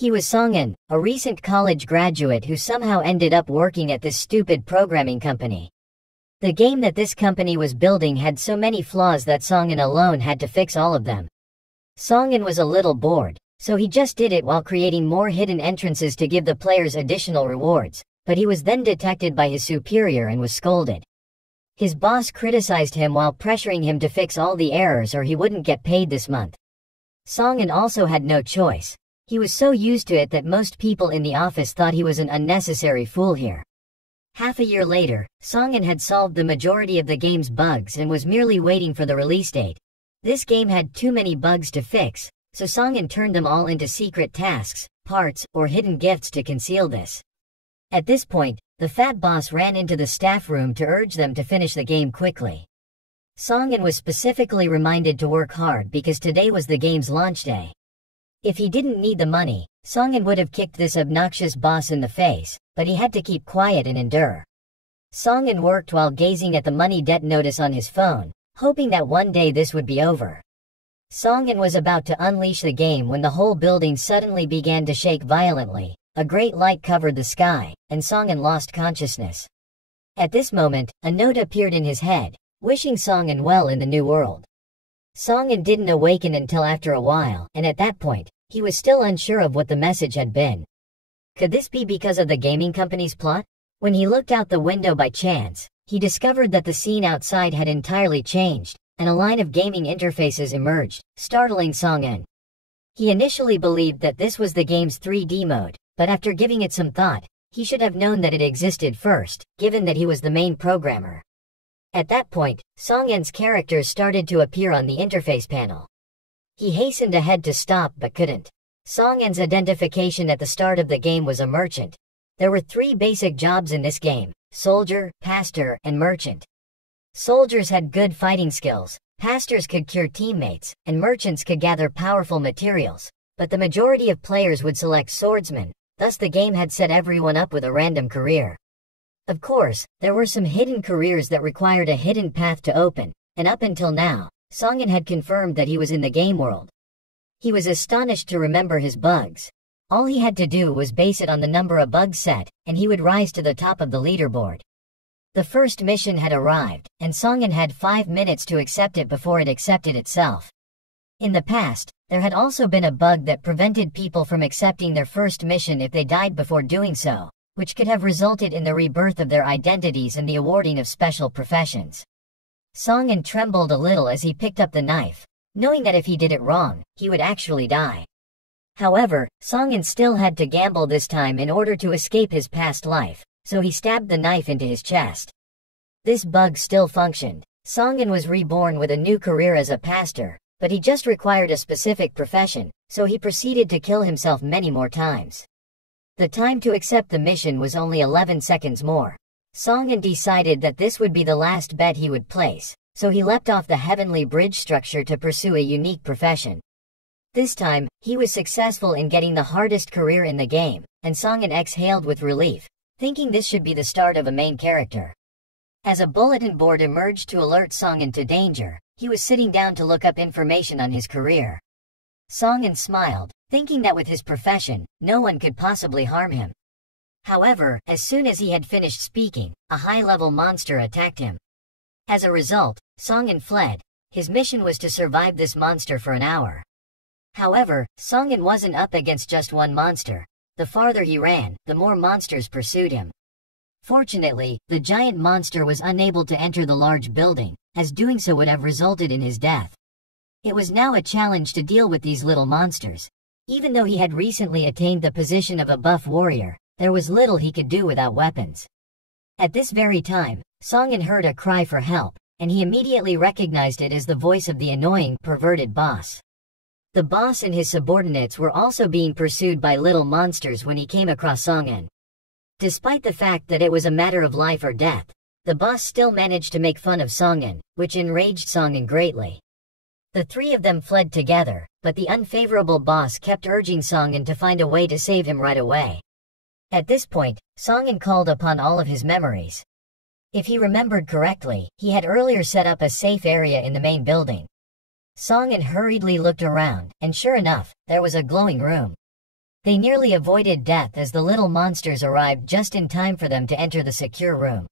He was Song-in, a recent college graduate who somehow ended up working at this stupid programming company. The game that this company was building had so many flaws that Song-in alone had to fix all of them. Song-in was a little bored, so he just did it while creating more hidden entrances to give the players additional rewards, but he was then detected by his superior and was scolded. His boss criticized him while pressuring him to fix all the errors or he wouldn't get paid this month. Song-in also had no choice. He was so used to it that most people in the office thought he was an unnecessary fool here. Half a year later, Song-in had solved the majority of the game's bugs and was merely waiting for the release date. This game had too many bugs to fix, so Song-in turned them all into secret tasks, parts, or hidden gifts to conceal this. At this point, the fat boss ran into the staff room to urge them to finish the game quickly. Song-in was specifically reminded to work hard because today was the game's launch day. If he didn't need the money, Song-in would have kicked this obnoxious boss in the face, but he had to keep quiet and endure. Song-in worked while gazing at the money debt notice on his phone, hoping that one day this would be over. Song-in was about to unleash the game when the whole building suddenly began to shake violently, a great light covered the sky, and Song-in lost consciousness. At this moment, a note appeared in his head, wishing Song-in well in the new world. Song-in didn't awaken until after a while, and at that point, he was still unsure of what the message had been. Could this be because of the gaming company's plot? When he looked out the window by chance, he discovered that the scene outside had entirely changed, and a line of gaming interfaces emerged, startling Song-in. He initially believed that this was the game's 3D mode, but after giving it some thought, he should have known that it existed first, given that he was the main programmer. At that point, Song-in's characters started to appear on the interface panel. He hastened ahead to stop but couldn't. Song-in's identification at the start of the game was a merchant. There were 3 basic jobs in this game: soldier, pastor, and merchant. Soldiers had good fighting skills, pastors could cure teammates, and merchants could gather powerful materials, but the majority of players would select swordsman, thus the game had set everyone up with a random career. Of course, there were some hidden careers that required a hidden path to open, and up until now, Song-in had confirmed that he was in the game world. He was astonished to remember his bugs. All he had to do was base it on the number a bug set, and he would rise to the top of the leaderboard. The first mission had arrived, and Song-in had 5 minutes to accept it before it accepted itself. In the past, there had also been a bug that prevented people from accepting their first mission if they died before doing so, which could have resulted in the rebirth of their identities and the awarding of special professions. Song-in trembled a little as he picked up the knife, knowing that if he did it wrong, he would actually die. However, Song-in still had to gamble this time in order to escape his past life, so he stabbed the knife into his chest. This bug still functioned. Song-in was reborn with a new career as a pastor, but he just required a specific profession, so he proceeded to kill himself many more times. The time to accept the mission was only 11 seconds more. Song-in decided that this would be the last bet he would place, so he leapt off the heavenly bridge structure to pursue a unique profession. This time, he was successful in getting the hardest career in the game, and Song-in exhaled with relief, thinking this should be the start of a main character. As a bulletin board emerged to alert Song-in to danger, he was sitting down to look up information on his career. Song-in smiled, thinking that with his profession, no one could possibly harm him. However, as soon as he had finished speaking, a high-level monster attacked him. As a result, Song-in fled. His mission was to survive this monster for an hour. However, Song-in wasn't up against just one monster. The farther he ran, the more monsters pursued him. Fortunately, the giant monster was unable to enter the large building, as doing so would have resulted in his death. It was now a challenge to deal with these little monsters. Even though he had recently attained the position of a buff warrior, there was little he could do without weapons. At this very time, Song-in heard a cry for help, and he immediately recognized it as the voice of the annoying, perverted boss. The boss and his subordinates were also being pursued by little monsters when he came across Song-in. Despite the fact that it was a matter of life or death, the boss still managed to make fun of Song-in, which enraged Song-in greatly. The 3 of them fled together, but the unfavorable boss kept urging Song-in to find a way to save him right away. At this point, Song-in called upon all of his memories. If he remembered correctly, he had earlier set up a safe area in the main building. Song-in hurriedly looked around, and sure enough, there was a glowing room. They nearly avoided death as the little monsters arrived just in time for them to enter the secure room.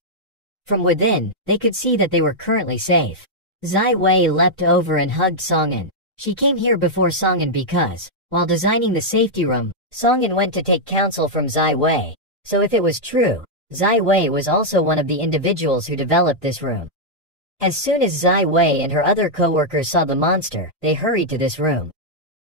From within, they could see that they were currently safe. Zai Wei leapt over and hugged Songin. She came here before Songin because, while designing the safety room, Songin went to take counsel from Zai Wei. So if it was true, Zai Wei was also one of the individuals who developed this room. As soon as Zai Wei and her other co-workers saw the monster, they hurried to this room.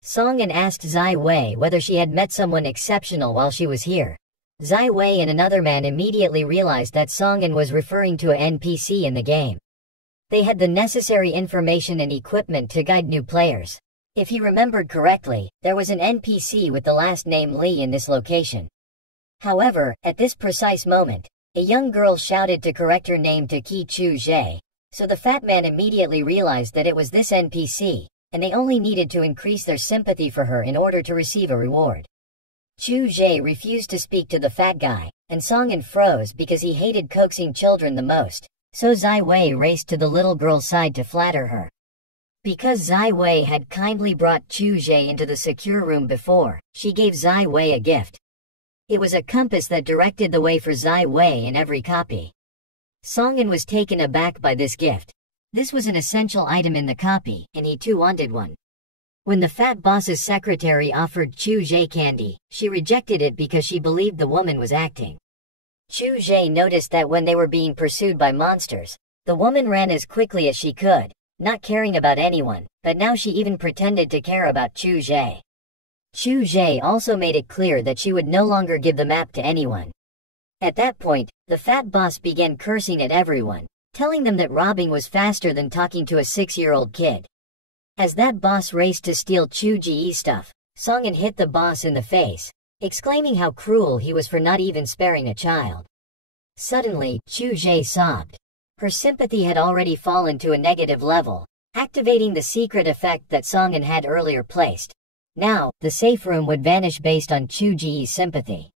Songin asked Zai Wei whether she had met someone exceptional while she was here. Zai Wei and another man immediately realized that Songin was referring to an NPC in the game. They had the necessary information and equipment to guide new players. If he remembered correctly, there was an NPC with the last name Li in this location. However, at this precise moment, a young girl shouted to correct her name to Qi Chu Zhe, so the fat man immediately realized that it was this NPC, and they only needed to increase their sympathy for her in order to receive a reward. Chu Zhe refused to speak to the fat guy, and Songin froze because he hated coaxing children the most, so Zai Wei raced to the little girl's side to flatter her. Because Zai Wei had kindly brought Chu Zhe into the secure room before, she gave Zai Wei a gift. It was a compass that directed the way for Zai Wei in every copy. Songin was taken aback by this gift. This was an essential item in the copy, and he too wanted one. When the fat boss's secretary offered Chu Zhe candy, she rejected it because she believed the woman was acting. Chu Zhe noticed that when they were being pursued by monsters, the woman ran as quickly as she could, not caring about anyone, but now she even pretended to care about Chu Zhe. Chu Zhe also made it clear that she would no longer give the map to anyone. At that point, the fat boss began cursing at everyone, telling them that robbing was faster than talking to a 6-year-old kid. As that boss raced to steal Chu Ji's stuff, Songin hit the boss in the face, exclaiming how cruel he was for not even sparing a child. Suddenly, Chu Zhe sobbed. Her sympathy had already fallen to a negative level, activating the secret effect that Songin had earlier placed. Now, the safe room would vanish based on Chu Ji's sympathy.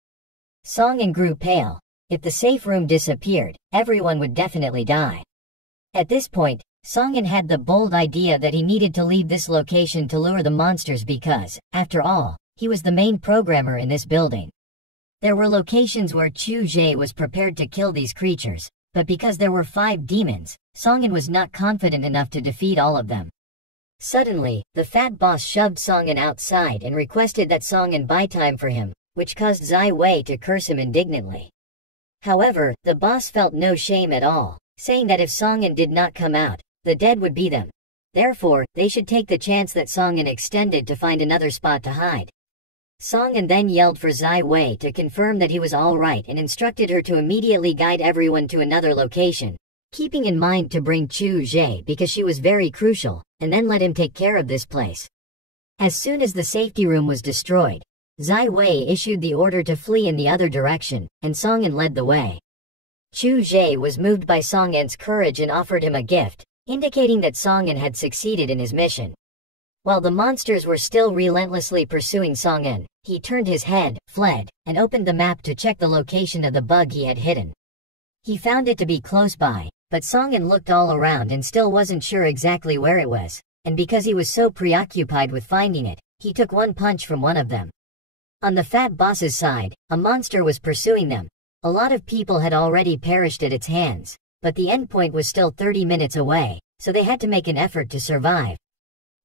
Songin grew pale. If the safe room disappeared, everyone would definitely die. At this point, Songin had the bold idea that he needed to leave this location to lure the monsters because, after all, he was the main programmer in this building. There were locations where Chu Zhe was prepared to kill these creatures, but because there were 5 demons, Songin was not confident enough to defeat all of them. Suddenly, the fat boss shoved Songin outside and requested that Songin buy time for him, which caused Zai Wei to curse him indignantly. However, the boss felt no shame at all, saying that if Songin did not come out, the dead would be them. Therefore, they should take the chance that Songin extended to find another spot to hide. Songin then yelled for Zai Wei to confirm that he was all right and instructed her to immediately guide everyone to another location, keeping in mind to bring Chu Zhe because she was very crucial, and then let him take care of this place. As soon as the safety room was destroyed, Zai Wei issued the order to flee in the other direction, and Songin led the way. Chu Zhe was moved by Songin's courage and offered him a gift, indicating that Songin had succeeded in his mission. While the monsters were still relentlessly pursuing Songin, he turned his head, fled, and opened the map to check the location of the bug he had hidden. He found it to be close by, but Songin looked all around and still wasn't sure exactly where it was, and because he was so preoccupied with finding it, he took one punch from one of them. On the fat boss's side, a monster was pursuing them. A lot of people had already perished at its hands, but the endpoint was still 30 minutes away, so they had to make an effort to survive.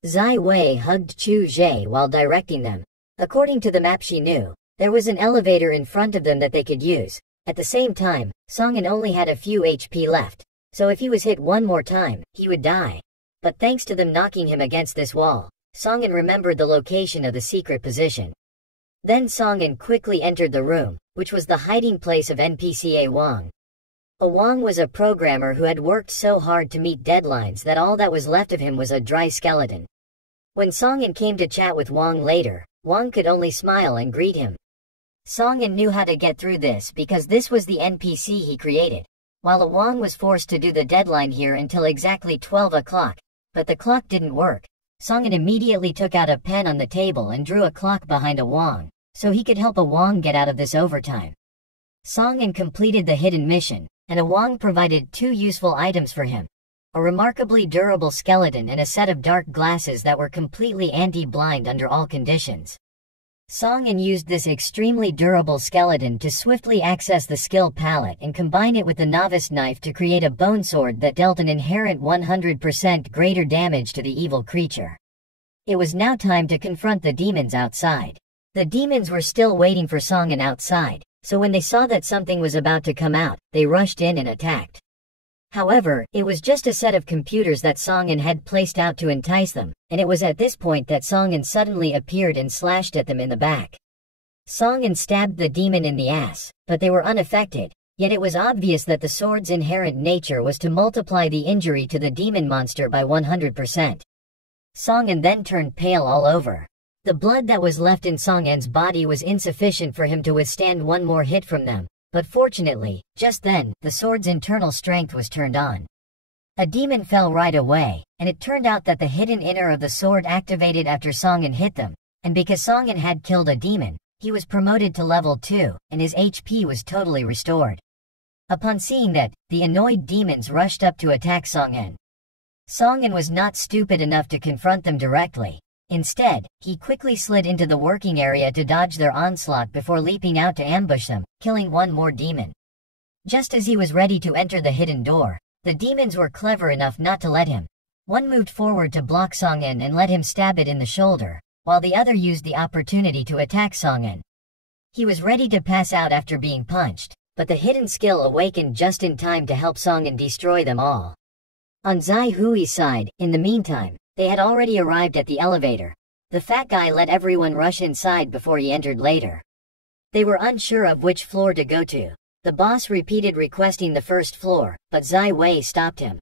Zai Wei hugged Chu Zhe while directing them. According to the map she knew, there was an elevator in front of them that they could use. At the same time, Songin only had a few HP left, so if he was hit one more time, he would die. But thanks to them knocking him against this wall, Songin remembered the location of the secret position. Then Songin quickly entered the room, which was the hiding place of NPC Wang. Wang was a programmer who had worked so hard to meet deadlines that all that was left of him was a dry skeleton. When Songin came to chat with Wang later, Wang could only smile and greet him. Songin knew how to get through this because this was the NPC he created, while Wang was forced to do the deadline here until exactly 12 o'clock, but the clock didn't work. Songin immediately took out a pen on the table and drew a clock behind Wang, so he could help Wang get out of this overtime. Songin completed the hidden mission, and Wang provided 2 useful items for him: a remarkably durable skeleton and a set of dark glasses that were completely anti-blind under all conditions. Song-in used this extremely durable skeleton to swiftly access the skill palette and combine it with the novice knife to create a bone sword that dealt an inherent 100% greater damage to the evil creature. It was now time to confront the demons outside. The demons were still waiting for Song-in outside, so when they saw that something was about to come out, they rushed in and attacked. However, it was just a set of computers that Song-in had placed out to entice them, and it was at this point that Song-in suddenly appeared and slashed at them in the back. Song-in stabbed the demon in the ass, but they were unaffected, yet it was obvious that the sword's inherent nature was to multiply the injury to the demon monster by 100%. Song-in then turned pale all over. The blood that was left in Song-in's body was insufficient for him to withstand one more hit from them. But fortunately, just then, the sword's internal strength was turned on. A demon fell right away, and it turned out that the hidden inner of the sword activated after Song-in hit them, and because Song-in had killed a demon, he was promoted to level 2, and his HP was totally restored. Upon seeing that, the annoyed demons rushed up to attack Song-in. Song-in was not stupid enough to confront them directly. Instead, he quickly slid into the working area to dodge their onslaught before leaping out to ambush them, killing one more demon. Just as he was ready to enter the hidden door, the demons were clever enough not to let him. One moved forward to block Song-in and let him stab it in the shoulder, while the other used the opportunity to attack Song-in. He was ready to pass out after being punched, but the hidden skill awakened just in time to help Song-in destroy them all. On Zai Hui's side, in the meantime, they had already arrived at the elevator. The fat guy let everyone rush inside before he entered later. They were unsure of which floor to go to. The boss repeated requesting the first floor, but Zai Wei stopped him.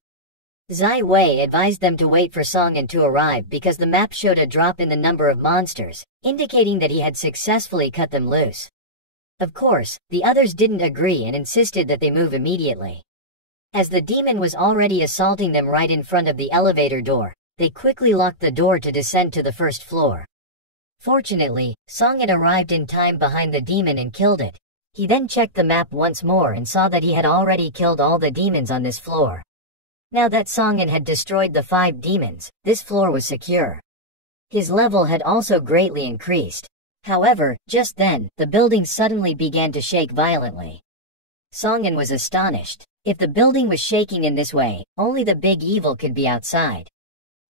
Zai Wei advised them to wait for Song-in to arrive because the map showed a drop in the number of monsters, indicating that he had successfully cut them loose. Of course, the others didn't agree and insisted that they move immediately. As the demon was already assaulting them right in front of the elevator door, they quickly locked the door to descend to the first floor. Fortunately, Song-in arrived in time behind the demon and killed it. He then checked the map once more and saw that he had already killed all the demons on this floor. Now that Song-in had destroyed the 5 demons, this floor was secure. His level had also greatly increased. However, just then, the building suddenly began to shake violently. Song-in was astonished. If the building was shaking in this way, only the big evil could be outside.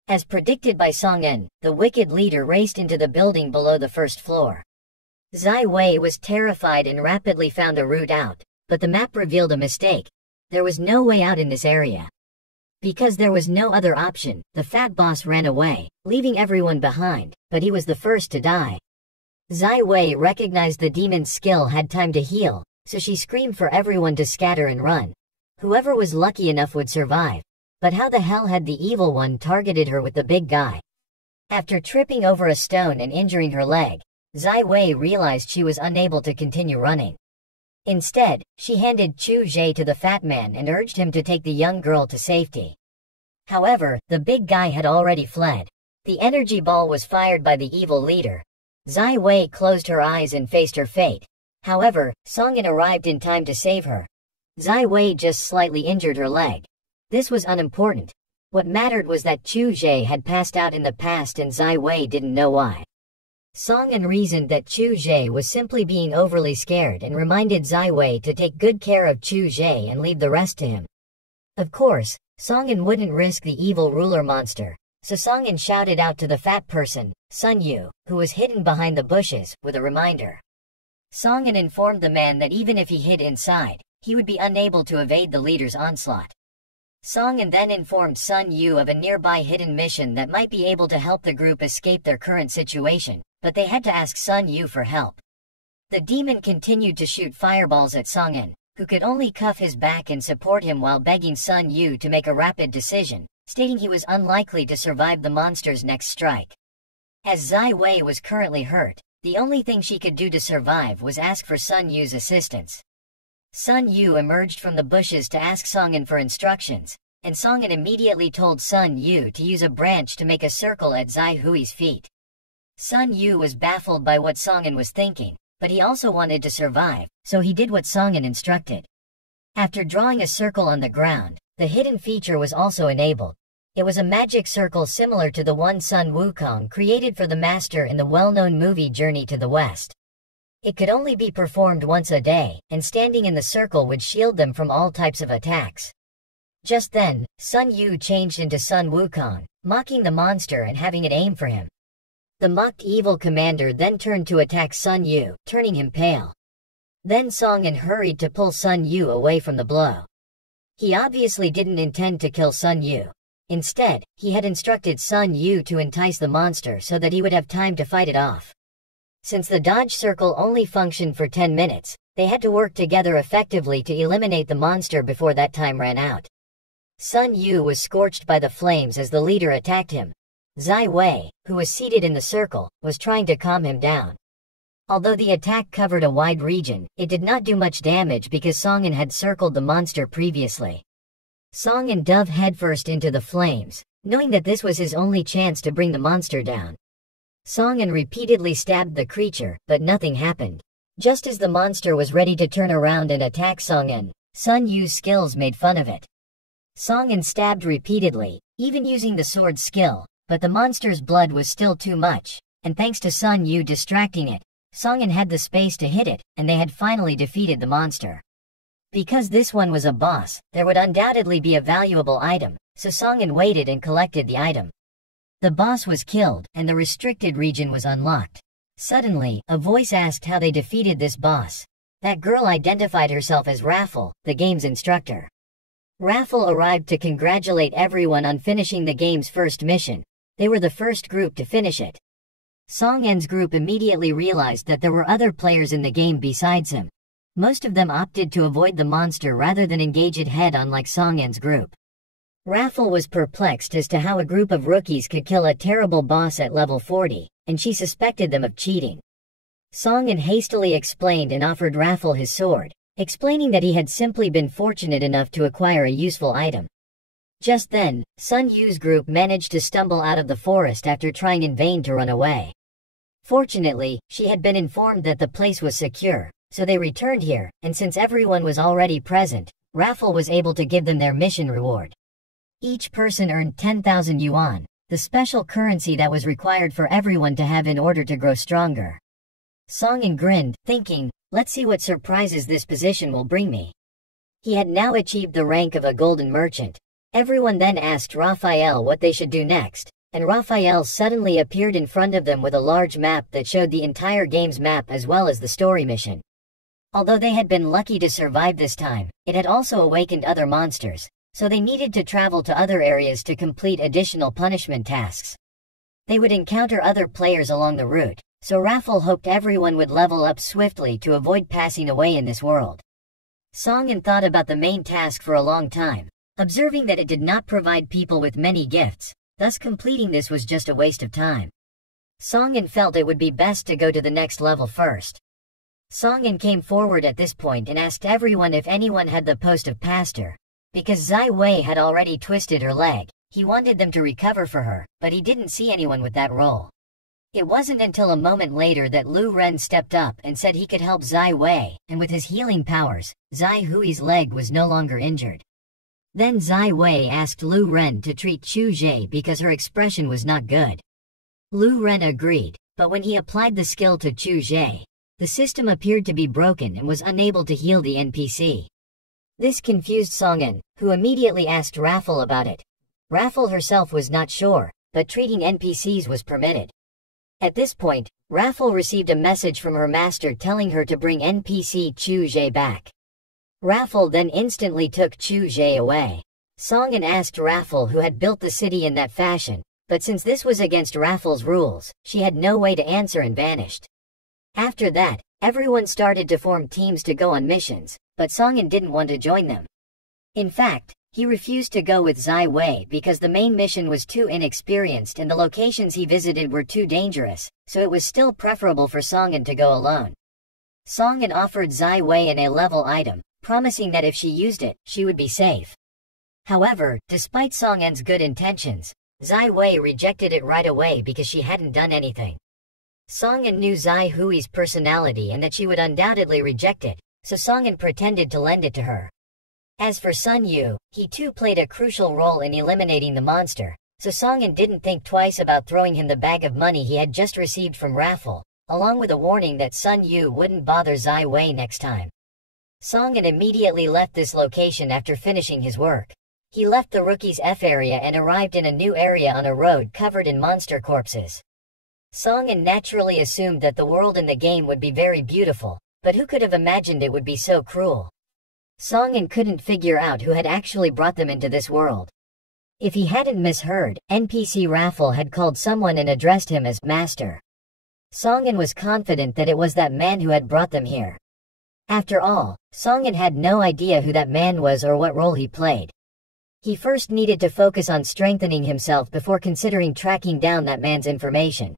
As predicted by Song-in, the wicked leader raced into the building below the first floor. Zai Wei was terrified and rapidly found a route out, but the map revealed a mistake. There was no way out in this area. Because there was no other option, the fat boss ran away, leaving everyone behind, but he was the first to die. Zai Wei recognized the demon's skill had time to heal, so she screamed for everyone to scatter and run. Whoever was lucky enough would survive. But how the hell had the evil one targeted her with the big guy? After tripping over a stone and injuring her leg, Zai Wei realized she was unable to continue running. Instead, she handed Chu Jie to the fat man and urged him to take the young girl to safety. However, the big guy had already fled. The energy ball was fired by the evil leader. Zai Wei closed her eyes and faced her fate. However, Song-in arrived in time to save her. Zai Wei just slightly injured her leg. This was unimportant. What mattered was that Chu Jie had passed out in the past and Zai Wei didn't know why. Song-in reasoned that Chu Jie was simply being overly scared and reminded Zai Wei to take good care of Chu Jie and leave the rest to him. Of course, Song-in wouldn't risk the evil ruler monster, so Song-in shouted out to the fat person, Sun Yu, who was hidden behind the bushes, with a reminder. Song-in informed the man that even if he hid inside, he would be unable to evade the leader's onslaught. Song-in then informed Sun Yu of a nearby hidden mission that might be able to help the group escape their current situation, but they had to ask Sun Yu for help. The demon continued to shoot fireballs at Song-in, who could only cuff his back and support him while begging Sun Yu to make a rapid decision, stating he was unlikely to survive the monster's next strike. As Zai Wei was currently hurt, the only thing she could do to survive was ask for Sun Yu's assistance. Sun Yu emerged from the bushes to ask Song-in for instructions, and Song-in immediately told Sun Yu to use a branch to make a circle at Zai Hui's feet. Sun Yu was baffled by what Song-in was thinking, but he also wanted to survive, so he did what Song-in instructed. After drawing a circle on the ground, the hidden feature was also enabled. It was a magic circle similar to the one Sun Wukong created for the master in the well-known movie Journey to the West. It could only be performed once a day, and standing in the circle would shield them from all types of attacks. Just then, Sun Yu changed into Sun Wukong, mocking the monster and having it aim for him. The mocked evil commander then turned to attack Sun Yu, turning him pale. Then Song-an hurried to pull Sun Yu away from the blow. He obviously didn't intend to kill Sun Yu. Instead, he had instructed Sun Yu to entice the monster so that he would have time to fight it off. Since the dodge circle only functioned for 10 minutes, they had to work together effectively to eliminate the monster before that time ran out. Sun Yu was scorched by the flames as the leader attacked him. Zai Wei, who was seated in the circle, was trying to calm him down. Although the attack covered a wide region, it did not do much damage because Song-an had circled the monster previously. Song-an dove headfirst into the flames, knowing that this was his only chance to bring the monster down. Song-an repeatedly stabbed the creature, but nothing happened. Just as the monster was ready to turn around and attack Song-an, Sun Yu's skills made fun of it. Song-an stabbed repeatedly, even using the sword skill, but the monster's blood was still too much, and thanks to Sun Yu distracting it, Song-an had the space to hit it, and they had finally defeated the monster. Because this one was a boss, there would undoubtedly be a valuable item, so Song-an waited and collected the item. The boss was killed, and the restricted region was unlocked. Suddenly, a voice asked how they defeated this boss. That girl identified herself as Raffle, the game's instructor. Raffle arrived to congratulate everyone on finishing the game's first mission. They were the first group to finish it. Song-an's group immediately realized that there were other players in the game besides him. Most of them opted to avoid the monster rather than engage it head-on like Song-an's group. Raffle was perplexed as to how a group of rookies could kill a terrible boss at level 40, and she suspected them of cheating. Song-an hastily explained and offered Raffle his sword, explaining that he had simply been fortunate enough to acquire a useful item. Just then, Sun Yu's group managed to stumble out of the forest after trying in vain to run away. Fortunately, she had been informed that the place was secure, so they returned here, and since everyone was already present, Raffle was able to give them their mission reward. Each person earned 10,000 yuan, the special currency that was required for everyone to have in order to grow stronger. Song-an grinned, thinking, let's see what surprises this position will bring me. He had now achieved the rank of a golden merchant. Everyone then asked Raphael what they should do next, and Raphael suddenly appeared in front of them with a large map that showed the entire game's map as well as the story mission. Although they had been lucky to survive this time, it had also awakened other monsters, so they needed to travel to other areas to complete additional punishment tasks. They would encounter other players along the route, so Raffle hoped everyone would level up swiftly to avoid passing away in this world. Song-an thought about the main task for a long time, observing that it did not provide people with many gifts, thus completing this was just a waste of time. Song-an felt it would be best to go to the next level first. Song-an came forward at this point and asked everyone if anyone had the post of pastor. Because Zai Wei had already twisted her leg, he wanted them to recover for her, but he didn't see anyone with that role. It wasn't until a moment later that Lu Ren stepped up and said he could help Zai Wei, and with his healing powers, Zai Hui's leg was no longer injured. Then Zai Wei asked Lu Ren to treat Chu Jie because her expression was not good. Lu Ren agreed, but when he applied the skill to Chu Jie, the system appeared to be broken and was unable to heal the NPC. This confused Song-an, who immediately asked Raffle about it. Raffle herself was not sure, but treating NPCs was permitted. At this point, Raffle received a message from her master telling her to bring NPC Chu Jie back. Raffle then instantly took Chu Jie away. Song-an asked Raffle who had built the city in that fashion, but since this was against Raffle's rules, she had no way to answer and vanished. After that, everyone started to form teams to go on missions, but Song-an didn't want to join them. In fact, he refused to go with Zai Wei because the main mission was too inexperienced and the locations he visited were too dangerous, so it was still preferable for Song-an to go alone. Song-an offered Zai Wei an A-level item, promising that if she used it, she would be safe. However, despite Song-an's good intentions, Zai Wei rejected it right away because she hadn't done anything. Song-an knew Zai Hui's personality and that she would undoubtedly reject it, so Song-an pretended to lend it to her. As for Sun Yu, he too played a crucial role in eliminating the monster, so Song-in didn't think twice about throwing him the bag of money he had just received from Raffle, along with a warning that Sun Yu wouldn't bother Zai Wei next time. Song-in immediately left this location after finishing his work. He left the Rookie's F area and arrived in a new area on a road covered in monster corpses. Song-in naturally assumed that the world in the game would be very beautiful, but who could have imagined it would be so cruel? Song-in couldn't figure out who had actually brought them into this world. If he hadn't misheard, NPC Raffle had called someone and addressed him as Master. Song-in was confident that it was that man who had brought them here. After all, Song-in had no idea who that man was or what role he played. He first needed to focus on strengthening himself before considering tracking down that man's information.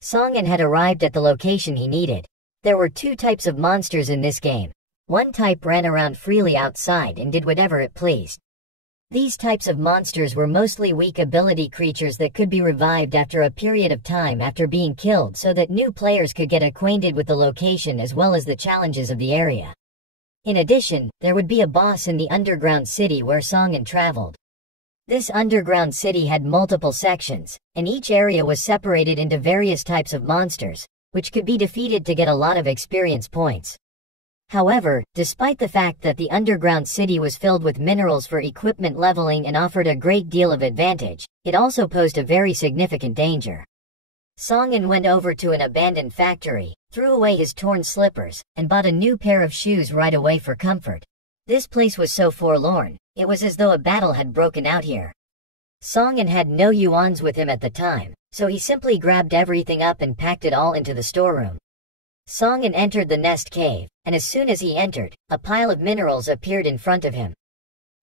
Song-in had arrived at the location he needed. There were two types of monsters in this game. One type ran around freely outside and did whatever it pleased. These types of monsters were mostly weak ability creatures that could be revived after a period of time after being killed so that new players could get acquainted with the location as well as the challenges of the area. In addition, there would be a boss in the underground city where Song-in traveled. This underground city had multiple sections, and each area was separated into various types of monsters, which could be defeated to get a lot of experience points. However, despite the fact that the underground city was filled with minerals for equipment leveling and offered a great deal of advantage, it also posed a very significant danger. Song-in went over to an abandoned factory, threw away his torn slippers, and bought a new pair of shoes right away for comfort. This place was so forlorn, it was as though a battle had broken out here. Song-in had no yuans with him at the time, so he simply grabbed everything up and packed it all into the storeroom. Song-in entered the nest cave, and as soon as he entered, a pile of minerals appeared in front of him.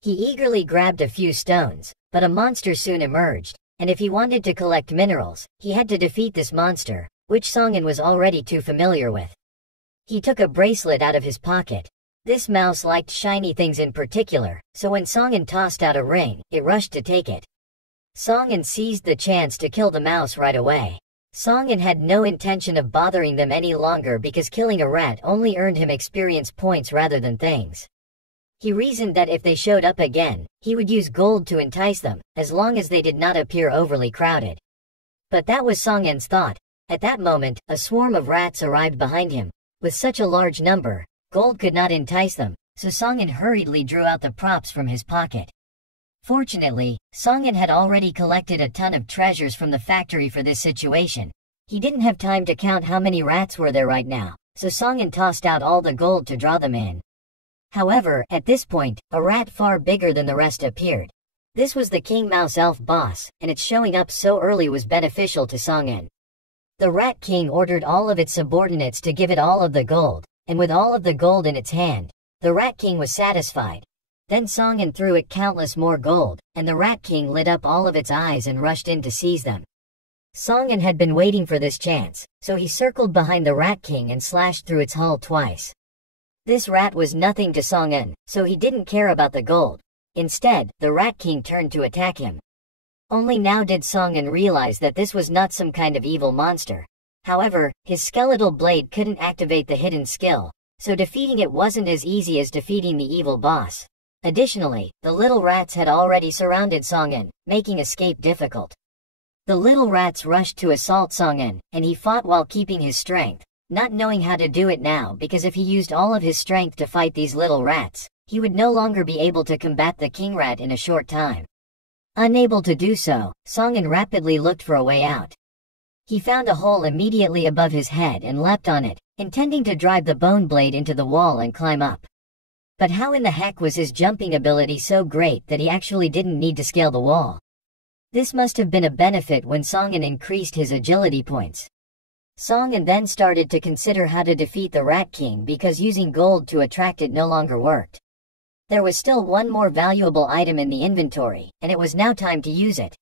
He eagerly grabbed a few stones, but a monster soon emerged, and if he wanted to collect minerals, he had to defeat this monster, which Song-in was already too familiar with. He took a bracelet out of his pocket. This mouse liked shiny things in particular, so when Song-in tossed out a ring, it rushed to take it. Song-in seized the chance to kill the mouse right away. Song-in had no intention of bothering them any longer because killing a rat only earned him experience points rather than things. He reasoned that if they showed up again, he would use gold to entice them, as long as they did not appear overly crowded. But that was Song-in's thought. At that moment, a swarm of rats arrived behind him. With such a large number, gold could not entice them, so Song-in hurriedly drew out the props from his pocket. Fortunately, Song-in had already collected a ton of treasures from the factory for this situation. He didn't have time to count how many rats were there right now, so Song-in tossed out all the gold to draw them in. However, at this point, a rat far bigger than the rest appeared. This was the King Mouse Elf boss, and its showing up so early was beneficial to Song-in. The Rat King ordered all of its subordinates to give it all of the gold, and with all of the gold in its hand, the Rat King was satisfied. Then Song-in threw it countless more gold, and the Rat King lit up all of its eyes and rushed in to seize them. Song-in had been waiting for this chance, so he circled behind the Rat King and slashed through its hull twice. This rat was nothing to Song-in, so he didn't care about the gold. Instead, the Rat King turned to attack him. Only now did Song-in realize that this was not some kind of evil monster. However, his skeletal blade couldn't activate the hidden skill, so defeating it wasn't as easy as defeating the evil boss. Additionally, the little rats had already surrounded Song-in, making escape difficult. The little rats rushed to assault Song-in, and he fought while keeping his strength, not knowing how to do it now because if he used all of his strength to fight these little rats, he would no longer be able to combat the king rat in a short time. Unable to do so, Song-in rapidly looked for a way out. He found a hole immediately above his head and leapt on it, intending to drive the bone blade into the wall and climb up. But how in the heck was his jumping ability so great that he actually didn't need to scale the wall? This must have been a benefit when Song-in increased his agility points. Song-in then started to consider how to defeat the Rat King because using gold to attract it no longer worked. There was still one more valuable item in the inventory, and it was now time to use it.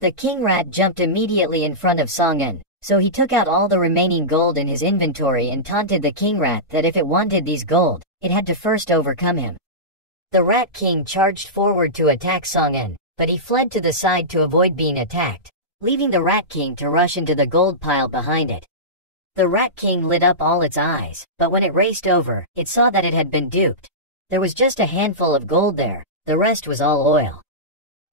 The King Rat jumped immediately in front of Song-in, so he took out all the remaining gold in his inventory and taunted the King Rat that if it wanted these gold, it had to first overcome him. The Rat King charged forward to attack Song-in, but he fled to the side to avoid being attacked, leaving the Rat King to rush into the gold pile behind it. The Rat King lit up all its eyes, but when it raced over, it saw that it had been duped. There was just a handful of gold there, the rest was all oil.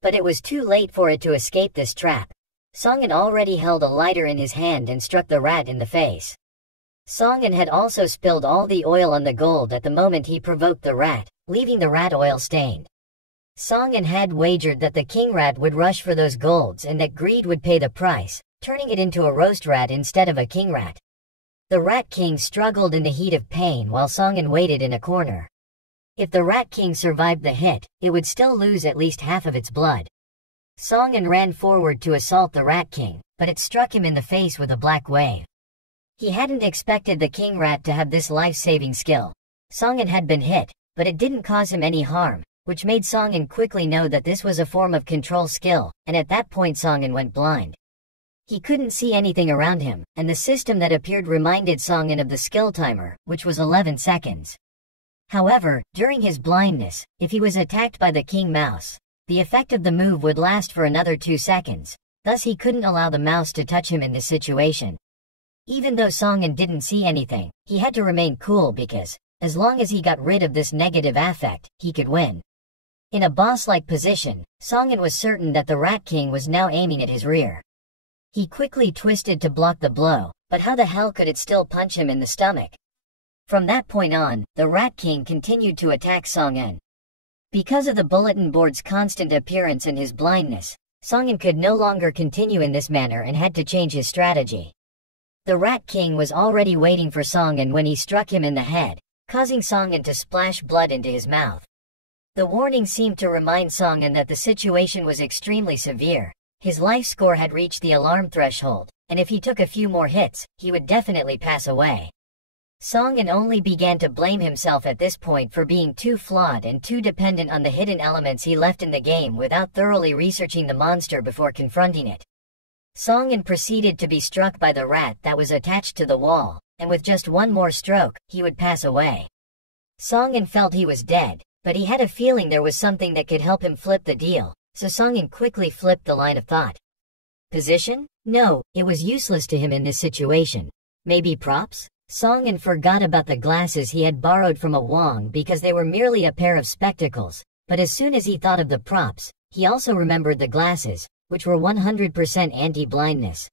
But it was too late for it to escape this trap. Song-in already held a lighter in his hand and struck the rat in the face. Song-in had also spilled all the oil on the gold at the moment he provoked the rat, leaving the rat oil stained. Song-in had wagered that the king rat would rush for those golds and that greed would pay the price, turning it into a roast rat instead of a king rat. The rat king struggled in the heat of pain while Song-in waited in a corner. If the rat king survived the hit, it would still lose at least half of its blood. Song-in ran forward to assault the rat king, but it struck him in the face with a black wave. He hadn't expected the king rat to have this life-saving skill. Song-in had been hit, but it didn't cause him any harm, which made Song-in quickly know that this was a form of control skill, and at that point Song-in went blind. He couldn't see anything around him, and the system that appeared reminded Song-in of the skill timer, which was 11 seconds. However, during his blindness, if he was attacked by the king mouse, the effect of the move would last for another 2 seconds, thus he couldn't allow the mouse to touch him in this situation. Even though Song-in didn't see anything, he had to remain cool because, as long as he got rid of this negative affect, he could win. In a boss-like position, Song-in was certain that the Rat King was now aiming at his rear. He quickly twisted to block the blow, but how the hell could it still punch him in the stomach? From that point on, the Rat King continued to attack Song-in. Because of the bulletin board's constant appearance and his blindness, Song-in could no longer continue in this manner and had to change his strategy. The Rat King was already waiting for Song-in when he struck him in the head, causing Song-in to splash blood into his mouth. The warning seemed to remind Song-in that the situation was extremely severe. His life score had reached the alarm threshold, and if he took a few more hits, he would definitely pass away. Song-in only began to blame himself at this point for being too flawed and too dependent on the hidden elements he left in the game without thoroughly researching the monster before confronting it. Song-in proceeded to be struck by the rat that was attached to the wall, and with just one more stroke, he would pass away. Song-in felt he was dead, but he had a feeling there was something that could help him flip the deal, so Song-in quickly flipped the line of thought. Position? No, it was useless to him in this situation. Maybe props? Song-in forgot about the glasses he had borrowed from a Wong because they were merely a pair of spectacles, but as soon as he thought of the props, he also remembered the glasses, which were 100% anti-blindness.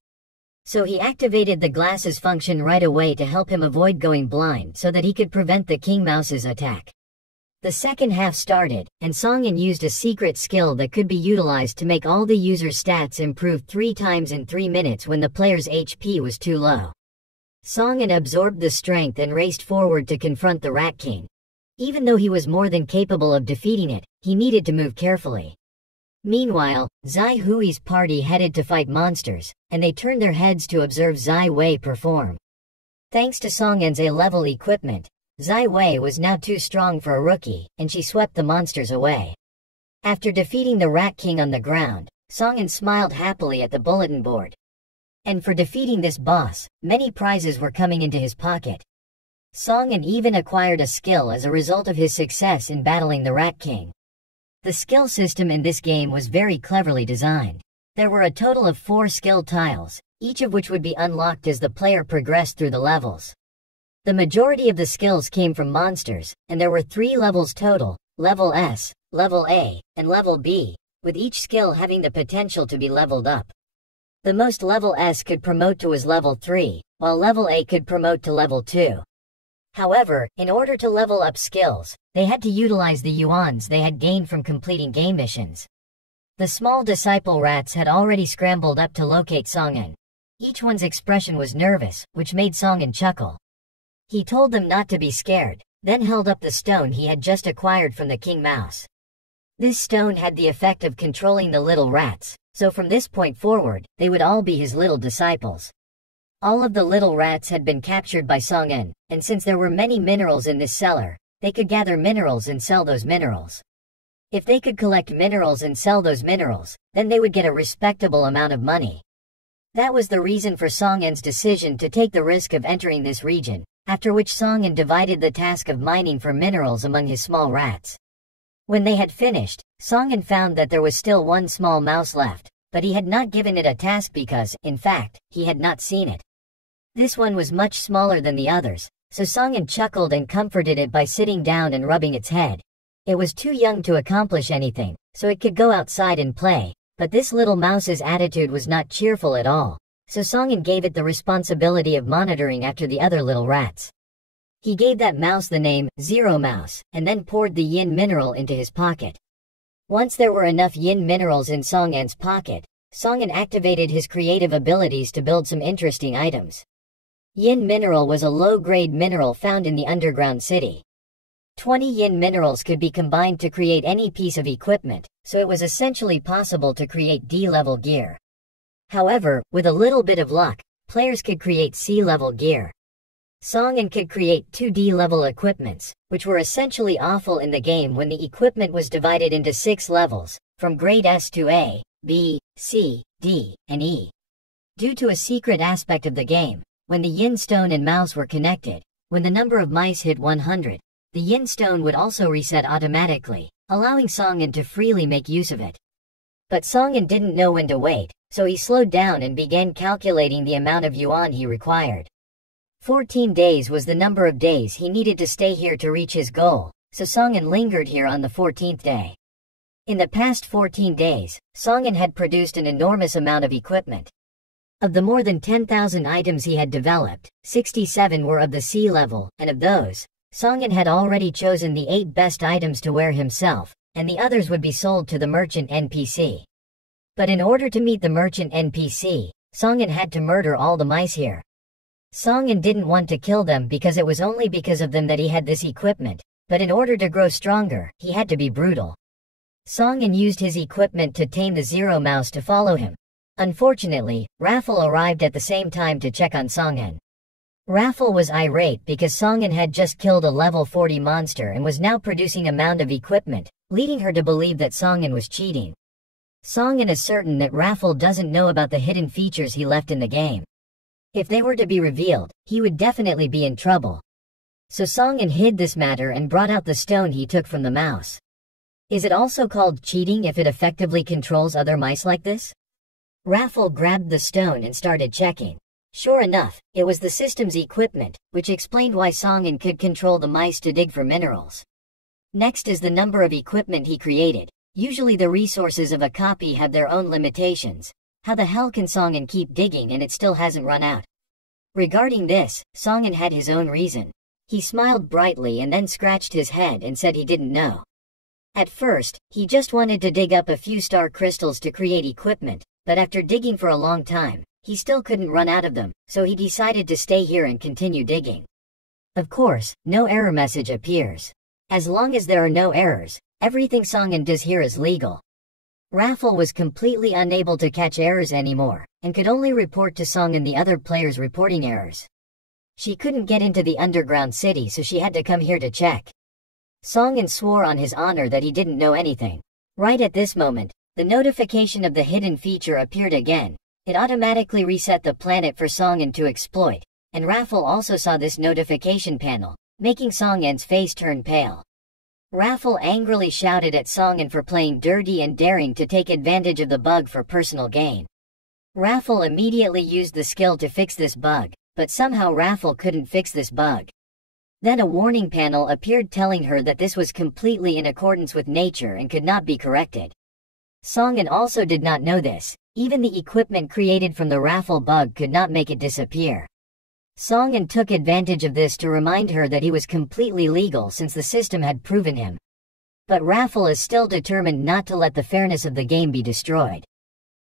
So he activated the glasses function right away to help him avoid going blind so that he could prevent the King Mouse's attack. The second half started, and Song-in used a secret skill that could be utilized to make all the user's stats improve 3 times in 3 minutes when the player's HP was too low. Song-in absorbed the strength and raced forward to confront the Rat King. Even though he was more than capable of defeating it, he needed to move carefully. Meanwhile, Zai Hui's party headed to fight monsters, and they turned their heads to observe Zai Wei perform. Thanks to Song-in's A-level equipment, Zai Wei was now too strong for a rookie, and she swept the monsters away. After defeating the Rat King on the ground, Song-in smiled happily at the bulletin board. And for defeating this boss, many prizes were coming into his pocket. Song-in even acquired a skill as a result of his success in battling the Rat King. The skill system in this game was very cleverly designed. There were a total of 4 skill tiles, each of which would be unlocked as the player progressed through the levels. The majority of the skills came from monsters, and there were 3 levels total, Level S, Level A, and Level B, with each skill having the potential to be leveled up. The most Level S could promote to was Level 3, while Level A could promote to Level 2. However, in order to level up skills, they had to utilize the yuans they had gained from completing game missions. The small disciple rats had already scrambled up to locate Song-in. Each one's expression was nervous, which made Song-in chuckle. He told them not to be scared, then held up the stone he had just acquired from the King Mouse. This stone had the effect of controlling the little rats, so from this point forward, they would all be his little disciples. All of the little rats had been captured by Song-in, and since there were many minerals in this cellar, they could gather minerals and sell those minerals. If they could collect minerals and sell those minerals, then they would get a respectable amount of money. That was the reason for Song-in's decision to take the risk of entering this region, after which Song-in divided the task of mining for minerals among his small rats. When they had finished, Song-in found that there was still one small mouse left, but he had not given it a task because, in fact, he had not seen it. This one was much smaller than the others, so Songin chuckled and comforted it by sitting down and rubbing its head. It was too young to accomplish anything, so it could go outside and play, but this little mouse's attitude was not cheerful at all, so Songin gave it the responsibility of monitoring after the other little rats. He gave that mouse the name, Zero Mouse, and then poured the yin mineral into his pocket. Once there were enough yin minerals in Songin's pocket, Songin activated his creative abilities to build some interesting items. Yin mineral was a low-grade mineral found in the underground city. 20 yin minerals could be combined to create any piece of equipment, so it was essentially possible to create D-level gear. However, with a little bit of luck, players could create C-level gear. Songin could create 2D-level equipments, which were essentially awful in the game when the equipment was divided into 6 levels, from grade S to A, B, C, D, and E. Due to a secret aspect of the game, when the yin stone and mouse were connected, when the number of mice hit 100, the yin stone would also reset automatically, allowing Songin to freely make use of it. But Songin didn't know when to wait, so he slowed down and began calculating the amount of yuan he required. 14 days was the number of days he needed to stay here to reach his goal, so Songin lingered here on the 14th day. In the past 14 days, Songin had produced an enormous amount of equipment. Of the more than 10,000 items he had developed, 67 were of the C level, and of those, Songin had already chosen the 8 best items to wear himself, and the others would be sold to the merchant NPC. But in order to meet the merchant NPC, Songin had to murder all the mice here. Songin didn't want to kill them because it was only because of them that he had this equipment, but in order to grow stronger, he had to be brutal. Songin used his equipment to tame the Zero Mouse to follow him. Unfortunately, Raffle arrived at the same time to check on Songin. Raffle was irate because Songin had just killed a level 40 monster and was now producing a mound of equipment, leading her to believe that Songin was cheating. Songin is certain that Raffle doesn't know about the hidden features he left in the game. If they were to be revealed, he would definitely be in trouble. So Songin hid this matter and brought out the stone he took from the mouse. Is it also called cheating if it effectively controls other mice like this? Raffle grabbed the stone and started checking. Sure enough, it was the system's equipment, which explained why Songin could control the mice to dig for minerals. Next is the number of equipment he created. Usually the resources of a copy have their own limitations. How the hell can Songin keep digging and it still hasn't run out? Regarding this, Songin had his own reason. He smiled brightly and then scratched his head and said he didn't know. At first, he just wanted to dig up a few star crystals to create equipment, but after digging for a long time, he still couldn't run out of them, so he decided to stay here and continue digging. Of course, no error message appears. As long as there are no errors, everything Songin does here is legal. Raffle was completely unable to catch errors anymore, and could only report to Songin the other players reporting errors. She couldn't get into the underground city, so she had to come here to check. Songin swore on his honor that he didn't know anything. Right at this moment, the notification of the hidden feature appeared again. It automatically reset the planet for Songin to exploit, and Raffle also saw this notification panel, making Songin's face turn pale. Raffle angrily shouted at Songin for playing dirty and daring to take advantage of the bug for personal gain. Raffle immediately used the skill to fix this bug, but somehow Raffle couldn't fix this bug. Then a warning panel appeared telling her that this was completely in accordance with nature and could not be corrected. Songin also did not know this. Even the equipment created from the Raffle bug could not make it disappear. Songin took advantage of this to remind her that he was completely legal since the system had proven him. But Raffle is still determined not to let the fairness of the game be destroyed.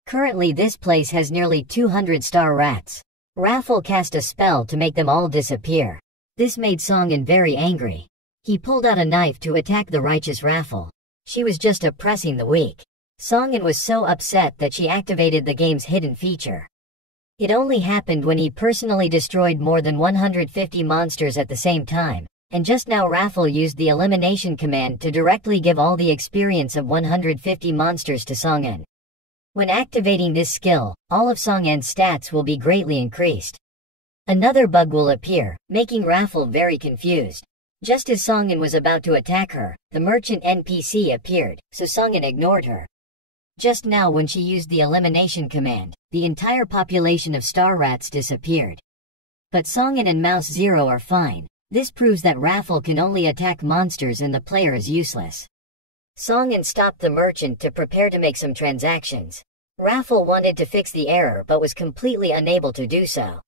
Currently this place has nearly 200 star rats. Raffle cast a spell to make them all disappear. This made Songin very angry. He pulled out a knife to attack the righteous Raffle. She was just oppressing the weak. Songin was so upset that she activated the game's hidden feature. It only happened when he personally destroyed more than 150 monsters at the same time, and just now Raffle used the elimination command to directly give all the experience of 150 monsters to Songin. When activating this skill, all of Songin's stats will be greatly increased. Another bug will appear, making Raffle very confused. Just as Songin was about to attack her, the merchant NPC appeared, so Songin ignored her. Just now when she used the elimination command, the entire population of star rats disappeared. But Songin and Mouse Zero are fine. This proves that Raffle can only attack monsters and the player is useless. Song-in stopped the merchant to prepare to make some transactions. Raffle wanted to fix the error but was completely unable to do so.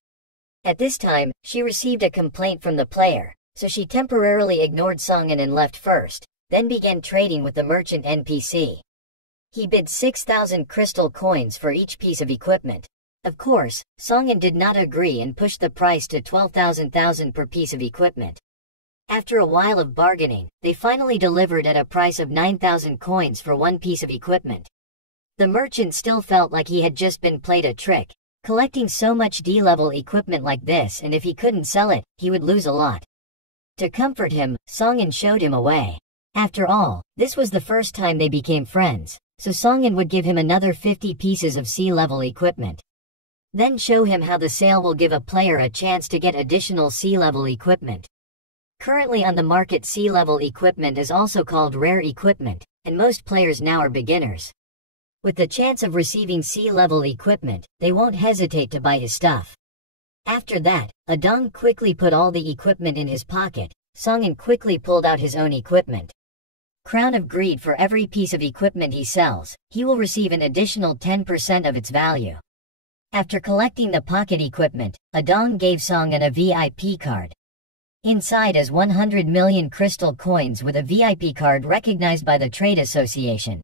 At this time, she received a complaint from the player, so she temporarily ignored Song-in and left first, then began trading with the merchant NPC. He bid 6,000 crystal coins for each piece of equipment. Of course, Song-in did not agree and pushed the price to 12,000 per piece of equipment. After a while of bargaining, they finally delivered at a price of 9,000 coins for one piece of equipment. The merchant still felt like he had just been played a trick, collecting so much D-level equipment like this, and if he couldn't sell it, he would lose a lot. To comfort him, Song-in showed him a way. After all, this was the first time they became friends, so Song-in would give him another 50 pieces of C-level equipment. Then show him how the sale will give a player a chance to get additional C-level equipment. Currently on the market, C-level equipment is also called rare equipment, and most players now are beginners. With the chance of receiving C-level equipment, they won't hesitate to buy his stuff. After that, Adong quickly put all the equipment in his pocket. Song-in quickly pulled out his own equipment. Crown of Greed: for every piece of equipment he sells, he will receive an additional 10% of its value. After collecting the pocket equipment, Adong gave Song-in a VIP card. Inside is 100 million crystal coins with a VIP card recognized by the Trade Association.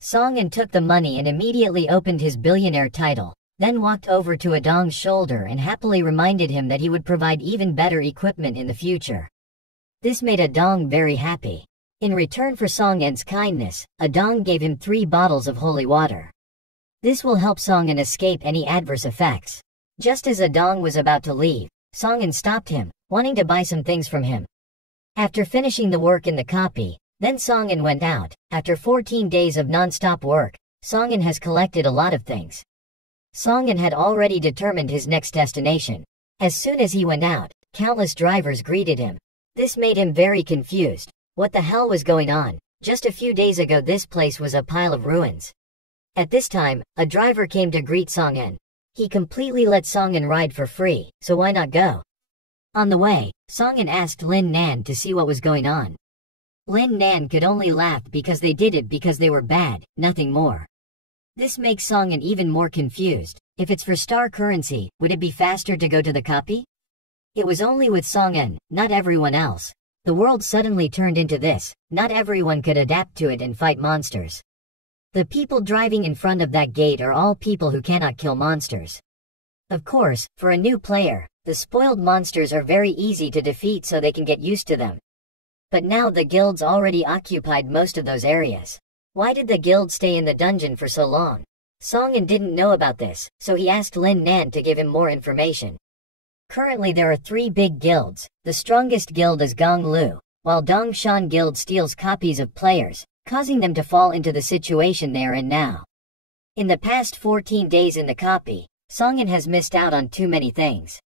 Song-in took the money and immediately opened his billionaire title, then walked over to Adong's shoulder and happily reminded him that he would provide even better equipment in the future. This made Adong very happy. In return for Song-in's kindness, Adong gave him 3 bottles of holy water. This will help Song-in escape any adverse effects. Just as Adong was about to leave, Song-in stopped him, wanting to buy some things from him. After finishing the work in the copy, then Song-in went out. After 14 days of non-stop work, Song-in has collected a lot of things. Song-in had already determined his next destination. As soon as he went out, countless drivers greeted him. This made him very confused. What the hell was going on? Just a few days ago this place was a pile of ruins. At this time, a driver came to greet Song-in. He completely let Song-in ride for free, so why not go? On the way, Song-in asked Lin Nan to see what was going on. Lin Nan could only laugh because they did it because they were bad, nothing more. This makes Song-in even more confused. If it's for star currency, would it be faster to go to the copy? It was only with Song-in, not everyone else. The world suddenly turned into this. Not everyone could adapt to it and fight monsters. The people driving in front of that gate are all people who cannot kill monsters. Of course, for a new player, the spoiled monsters are very easy to defeat so they can get used to them. But now the guilds already occupied most of those areas. Why did the guild stay in the dungeon for so long? Song-in didn't know about this, so he asked Lin Nan to give him more information. Currently there are 3 big guilds. The strongest guild is Gong Lu, while Dong Shan Guild steals copies of players, causing them to fall into the situation they are in now. In the past 14 days in the copy, Song-in has missed out on too many things.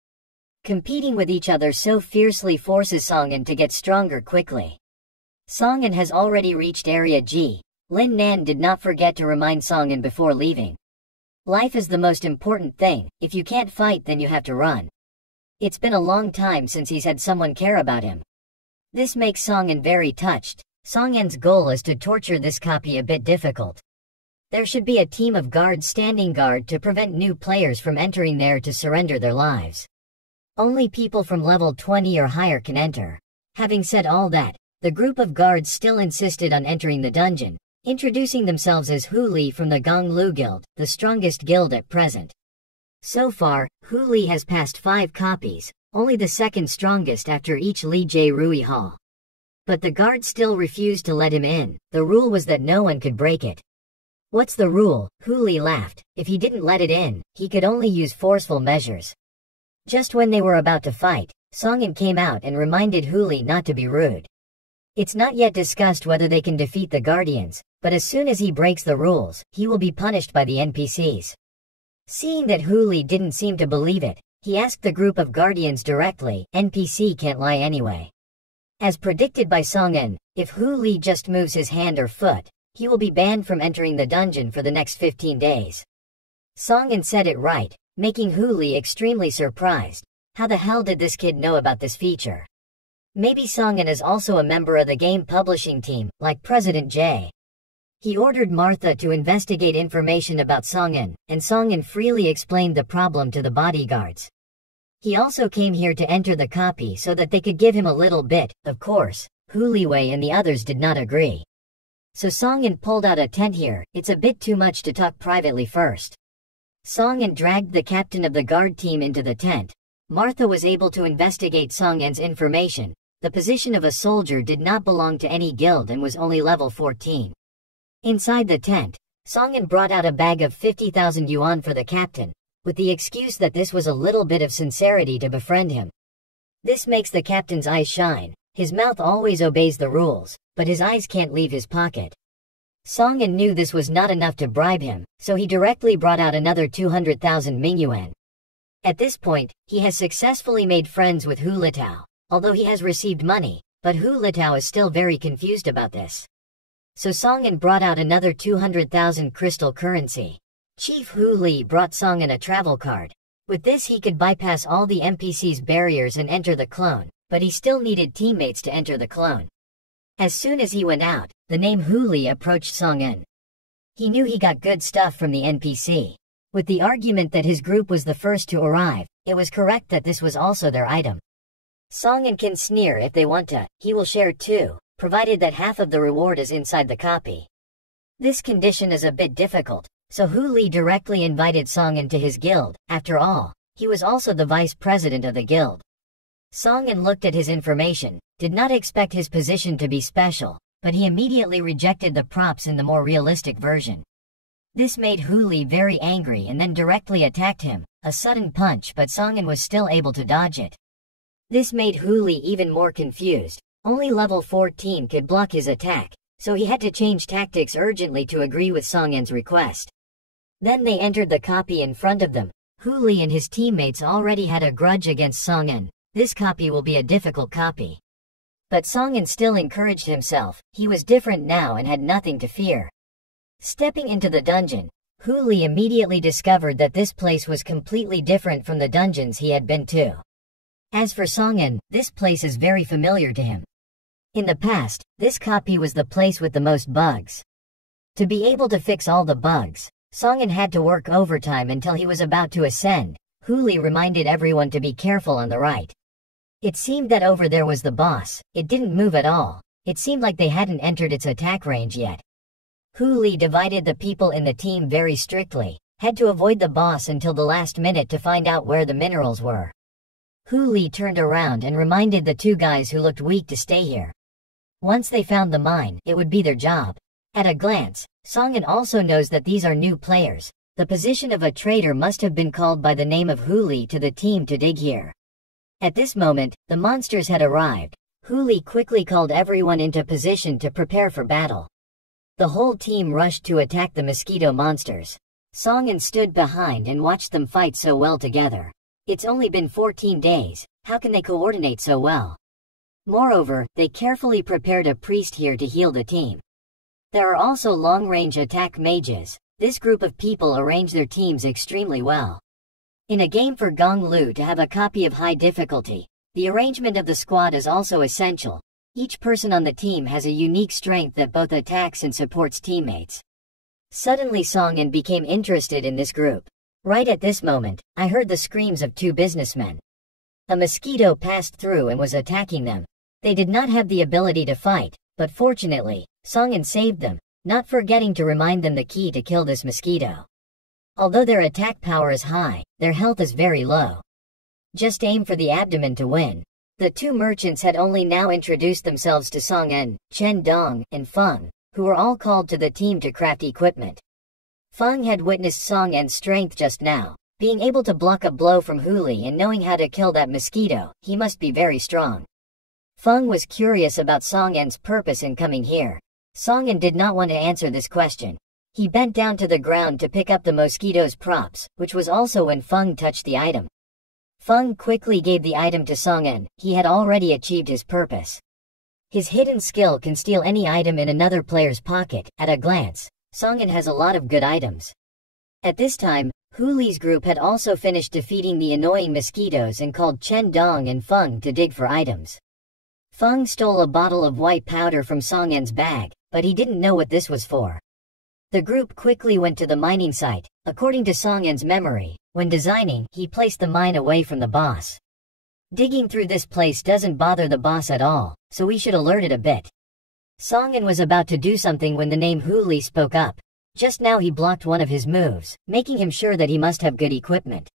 Competing with each other so fiercely forces Song-in to get stronger quickly. Song-in has already reached Area G. Lin Nan did not forget to remind Song-in before leaving. Life is the most important thing. If you can't fight, then you have to run. It's been a long time since he's had someone care about him. This makes Song-in very touched. Song-in's goal is to torture this copy a bit difficult. There should be a team of guards standing guard to prevent new players from entering there to surrender their lives. Only people from level 20 or higher can enter. Having said all that, the group of guards still insisted on entering the dungeon, introducing themselves as Hu Li from the Gong Lu Guild, the strongest guild at present. So far, Hu Li has passed 5 copies, only the second strongest after each Li J Rui Hall. But the guards still refused to let him in. The rule was that no one could break it. What's the rule? Hu Li laughed. If he didn't let it in, he could only use forceful measures. Just when they were about to fight, Song-in came out and reminded Hu Li not to be rude. It's not yet discussed whether they can defeat the Guardians, but as soon as he breaks the rules, he will be punished by the NPCs. Seeing that Hu Li didn't seem to believe it, he asked the group of Guardians directly. NPC can't lie anyway. As predicted by Song-in, if Hu Li just moves his hand or foot, he will be banned from entering the dungeon for the next 15 days. Song-in said it right, making Hu Li extremely surprised. How the hell did this kid know about this feature? Maybe Song-in is also a member of the game publishing team, like President J. He ordered Martha to investigate information about Song-in, and Song-in freely explained the problem to the bodyguards. He also came here to enter the copy so that they could give him a little bit. Of course, Hu Liwei and the others did not agree. So Song-in pulled out a tent here. It's a bit too much to talk privately first. Song-in dragged the captain of the guard team into the tent. Martha was able to investigate Song-in's information. The position of a soldier did not belong to any guild and was only level 14. Inside the tent, Song-in brought out a bag of 50,000 yuan for the captain, with the excuse that this was a little bit of sincerity to befriend him. This makes the captain's eyes shine. His mouth always obeys the rules, but his eyes can't leave his pocket. Song-in knew this was not enough to bribe him, so he directly brought out another 200,000 Mingyuan. At this point, he has successfully made friends with Hu Litao, although he has received money, but Hu Litao is still very confused about this. So Song-in brought out another 200,000 crystal currency. Chief Hu Li brought Song-in a travel card. With this he could bypass all the NPC's barriers and enter the clone, but he still needed teammates to enter the clone. As soon as he went out, the name Hu Li approached Song-in. He knew he got good stuff from the NPC. With the argument that his group was the first to arrive, it was correct that this was also their item. Song-in can sneer if they want to, he will share too, provided that half of the reward is inside the copy. This condition is a bit difficult, so Hu Li directly invited Song-in to his guild. After all, he was also the vice president of the guild. Song-in looked at his information, did not expect his position to be special, but he immediately rejected the props in the more realistic version. This made Hu Li very angry and then directly attacked him, a sudden punch, but Song-in was still able to dodge it. This made Hu Li even more confused. Only level 14 could block his attack, so he had to change tactics urgently to agree with Song-in's request. Then they entered the copy in front of them. Hu Li and his teammates already had a grudge against Song-in. This copy will be a difficult copy. But Song-in still encouraged himself. He was different now and had nothing to fear. Stepping into the dungeon, Hu Li immediately discovered that this place was completely different from the dungeons he had been to. As for Song-in, this place is very familiar to him. In the past, this copy was the place with the most bugs. To be able to fix all the bugs, Song-in had to work overtime until he was about to ascend. Hu Li reminded everyone to be careful on the right. It seemed that over there was the boss. It didn't move at all. It seemed like they hadn't entered its attack range yet. Hu Li divided the people in the team very strictly, had to avoid the boss until the last minute to find out where the minerals were. Hu Li turned around and reminded the two guys who looked weak to stay here. Once they found the mine, it would be their job. At a glance, Song-in also knows that these are new players. The position of a traitor must have been called by the name of Hu Li to the team to dig here. At this moment, the monsters had arrived. Hu Li quickly called everyone into position to prepare for battle. The whole team rushed to attack the mosquito monsters. Song-in stood behind and watched them fight so well together. It's only been 14 days, how can they coordinate so well? Moreover, they carefully prepared a priest here to heal the team. There are also long-range attack mages. This group of people arrange their teams extremely well. In a game for Gong Lu to have a copy of high difficulty, the arrangement of the squad is also essential. Each person on the team has a unique strength that both attacks and supports teammates. Suddenly Song-in became interested in this group. Right at this moment, I heard the screams of two businessmen. A mosquito passed through and was attacking them. They did not have the ability to fight, but fortunately, Song-in saved them, not forgetting to remind them the key to kill this mosquito. Although their attack power is high, their health is very low. Just aim for the abdomen to win. The two merchants had only now introduced themselves to Song-in, Chen Dong, and Feng, who were all called to the team to craft equipment. Feng had witnessed Song-in's strength just now, being able to block a blow from Hu Li and knowing how to kill that mosquito. He must be very strong. Feng was curious about Song-in's purpose in coming here. Song-in did not want to answer this question. He bent down to the ground to pick up the mosquito's props, which was also when Feng touched the item. Feng quickly gave the item to Song-in. He had already achieved his purpose. His hidden skill can steal any item in another player's pocket. At a glance, Song-in has a lot of good items. At this time, Hu Li's group had also finished defeating the annoying mosquitoes and called Chen Dong and Feng to dig for items. Feng stole a bottle of white powder from Song En's bag, but he didn't know what this was for. The group quickly went to the mining site. According to Song En's memory, when designing, he placed the mine away from the boss. Digging through this place doesn't bother the boss at all, so we should alert it a bit. Song En was about to do something when the name Hu Li spoke up. Just now he blocked one of his moves, making him sure that he must have good equipment.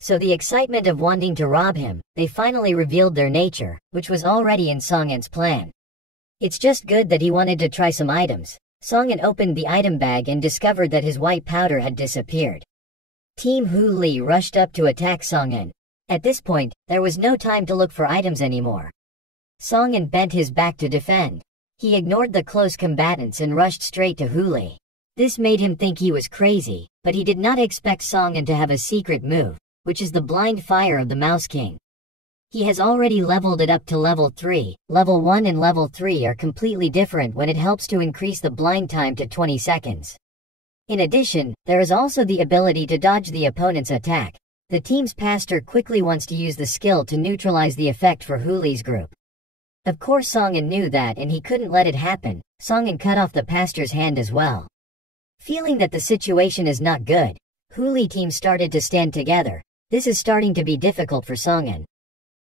So the excitement of wanting to rob him, they finally revealed their nature, which was already in Song En's plan. It's just good that he wanted to try some items. Song En opened the item bag and discovered that his white powder had disappeared. Team Hu Li rushed up to attack Song En. At this point, there was no time to look for items anymore. Song En bent his back to defend. He ignored the close combatants and rushed straight to Hu Li. This made him think he was crazy, but he did not expect Song En to have a secret move, which is the blind fire of the Mouse King. He has already leveled it up to level 3. Level 1 and level 3 are completely different when it helps to increase the blind time to 20 seconds. In addition, there is also the ability to dodge the opponent's attack. The team's pastor quickly wants to use the skill to neutralize the effect for Hu Li's group. Of course Song En knew that and he couldn't let it happen. Song En cut off the pastor's hand as well. Feeling that the situation is not good, Hu Li team started to stand together. This is starting to be difficult for Song En.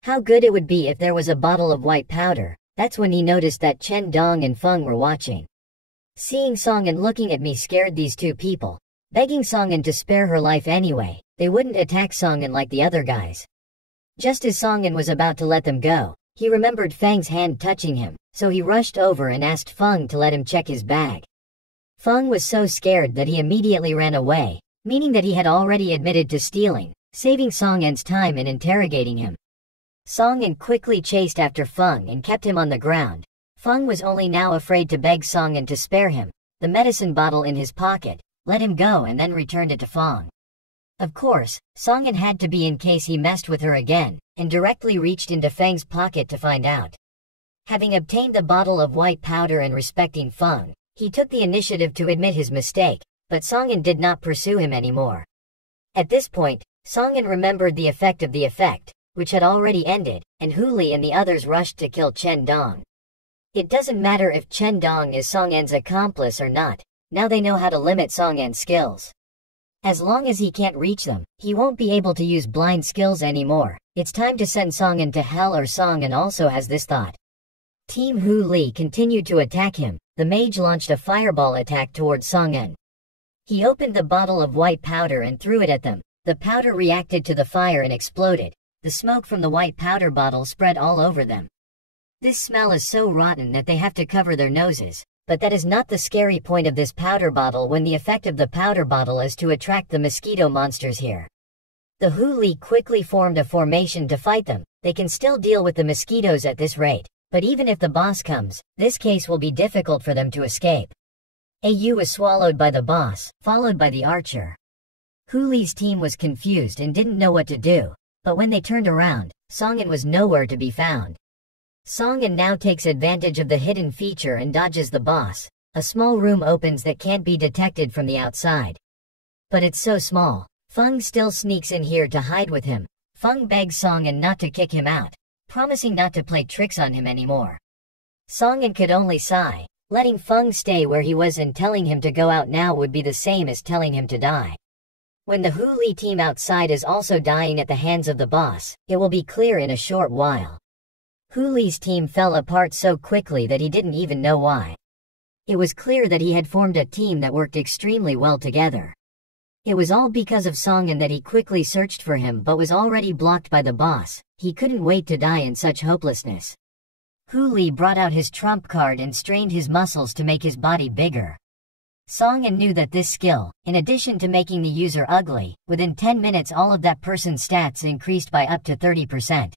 How good it would be if there was a bottle of white powder. That's when he noticed that Chen Dong and Feng were watching. Seeing Song En looking at me scared these two people, begging Song En to spare her life anyway. They wouldn't attack Song En like the other guys. Just as Song En was about to let them go, he remembered Feng's hand touching him, so he rushed over and asked Feng to let him check his bag. Feng was so scared that he immediately ran away, meaning that he had already admitted to stealing, saving Song En's time in interrogating him. Song En quickly chased after Feng and kept him on the ground. Feng was only now afraid to beg Song En to spare him. The medicine bottle in his pocket, let him go and then returned it to Feng. Of course, Song En had to be in case he messed with her again, and directly reached into Feng's pocket to find out. Having obtained the bottle of white powder and respecting Feng, he took the initiative to admit his mistake, but Song En did not pursue him anymore. At this point, Song En remembered the effect, which had already ended, and Hu Li and the others rushed to kill Chen Dong. It doesn't matter if Chen Dong is Song En's accomplice or not, now they know how to limit Song En's skills. As long as he can't reach them, he won't be able to use blind skills anymore. It's time to send Song En to hell, or Song En also has this thought. Team Hu Li continued to attack him. The mage launched a fireball attack towards Song En. He opened the bottle of white powder and threw it at them. The powder reacted to the fire and exploded. The smoke from the white powder bottle spread all over them. This smell is so rotten that they have to cover their noses. But that is not the scary point of this powder bottle, when the effect of the powder bottle is to attract the mosquito monsters here. The Hu Li quickly formed a formation to fight them. They can still deal with the mosquitoes at this rate, but even if the boss comes, this case will be difficult for them to escape. AU was swallowed by the boss, followed by the archer. Hu Li's team was confused and didn't know what to do, but when they turned around, Song En was nowhere to be found. Song En now takes advantage of the hidden feature and dodges the boss. A small room opens that can't be detected from the outside. But it's so small. Feng still sneaks in here to hide with him. Feng begs Song En not to kick him out, promising not to play tricks on him anymore. Song En could only sigh. Letting Feng stay where he was and telling him to go out now would be the same as telling him to die. When the Hu Li team outside is also dying at the hands of the boss, it will be clear in a short while. Hu Li's team fell apart so quickly that he didn't even know why. It was clear that he had formed a team that worked extremely well together. It was all because of Song En that he quickly searched for him but was already blocked by the boss. He couldn't wait to die in such hopelessness. Hu Li brought out his trump card and strained his muscles to make his body bigger. Song En knew that this skill, in addition to making the user ugly, within 10 minutes all of that person's stats increased by up to 30%.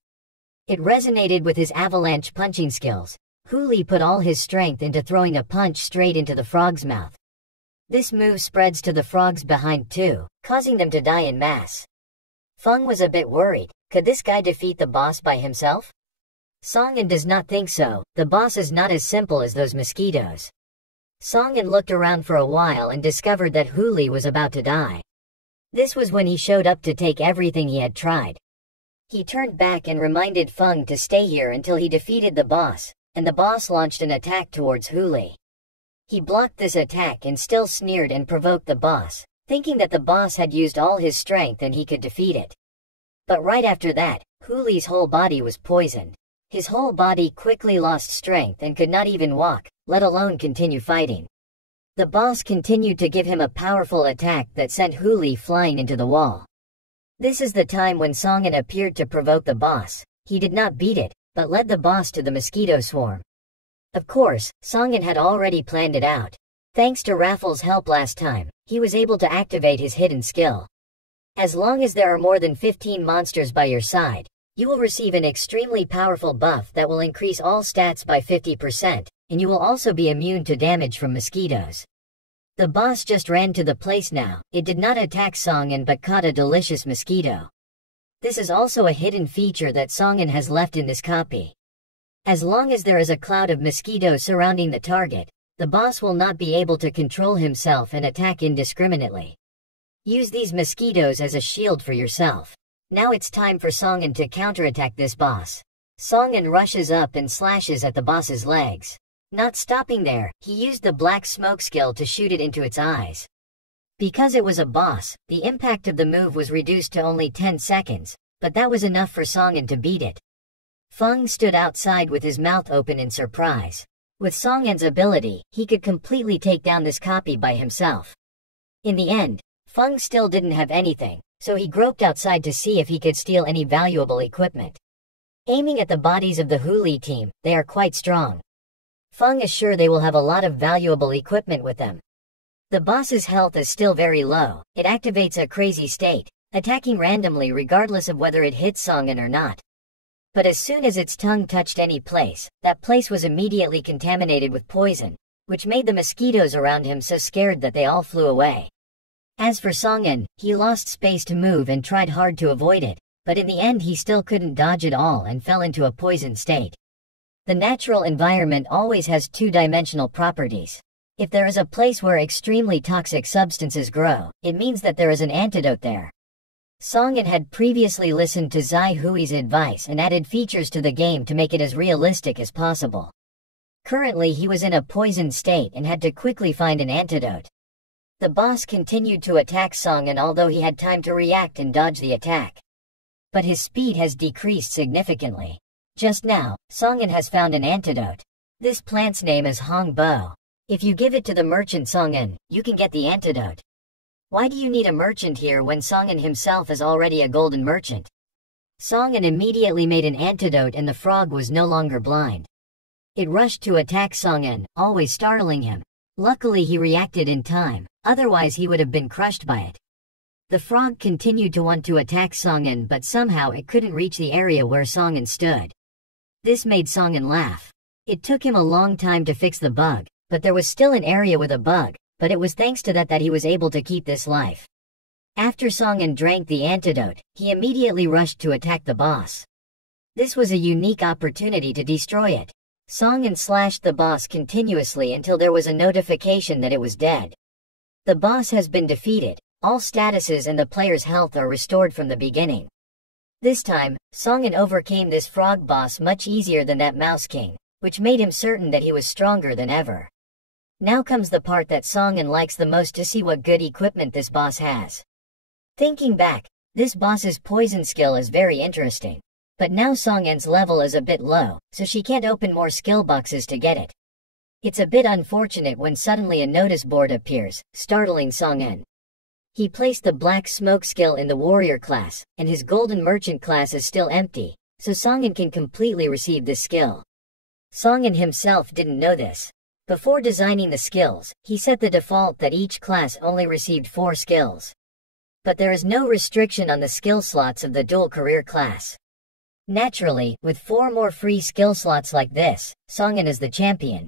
It resonated with his avalanche punching skills. Hu Li put all his strength into throwing a punch straight into the frog's mouth. This move spreads to the frogs behind too, causing them to die in mass. Feng was a bit worried. Could this guy defeat the boss by himself? Song En does not think so. The boss is not as simple as those mosquitoes. Song En looked around for a while and discovered that Hu Li was about to die. This was when he showed up to take everything he had tried. He turned back and reminded Feng to stay here until he defeated the boss, and the boss launched an attack towards Huli. He blocked this attack and still sneered and provoked the boss, thinking that the boss had used all his strength and he could defeat it. But right after that, Huli's whole body was poisoned. His whole body quickly lost strength and could not even walk, let alone continue fighting. The boss continued to give him a powerful attack that sent Huli flying into the wall. This is the time when Songen appeared to provoke the boss. He did not beat it, but led the boss to the mosquito swarm. Of course, Songen had already planned it out. Thanks to Raffles' help last time, he was able to activate his hidden skill. As long as there are more than 15 monsters by your side, you will receive an extremely powerful buff that will increase all stats by 50%, and you will also be immune to damage from mosquitoes. The boss just ran to the place now. It did not attack Songen but caught a delicious mosquito. This is also a hidden feature that Songen has left in this copy. As long as there is a cloud of mosquitoes surrounding the target, the boss will not be able to control himself and attack indiscriminately. Use these mosquitoes as a shield for yourself. Now it's time for Songen to counterattack this boss. Songen rushes up and slashes at the boss's legs. Not stopping there, he used the black smoke skill to shoot it into its eyes. Because it was a boss, the impact of the move was reduced to only 10 seconds, but that was enough for Songen to beat it. Feng stood outside with his mouth open in surprise. With Songen's ability, he could completely take down this copy by himself. In the end, Feng still didn't have anything, so he groped outside to see if he could steal any valuable equipment. Aiming at the bodies of the Huli team, they are quite strong. Feng is sure they will have a lot of valuable equipment with them. The boss's health is still very low. It activates a crazy state, attacking randomly regardless of whether it hits Songen or not. But as soon as its tongue touched any place, that place was immediately contaminated with poison, which made the mosquitoes around him so scared that they all flew away. As for Songen, he lost space to move and tried hard to avoid it, but in the end he still couldn't dodge it all and fell into a poisoned state. The natural environment always has two-dimensional properties. If there is a place where extremely toxic substances grow, it means that there is an antidote there. Songen had previously listened to Zai Hui's advice and added features to the game to make it as realistic as possible. Currently he was in a poisoned state and had to quickly find an antidote. The boss continued to attack Songen although he had time to react and dodge the attack. But his speed has decreased significantly. Just now, Songen has found an antidote. This plant's name is Hongbo. If you give it to the merchant Songen, you can get the antidote. Why do you need a merchant here when Songen himself is already a golden merchant? Songen immediately made an antidote and the frog was no longer blind. It rushed to attack Songen, always startling him. Luckily he reacted in time, otherwise he would have been crushed by it. The frog continued to want to attack Songen but somehow it couldn't reach the area where Songen stood. This made Songen laugh. It took him a long time to fix the bug, but there was still an area with a bug, but it was thanks to that he was able to keep this life. After Songen drank the antidote, he immediately rushed to attack the boss. This was a unique opportunity to destroy it. Songen slashed the boss continuously until there was a notification that it was dead. The boss has been defeated. All statuses and the player's health are restored from the beginning. This time, Songen overcame this frog boss much easier than that Mouse King, which made him certain that he was stronger than ever. Now comes the part that Songen likes the most to see what good equipment this boss has. Thinking back, this boss's poison skill is very interesting. But now Songen's level is a bit low, so she can't open more skill boxes to get it. It's a bit unfortunate when suddenly a notice board appears, startling Songen. He placed the black smoke skill in the warrior class, and his golden merchant class is still empty, so Songen can completely receive this skill. Songen himself didn't know this. Before designing the skills, he set the default that each class only received 4 skills. But there is no restriction on the skill slots of the dual career class. Naturally, with 4 more free skill slots like this, Songen is the champion.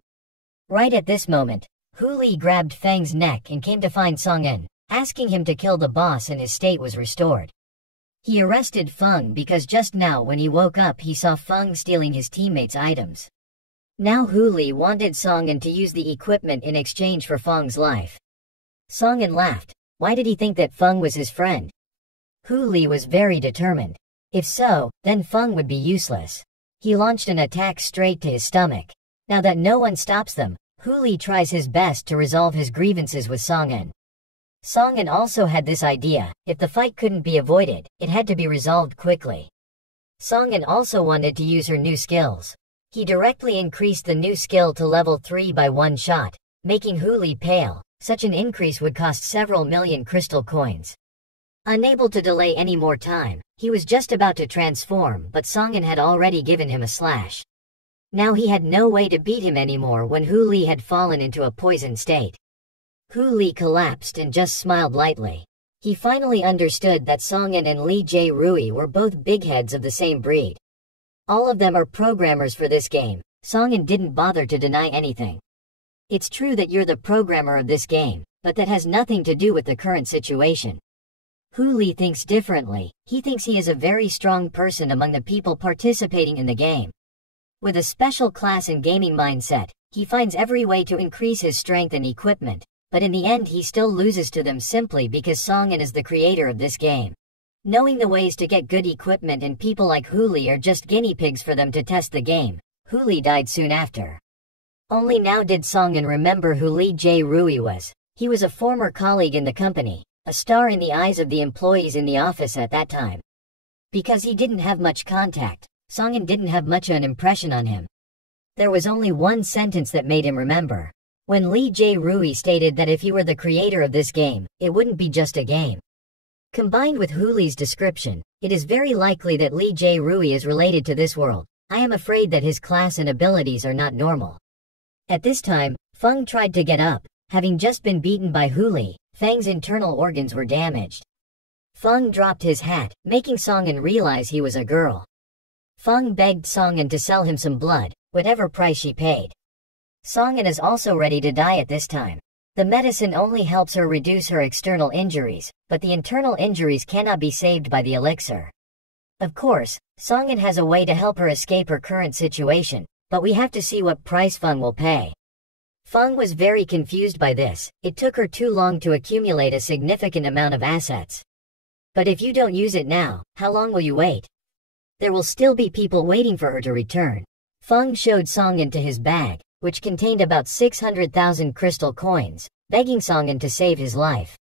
Right at this moment, Huli grabbed Fang's neck and came to find Songen, asking him to kill the boss and his state was restored. He arrested Feng because just now when he woke up he saw Feng stealing his teammates' items. Now Huli wanted Songen to use the equipment in exchange for Feng's life. Songen laughed. Why did he think that Feng was his friend? Huli was very determined. If so, then Feng would be useless. He launched an attack straight to his stomach. Now that no one stops them, Hu Li tries his best to resolve his grievances with Song-en. Song-en also had this idea: if the fight couldn't be avoided, it had to be resolved quickly. Song-en also wanted to use her new skills. He directly increased the new skill to level 3 by one shot, making Hu Li pale. Such an increase would cost several million crystal coins. Unable to delay any more time, he was just about to transform, but Song-en had already given him a slash. Now he had no way to beat him anymore when Hu Li had fallen into a poisoned state. Hu Li collapsed and just smiled lightly. He finally understood that Song-en and Li Jie-rui were both bigheads of the same breed. All of them are programmers for this game. Song-en didn't bother to deny anything. It's true that you're the programmer of this game, but that has nothing to do with the current situation. Hu Li thinks differently. He thinks he is a very strong person among the people participating in the game. With a special class and gaming mindset, he finds every way to increase his strength and equipment, but in the end he still loses to them simply because Song-en is the creator of this game. Knowing the ways to get good equipment and people like Hu Li are just guinea pigs for them to test the game, Hu Li died soon after. Only now did Song-en remember who Li Jie-rui was. He was a former colleague in the company, a star in the eyes of the employees in the office at that time. Because he didn't have much contact, Song-en didn't have much of an impression on him. There was only one sentence that made him remember. When Li Jie-rui stated that if he were the creator of this game, it wouldn't be just a game. Combined with Hu Li's description, it is very likely that Li Jie-rui is related to this world. I am afraid that his class and abilities are not normal. At this time, Feng tried to get up. Having just been beaten by Hu Li, Feng's internal organs were damaged. Feng dropped his hat, making Song-en realize he was a girl. Feng begged Song-en to sell him some blood, whatever price she paid. Song-en is also ready to die at this time. The medicine only helps her reduce her external injuries, but the internal injuries cannot be saved by the elixir. Of course, Song-en has a way to help her escape her current situation, but we have to see what price Feng will pay. Feng was very confused by this. It took her too long to accumulate a significant amount of assets. But if you don't use it now, how long will you wait? There will still be people waiting for her to return. Feng showed Song-en to his bag, which contained about 600,000 crystal coins, begging Song-en to save his life.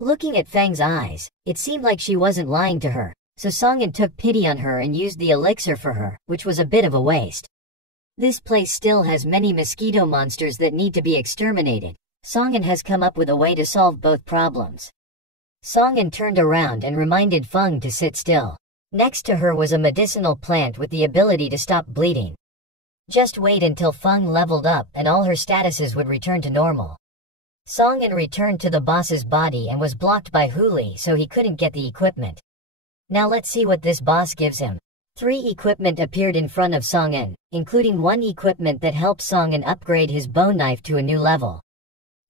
Looking at Feng's eyes, it seemed like she wasn't lying to her, so Song-en took pity on her and used the elixir for her, which was a bit of a waste. This place still has many mosquito monsters that need to be exterminated. Song-en has come up with a way to solve both problems. Song-en turned around and reminded Feng to sit still. Next to her was a medicinal plant with the ability to stop bleeding. Just wait until Feng leveled up and all her statuses would return to normal. Song-en returned to the boss's body and was blocked by Hu Li, so he couldn't get the equipment. Now let's see what this boss gives him. 3 equipment appeared in front of Song-en, including 1 equipment that helps Song-en upgrade his bone knife to a new level.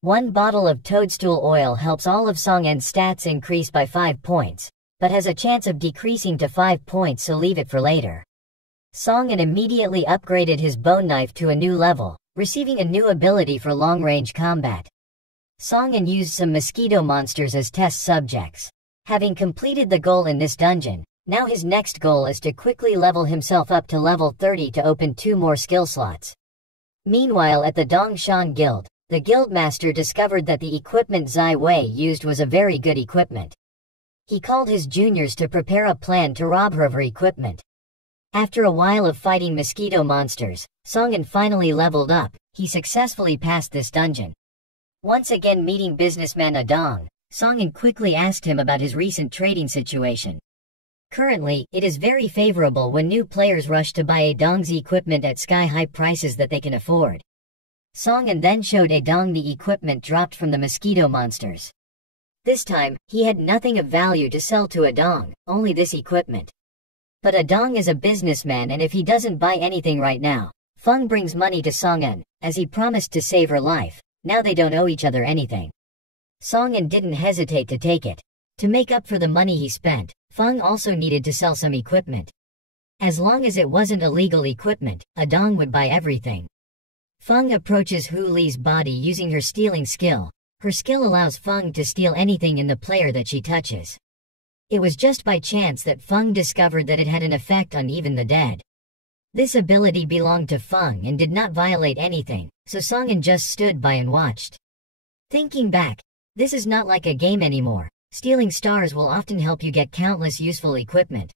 1 bottle of toadstool oil helps all of Song-en's stats increase by 5 points, but has a chance of decreasing to 5 points, so leave it for later. Song-en immediately upgraded his bone knife to a new level, receiving a new ability for long-range combat. Song-en used some mosquito monsters as test subjects. Having completed the goal in this dungeon, now his next goal is to quickly level himself up to level 30 to open 2 more skill slots. Meanwhile at the Dongshan Guild, the guildmaster discovered that the equipment Zai Wei used was a very good equipment. He called his juniors to prepare a plan to rob her of her equipment. After a while of fighting mosquito monsters, Song-en finally leveled up. He successfully passed this dungeon. Once again meeting businessman Adong, Song-en quickly asked him about his recent trading situation. Currently, it is very favorable when new players rush to buy Adong's equipment at sky-high prices that they can afford. Song-en then showed Adong the equipment dropped from the mosquito monsters. This time, he had nothing of value to sell to Adong, only this equipment. But Adong is a businessman, and if he doesn't buy anything right now, Feng brings money to Song-en, as he promised to save her life. Now they don't owe each other anything. Song-en didn't hesitate to take it. To make up for the money he spent, Feng also needed to sell some equipment. As long as it wasn't illegal equipment, Adong would buy everything. Feng approaches Hu Li's body using her stealing skill. Her skill allows Feng to steal anything in the player that she touches. It was just by chance that Feng discovered that it had an effect on even the dead. This ability belonged to Feng and did not violate anything, so Songen just stood by and watched. Thinking back, this is not like a game anymore. Stealing stars will often help you get countless useful equipment.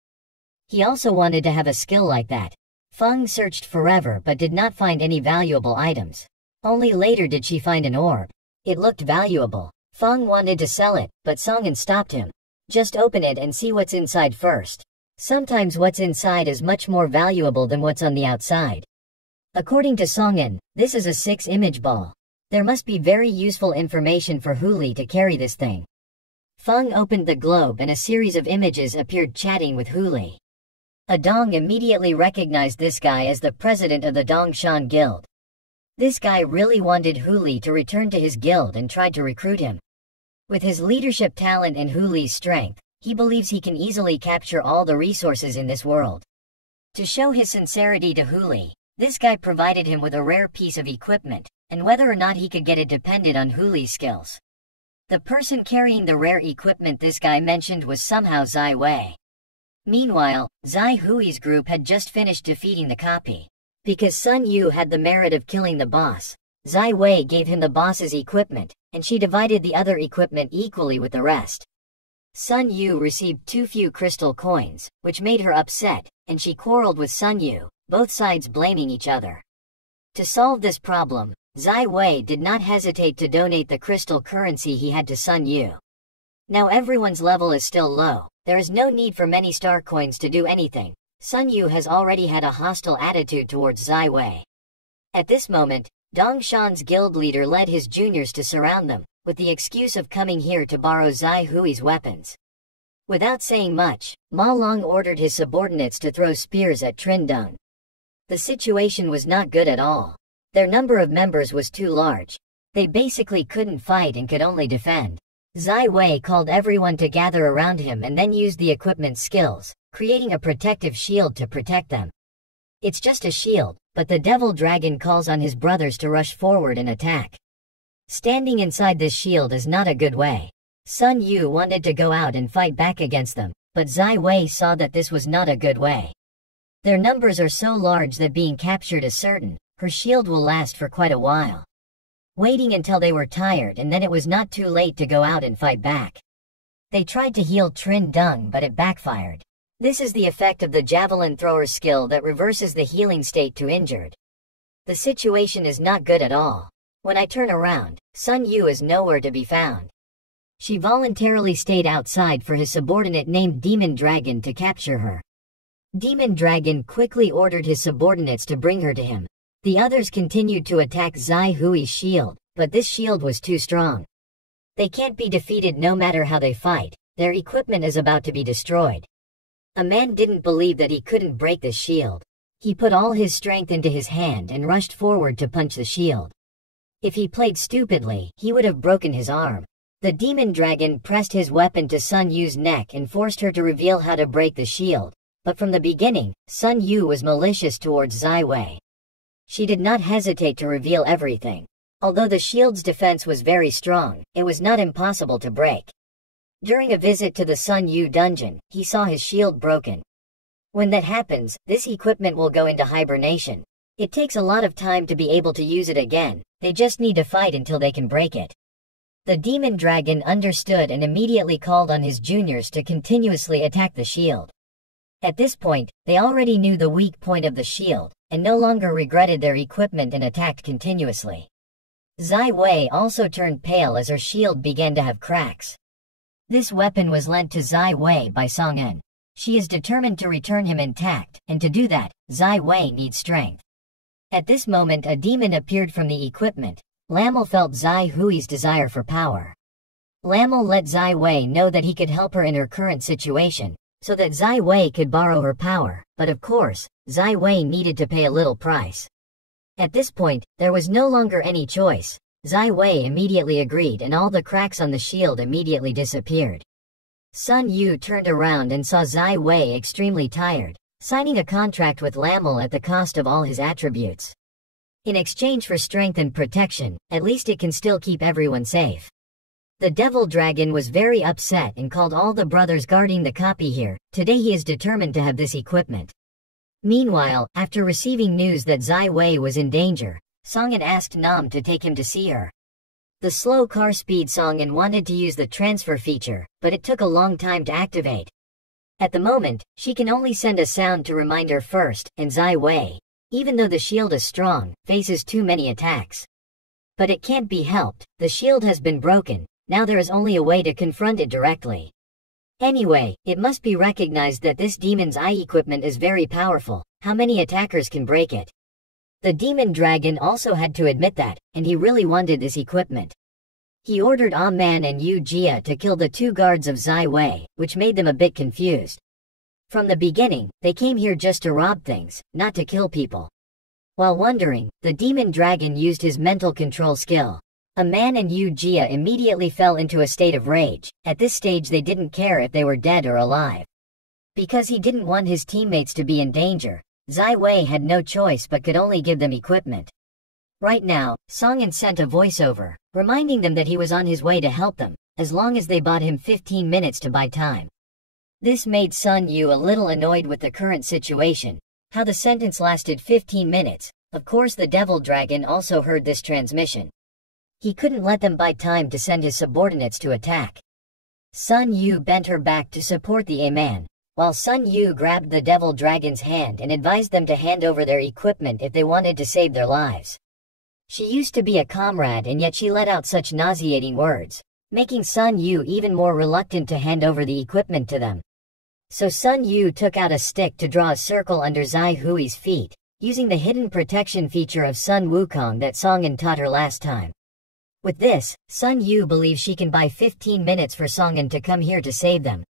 He also wanted to have a skill like that. Feng searched forever but did not find any valuable items. Only later did she find an orb. It looked valuable. Feng wanted to sell it, but Songen stopped him. Just open it and see what's inside first. Sometimes what's inside is much more valuable than what's on the outside. According to Songen, this is a 6-image ball. There must be very useful information for Huli to carry this thing. Feng opened the globe and a series of images appeared chatting with Huli. Adong immediately recognized this guy as the president of the Dongshan Guild. This guy really wanted Huli to return to his guild and tried to recruit him. With his leadership talent and Huli's strength, he believes he can easily capture all the resources in this world. To show his sincerity to Huli, this guy provided him with a rare piece of equipment, and whether or not he could get it depended on Huli's skills. The person carrying the rare equipment this guy mentioned was somehow Zai Wei. Meanwhile, Zai Hui's group had just finished defeating the copy. Because Sun Yu had the merit of killing the boss, Zai Wei gave him the boss's equipment, and she divided the other equipment equally with the rest. Sun Yu received too few crystal coins, which made her upset, and she quarreled with Sun Yu, both sides blaming each other. To solve this problem, Zai Wei did not hesitate to donate the crystal currency he had to Sun Yu. Now everyone's level is still low, there is no need for many star coins to do anything. Sun Yu has already had a hostile attitude towards Zai Wei. At this moment, Dongshan's guild leader led his juniors to surround them, with the excuse of coming here to borrow Zai Hui's weapons. Without saying much, Ma Long ordered his subordinates to throw spears at Trindung. The situation was not good at all. Their number of members was too large. They basically couldn't fight and could only defend. Zai Wei called everyone to gather around him and then used the equipment's skills, creating a protective shield to protect them. It's just a shield, but the Devil Dragon calls on his brothers to rush forward and attack. Standing inside this shield is not a good way. Sun Yu wanted to go out and fight back against them, but Zai Wei saw that this was not a good way. Their numbers are so large that being captured is certain. Her shield will last for quite a while. Waiting until they were tired and then it was not too late to go out and fight back. They tried to heal Trindung but it backfired. This is the effect of the javelin thrower's skill that reverses the healing state to injured. The situation is not good at all. When I turn around, Sun Yu is nowhere to be found. She voluntarily stayed outside for his subordinate named Demon Dragon to capture her. Demon Dragon quickly ordered his subordinates to bring her to him. The others continued to attack Zai Hui's shield, but this shield was too strong. They can't be defeated no matter how they fight. Their equipment is about to be destroyed. A man didn't believe that he couldn't break the shield. He put all his strength into his hand and rushed forward to punch the shield. If he played stupidly, he would have broken his arm. The demon dragon pressed his weapon to Sun Yu's neck and forced her to reveal how to break the shield. But from the beginning, Sun Yu was malicious towards Zai Wei. She did not hesitate to reveal everything. Although the shield's defense was very strong, it was not impossible to break. During a visit to the Sun Yu dungeon, he saw his shield broken. When that happens, this equipment will go into hibernation. It takes a lot of time to be able to use it again, they just need to fight until they can break it. The demon dragon understood and immediately called on his juniors to continuously attack the shield. At this point, they already knew the weak point of the shield, and no longer regretted their equipment and attacked continuously. Zai Wei also turned pale as her shield began to have cracks. This weapon was lent to Zai Wei by Songen. She is determined to return him intact, and to do that, Zai Wei needs strength. At this moment a demon appeared from the equipment. Lamel felt Zai Hui's desire for power. Lamel let Zai Wei know that he could help her in her current situation, so that Zai Wei could borrow her power, but of course, Zai Wei needed to pay a little price. At this point, there was no longer any choice. Zai Wei immediately agreed and all the cracks on the shield immediately disappeared. Sun Yu turned around and saw Zai Wei extremely tired, signing a contract with Lamel at the cost of all his attributes. In exchange for strength and protection, at least it can still keep everyone safe. The devil dragon was very upset and called all the brothers guarding the copy here. Today he is determined to have this equipment. Meanwhile, after receiving news that Zai Wei was in danger, Songin asked Nam to take him to see her. The slow car speed Songin wanted to use the transfer feature, but it took a long time to activate. At the moment, she can only send a sound to remind her first, and Zai Wei, even though the shield is strong, faces too many attacks. But it can't be helped, the shield has been broken, now there is only a way to confront it directly. Anyway, it must be recognized that this demon's eye equipment is very powerful. How many attackers can break it? The demon dragon also had to admit that, and he really wanted this equipment. He ordered Ah Man and Yu Jia to kill the two guards of Zai Wei, which made them a bit confused. From the beginning, they came here just to rob things, not to kill people. While wondering, the demon dragon used his mental control skill. A man and Yu Jia immediately fell into a state of rage. At this stage they didn't care if they were dead or alive. Because he didn't want his teammates to be in danger, Zai Wei had no choice but could only give them equipment. Right now, Songin sent a voiceover, reminding them that he was on his way to help them, as long as they bought him 15 minutes to buy time. This made Sun Yu a little annoyed with the current situation, how the sentence lasted 15 minutes. Of course the devil dragon also heard this transmission. He couldn't let them buy time to send his subordinates to attack. Sun Yu bent her back to support the A-man, while Sun Yu grabbed the devil dragon's hand and advised them to hand over their equipment if they wanted to save their lives. She used to be a comrade and yet she let out such nauseating words, making Sun Yu even more reluctant to hand over the equipment to them. So Sun Yu took out a stick to draw a circle under Zai Hui's feet, using the hidden protection feature of Sun Wukong that Songin taught her last time. With this, Sun Yu believes she can buy 15 minutes for Songin to come here to save them.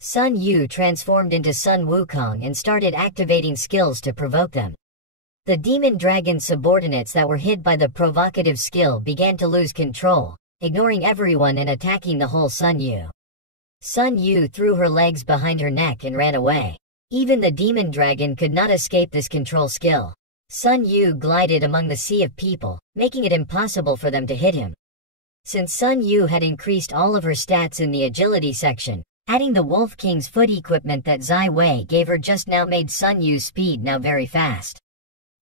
Sun Yu transformed into Sun Wukong and started activating skills to provoke them. The demon dragon subordinates that were hid by the provocative skill began to lose control, ignoring everyone and attacking the whole Sun Yu. Sun Yu threw her legs behind her neck and ran away. Even the demon dragon could not escape this control skill. Sun Yu glided among the sea of people, making it impossible for them to hit him. Since Sun Yu had increased all of her stats in the agility section, adding the Wolf King's foot equipment that Zai Wei gave her just now made Sun Yu's speed now very fast.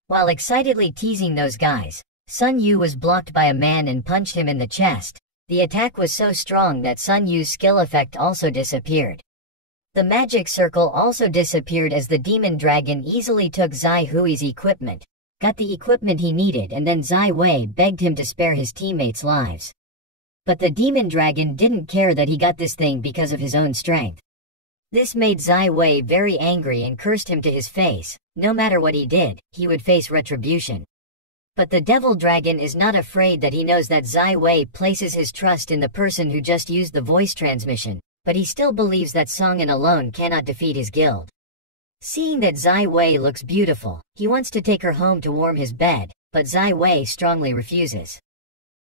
While excitedly teasing those guys, Sun Yu was blocked by a man and punched him in the chest. The attack was so strong that Sun Yu's skill effect also disappeared. The magic circle also disappeared as the demon dragon easily took Zai Hui's equipment, got the equipment he needed, and then Zai Wei begged him to spare his teammates' lives. But the demon dragon didn't care that he got this thing because of his own strength. This made Zai Wei very angry and cursed him to his face. No matter what he did, he would face retribution. But the devil dragon is not afraid that he knows that Zai Wei places his trust in the person who just used the voice transmission. But he still believes that Songin alone cannot defeat his guild. Seeing that Zai Wei looks beautiful, he wants to take her home to warm his bed, but Zai Wei strongly refuses.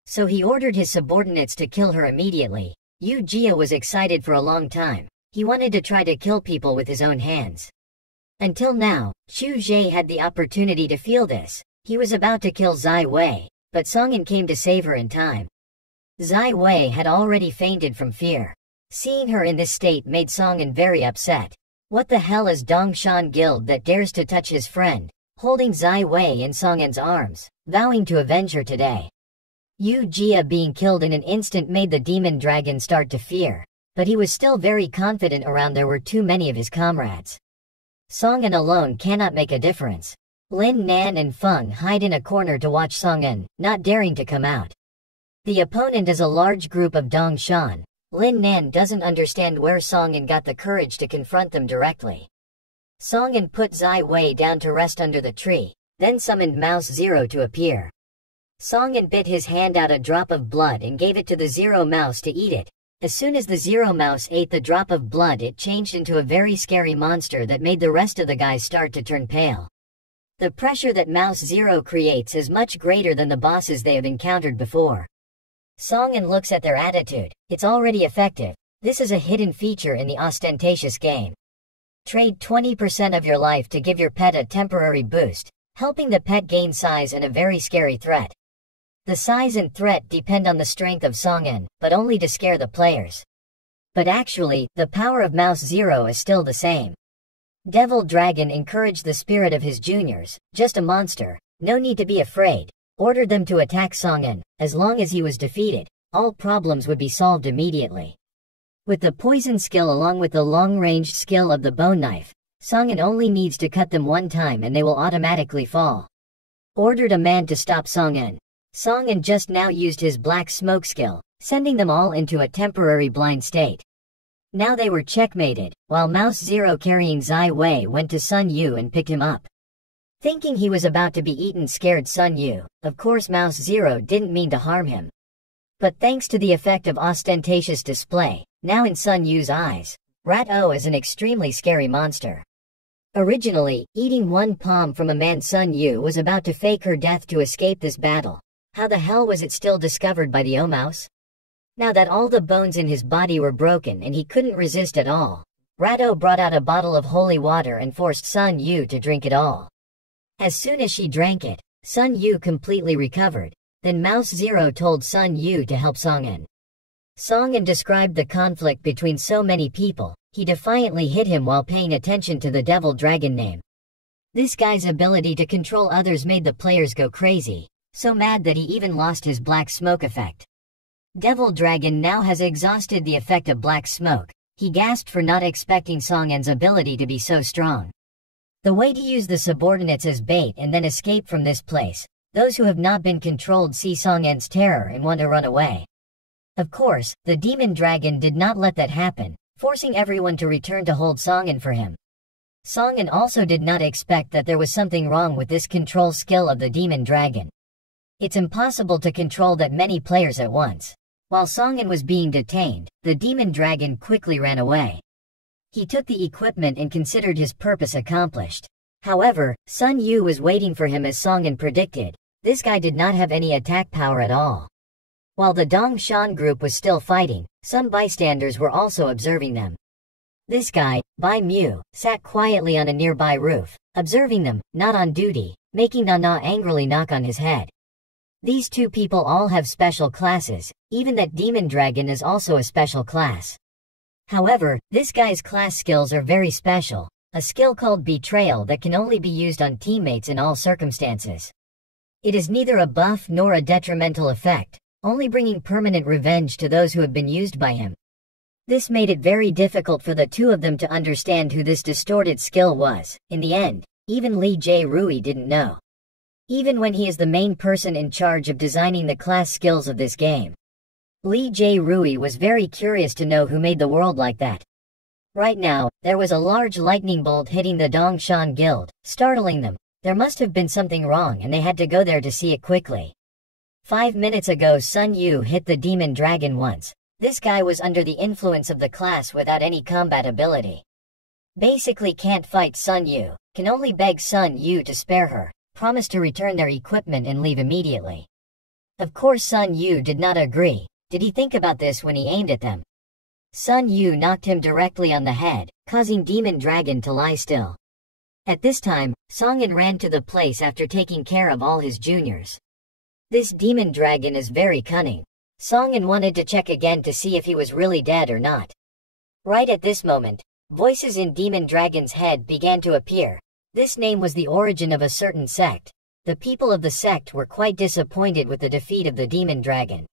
So he ordered his subordinates to kill her immediately. Yu Jia was excited for a long time. He wanted to try to kill people with his own hands. Until now, Chu Zhe had the opportunity to feel this. He was about to kill Zai Wei, but Songin came to save her in time. Zai Wei had already fainted from fear. Seeing her in this state made Songin very upset. What the hell is Dongshan Guild that dares to touch his friend? Holding Zai Wei in Songin's arms, vowing to avenge her today. Yu Jia being killed in an instant made the demon dragon start to fear, but he was still very confident around there were too many of his comrades. Songin alone cannot make a difference. Lin Nan and Feng hide in a corner to watch Songin, not daring to come out. The opponent is a large group of Dongshan. Lin Nan doesn't understand where Songin got the courage to confront them directly. Songin put Zai Wei down to rest under the tree, then summoned Mouse Zero to appear. Songin bit his hand out a drop of blood and gave it to the Zero Mouse to eat it. As soon as the Zero Mouse ate the drop of blood, it changed into a very scary monster that made the rest of the guys start to turn pale. The pressure that Mouse Zero creates is much greater than the bosses they have encountered before. Songin looks at their attitude. It's already effective. This is a hidden feature in the ostentatious game. Trade 20% of your life to give your pet a temporary boost, helping the pet gain size and a very scary threat. The size and threat depend on the strength of Song-in, but only to scare the players. But actually, the power of Mouse Zero is still the same. Devil Dragon encouraged the spirit of his juniors, just a monster, no need to be afraid, ordered them to attack Song-in. As long as he was defeated, all problems would be solved immediately. With the poison skill along with the long-ranged skill of the bone knife, Song-in only needs to cut them one time and they will automatically fall. Ordered a man to stop Song-in. Song-in just now used his black smoke skill, sending them all into a temporary blind state. Now they were checkmated, while Mouse Zero carrying Zai Wei went to Sun Yu and picked him up. Thinking he was about to be eaten, scared Sun Yu. Of course Mouse Zero didn't mean to harm him. But thanks to the effect of ostentatious display, now in Sun Yu's eyes, Rat-O is an extremely scary monster. Originally, eating one palm from a man, Sun Yu was about to fake her death to escape this battle. How the hell was it still discovered by the O-Mouse? Now that all the bones in his body were broken and he couldn't resist at all, Rat-O brought out a bottle of holy water and forced Sun Yu to drink it all. As soon as she drank it, Sun Yu completely recovered. Then Mouse Zero told Sun Yu to help Song-in. Song-in described the conflict between so many people. He defiantly hit him while paying attention to the Devil Dragon name. This guy's ability to control others made the players go crazy, so mad that he even lost his black smoke effect. Devil Dragon now has exhausted the effect of black smoke. He gasped for not expecting Song-in's ability to be so strong. The way to use the subordinates as bait and then escape from this place. Those who have not been controlled see Song-in's terror and want to run away. Of course, the demon dragon did not let that happen, forcing everyone to return to hold Song-in for him. Song-in also did not expect that there was something wrong with this control skill of the demon dragon. It's impossible to control that many players at once. While Song-in was being detained, the demon dragon quickly ran away. He took the equipment and considered his purpose accomplished. However, Sun Yu was waiting for him as Song-in predicted. This guy did not have any attack power at all. While the Dong Shan group was still fighting, some bystanders were also observing them. This guy, Bai Mu, sat quietly on a nearby roof, observing them, not on duty, making Nana angrily knock on his head. These two people all have special classes, even that demon dragon is also a special class. However, this guy's class skills are very special, a skill called Betrayal that can only be used on teammates in all circumstances. It is neither a buff nor a detrimental effect, only bringing permanent revenge to those who have been used by him. This made it very difficult for the two of them to understand who this distorted skill was. In the end, even Lee J. Rui didn't know. Even when he is the main person in charge of designing the class skills of this game. Lee J. Rui was very curious to know who made the world like that. Right now, there was a large lightning bolt hitting the Dong Shan Guild, startling them. There must have been something wrong and they had to go there to see it quickly. 5 minutes ago Sun Yu hit the demon dragon once. This guy was under the influence of the class without any combat ability. Basically can't fight Sun Yu, can only beg Sun Yu to spare her, promise to return their equipment and leave immediately. Of course Sun Yu did not agree. Did he think about this when he aimed at them? Sun Yu knocked him directly on the head, causing Demon Dragon to lie still. At this time, Song-in ran to the place after taking care of all his juniors. This Demon Dragon is very cunning. Song-in wanted to check again to see if he was really dead or not. Right at this moment, voices in Demon Dragon's head began to appear. This name was the origin of a certain sect. The people of the sect were quite disappointed with the defeat of the Demon Dragon.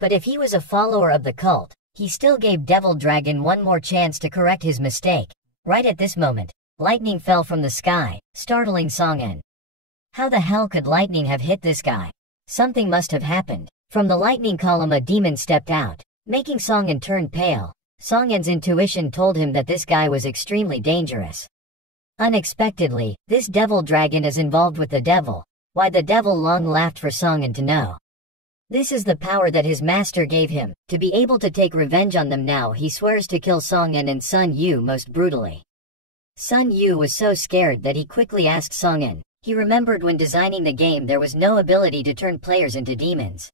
But if he was a follower of the cult, he still gave Devil Dragon one more chance to correct his mistake. Right at this moment, lightning fell from the sky, startling Song-in. How the hell could lightning have hit this guy? Something must have happened. From the lightning column a demon stepped out, making Song-in turn pale. Song-in's intuition told him that this guy was extremely dangerous. Unexpectedly, this Devil Dragon is involved with the devil. Why the devil long laughed for Song-in to know. This is the power that his master gave him, to be able to take revenge on them. Now he swears to kill Song-in and Sun Yu most brutally. Sun Yu was so scared that he quickly asked Song-in. He remembered when designing the game there was no ability to turn players into demons.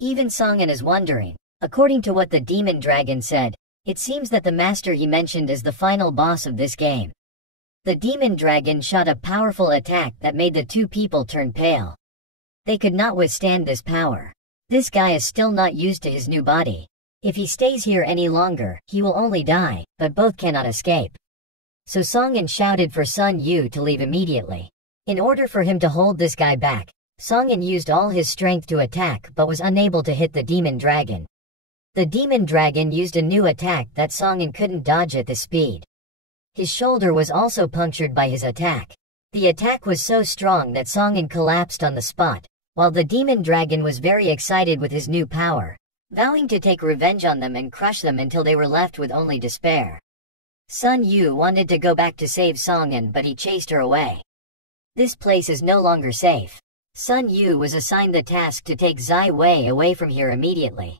Even Song-in is wondering. According to what the Demon Dragon said, it seems that the master he mentioned is the final boss of this game. The Demon Dragon shot a powerful attack that made the two people turn pale. They could not withstand this power. This guy is still not used to his new body. If he stays here any longer, he will only die, but both cannot escape. So Song-in shouted for Sun Yu to leave immediately. In order for him to hold this guy back, Song-in used all his strength to attack but was unable to hit the demon dragon. The demon dragon used a new attack that Song-in couldn't dodge at this speed. His shoulder was also punctured by his attack. The attack was so strong that Song-in collapsed on the spot, while the demon dragon was very excited with his new power, vowing to take revenge on them and crush them until they were left with only despair. Sun Yu wanted to go back to save Song-in, but he chased her away. This place is no longer safe. Sun Yu was assigned the task to take Zai Wei away from here immediately.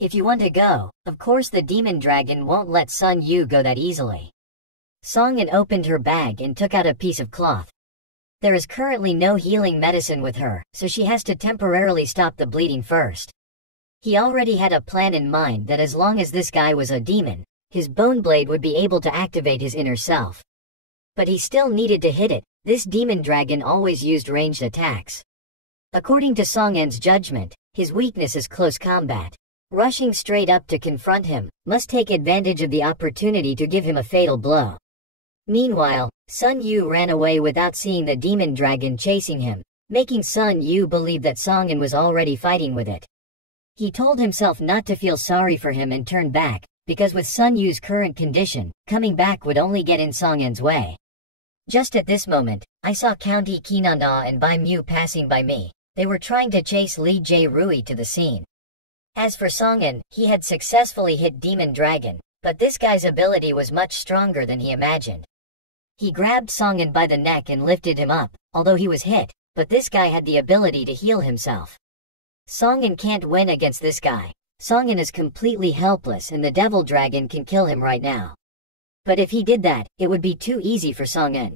If you want to go, of course the demon dragon won't let Sun Yu go that easily. Song-in opened her bag and took out a piece of cloth. There is currently no healing medicine with her, so she has to temporarily stop the bleeding first. He already had a plan in mind that as long as this guy was a demon, his bone blade would be able to activate his inner self. But he still needed to hit it. This demon dragon always used ranged attacks. According to Song-in's judgment, his weakness is close combat. Rushing straight up to confront him must take advantage of the opportunity to give him a fatal blow. Meanwhile, Sun Yu ran away without seeing the demon dragon chasing him, making Sun Yu believe that Song-in was already fighting with it. He told himself not to feel sorry for him and turned back, because with Sun Yu's current condition, coming back would only get in Song-in's way. Just at this moment, I saw County Kinanda and Bai Mu passing by me. They were trying to chase Li J Rui to the scene. As for Song-in, he had successfully hit Demon Dragon, but this guy's ability was much stronger than he imagined. He grabbed Song-in by the neck and lifted him up, although he was hit, but this guy had the ability to heal himself. Song-in can't win against this guy. Song-in is completely helpless and the Devil Dragon can kill him right now. But if he did that, it would be too easy for Song-in.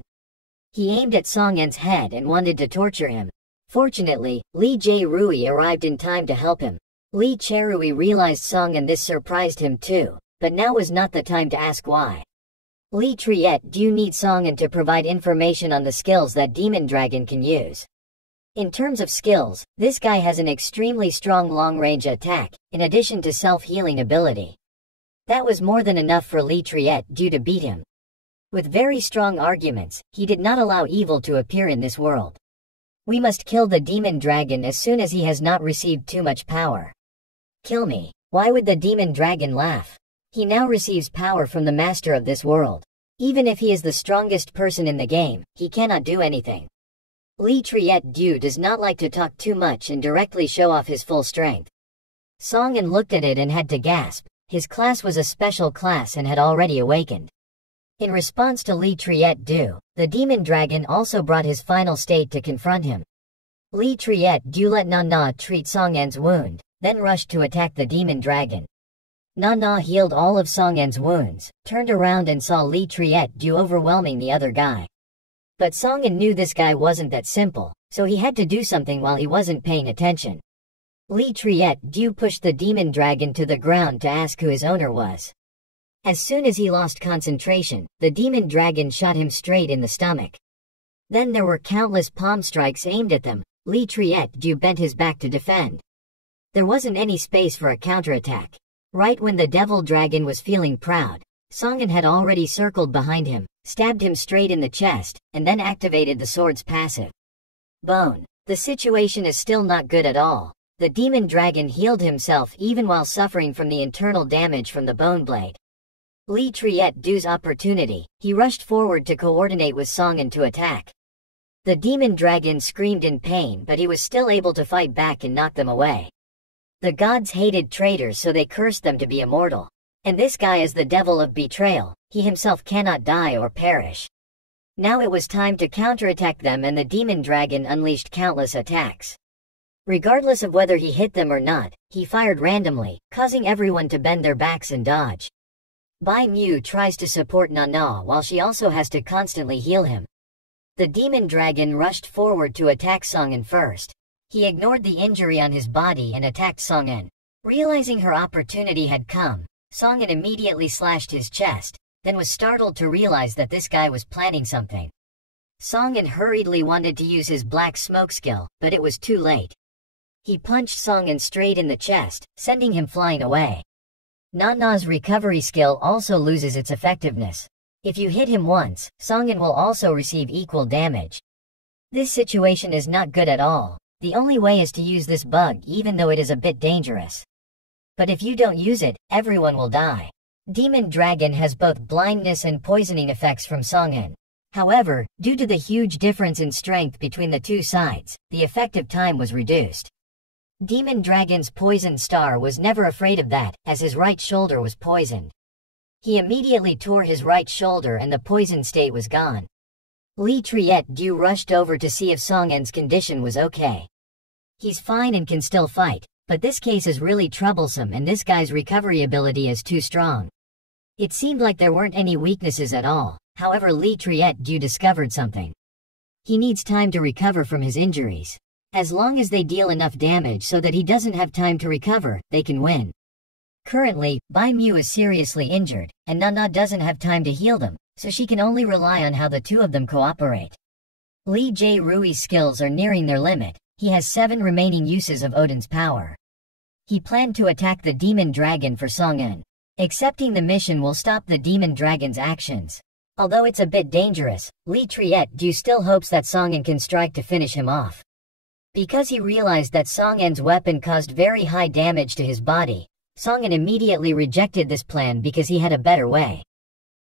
He aimed at Song-in's head and wanted to torture him. Fortunately, Li J Rui arrived in time to help him. Li Cherui realized Song-in this surprised him too, but now was not the time to ask why. Li Triet do need Song-in to provide information on the skills that Demon Dragon can use. In terms of skills, this guy has an extremely strong long-range attack, in addition to self-healing ability. That was more than enough for Li Triet do to beat him. With very strong arguments, he did not allow evil to appear in this world. We must kill the Demon Dragon as soon as he has not received too much power. Kill me. Why would the Demon Dragon laugh? He now receives power from the master of this world. Even if he is the strongest person in the game, he cannot do anything. Li Triet do does not like to talk too much and directly show off his full strength. Song-in looked at it and had to gasp. His class was a special class and had already awakened. In response to Li Triet do, the Demon Dragon also brought his final state to confront him. Li Triet do let Nana treat Song-in's wound, then rushed to attack the Demon Dragon. Nana healed all of Song-in's wounds, turned around and saw Li Triet do overwhelming the other guy. But Song-in knew this guy wasn't that simple, so he had to do something while he wasn't paying attention. Li Triet do pushed the Demon Dragon to the ground to ask who his owner was. As soon as he lost concentration, the Demon Dragon shot him straight in the stomach. Then there were countless palm strikes aimed at them. Li Triet do bent his back to defend. There wasn't any space for a counterattack. Right when the Devil Dragon was feeling proud, Song-in had already circled behind him, stabbed him straight in the chest, and then activated the sword's passive. Bone. The situation is still not good at all. The Demon Dragon healed himself even while suffering from the internal damage from the bone blade. Li Triet do's opportunity, he rushed forward to coordinate with Song-in to attack. The Demon Dragon screamed in pain, but he was still able to fight back and knock them away. The gods hated traitors, so they cursed them to be immortal. And this guy is the devil of betrayal. He himself cannot die or perish. Now it was time to counterattack them, and the Demon Dragon unleashed countless attacks. Regardless of whether he hit them or not, he fired randomly, causing everyone to bend their backs and dodge. Bai Mu tries to support Nana while she also has to constantly heal him. The Demon Dragon rushed forward to attack Song-in first. He ignored the injury on his body and attacked Song-in. Realizing her opportunity had come, Song-in immediately slashed his chest, then was startled to realize that this guy was planning something. Song-in hurriedly wanted to use his black smoke skill, but it was too late. He punched Song-in straight in the chest, sending him flying away. Nana's recovery skill also loses its effectiveness. If you hit him once, Song-in will also receive equal damage. This situation is not good at all. The only way is to use this bug even though it is a bit dangerous. But if you don't use it, everyone will die. Demon Dragon has both blindness and poisoning effects from Song-in. However, due to the huge difference in strength between the two sides, the effective time was reduced. Demon Dragon's poison star was never afraid of that, as his right shoulder was poisoned. He immediately tore his right shoulder and the poison state was gone. Li Triet-du rushed over to see if Song-in's condition was okay. He's fine and can still fight, but this case is really troublesome and this guy's recovery ability is too strong. It seemed like there weren't any weaknesses at all, however Li Triet-du discovered something. He needs time to recover from his injuries. As long as they deal enough damage so that he doesn't have time to recover, they can win. Currently, Bai Mu is seriously injured, and Nana doesn't have time to heal them, so she can only rely on how the two of them cooperate. Li Jie-rui's skills are nearing their limit. He has 7 remaining uses of Odin's power. He planned to attack the Demon Dragon for Song-in. Accepting the mission will stop the Demon Dragon's actions. Although it's a bit dangerous, Li Triet-du still hopes that Song-in can strike to finish him off. Because he realized that Song-in's weapon caused very high damage to his body, Song-in immediately rejected this plan because he had a better way.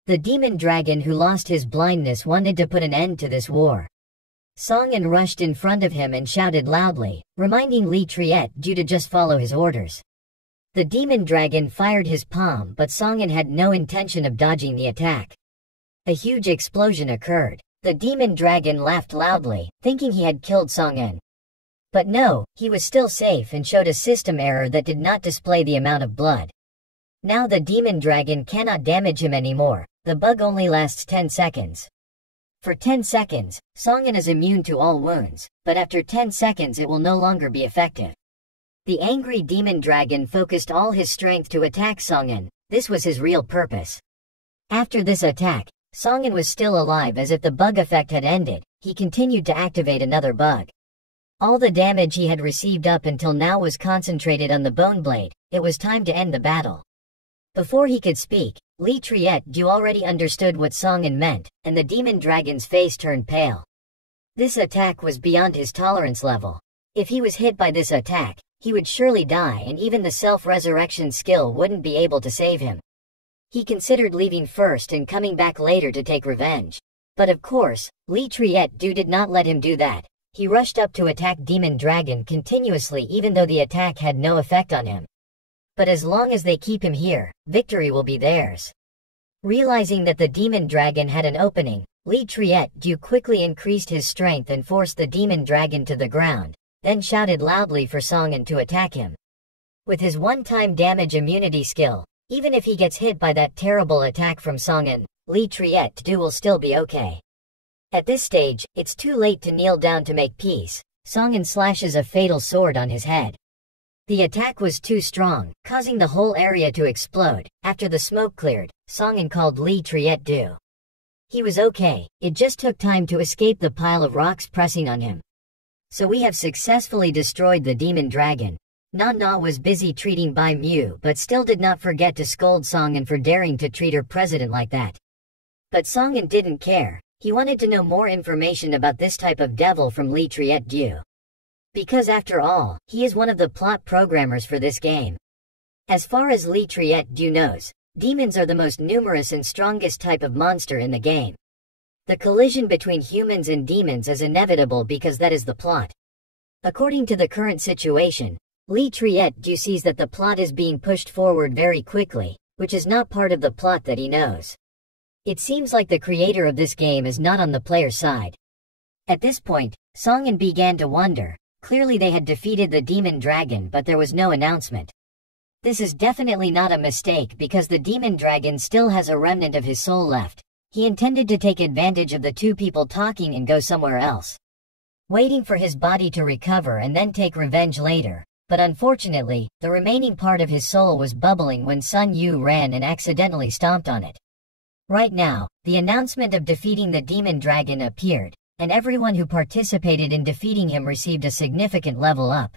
The Demon Dragon who lost his blindness wanted to put an end to this war. Song-in rushed in front of him and shouted loudly, reminding Li Triet-du to just follow his orders. The Demon Dragon fired his palm but Song-in had no intention of dodging the attack. A huge explosion occurred. The Demon Dragon laughed loudly, thinking he had killed Song-in. But no, he was still safe and showed a system error that did not display the amount of blood. Now the Demon Dragon cannot damage him anymore. The bug only lasts 10 seconds. For 10 seconds, Song-in is immune to all wounds, but after 10 seconds it will no longer be effective. The angry Demon Dragon focused all his strength to attack Song-in. This was his real purpose. After this attack, Song-in was still alive as if the bug effect had ended. He continued to activate another bug. All the damage he had received up until now was concentrated on the bone blade. It was time to end the battle. Before he could speak, Li Triet-du already understood what Song-in meant, and the Demon Dragon's face turned pale. This attack was beyond his tolerance level. If he was hit by this attack, he would surely die and even the self-resurrection skill wouldn't be able to save him. He considered leaving first and coming back later to take revenge. But of course, Li Triet-du did not let him do that. He rushed up to attack Demon Dragon continuously even though the attack had no effect on him. But as long as they keep him here, victory will be theirs. Realizing that the Demon Dragon had an opening, Li Triet-du quickly increased his strength and forced the Demon Dragon to the ground, then shouted loudly for Song-in to attack him. With his one-time damage immunity skill, even if he gets hit by that terrible attack from Song-in, Li Triet-du will still be okay. At this stage, it's too late to kneel down to make peace. Song-in slashes a fatal sword on his head. The attack was too strong, causing the whole area to explode. After the smoke cleared, Song-in called Li Triet-du. He was okay, it just took time to escape the pile of rocks pressing on him. So we have successfully destroyed the Demon Dragon. Nana was busy treating Bai Mu but still did not forget to scold Song-in for daring to treat her president like that. But Song-in didn't care. He wanted to know more information about this type of devil from Li Triet-du. Because after all, he is one of the plot programmers for this game. As far as Li Triet-du knows, demons are the most numerous and strongest type of monster in the game. The collision between humans and demons is inevitable because that is the plot. According to the current situation, Li Triet-du sees that the plot is being pushed forward very quickly, which is not part of the plot that he knows. It seems like the creator of this game is not on the player's side. At this point, Song-in began to wonder. Clearly they had defeated the Demon Dragon but there was no announcement. This is definitely not a mistake because the Demon Dragon still has a remnant of his soul left. He intended to take advantage of the two people talking and go somewhere else. Waiting for his body to recover and then take revenge later. But unfortunately, the remaining part of his soul was bubbling when Sun Yu ran and accidentally stomped on it. Right now, the announcement of defeating the demon dragon appeared, and everyone who participated in defeating him received a significant level up.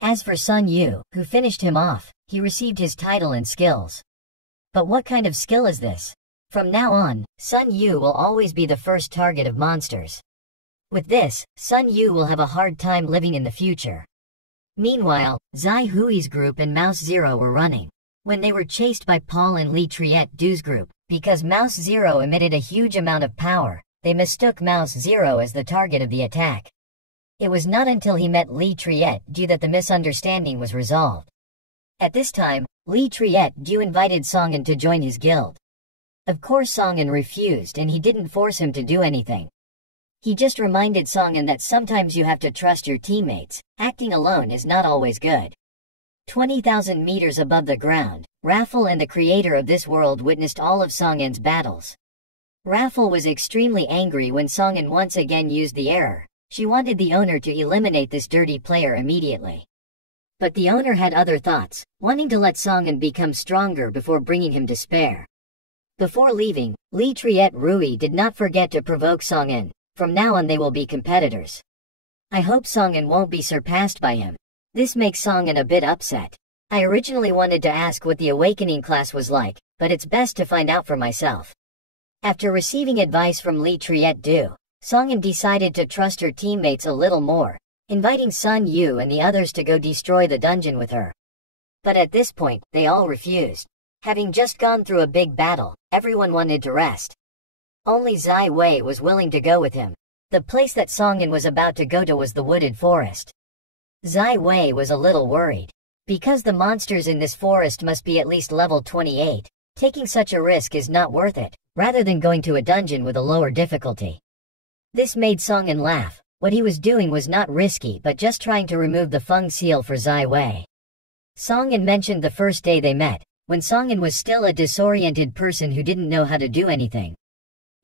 As for Sun Yu, who finished him off, he received his title and skills. But what kind of skill is this? From now on, Sun Yu will always be the first target of monsters. With this, Sun Yu will have a hard time living in the future. Meanwhile, Zai Hui's group and Mouse Zero were running, when they were chased by Paul and Li Triet-Du's group. Because Mouse Zero emitted a huge amount of power, they mistook Mouse Zero as the target of the attack. It was not until he met Li Triet-Du that the misunderstanding was resolved. At this time, Li Triet-Du invited Songen to join his guild. Of course Songen refused and he didn't force him to do anything. He just reminded Songen that sometimes you have to trust your teammates, acting alone is not always good. 20,000 meters above the ground, Raffle and the creator of this world witnessed all of Songen's battles. Raffle was extremely angry when Songen once again used the error. She wanted the owner to eliminate this dirty player immediately. But the owner had other thoughts, wanting to let Songen become stronger before bringing him despair. Before leaving, Li Triet-Rui did not forget to provoke Songen. From now on they will be competitors. I hope Songen won't be surpassed by him. This makes Songen a bit upset. I originally wanted to ask what the awakening class was like, but it's best to find out for myself. After receiving advice from Li Triet-Du, Songen decided to trust her teammates a little more, inviting Sun Yu and the others to go destroy the dungeon with her. But at this point, they all refused. Having just gone through a big battle, everyone wanted to rest. Only Zai Wei was willing to go with him. The place that Songen was about to go to was the wooded forest. Zai Wei was a little worried. Because the monsters in this forest must be at least level 28, taking such a risk is not worth it, rather than going to a dungeon with a lower difficulty. This made Songen laugh. What he was doing was not risky but just trying to remove the Feng seal for Zai Wei. Songen mentioned the first day they met, when Songen was still a disoriented person who didn't know how to do anything.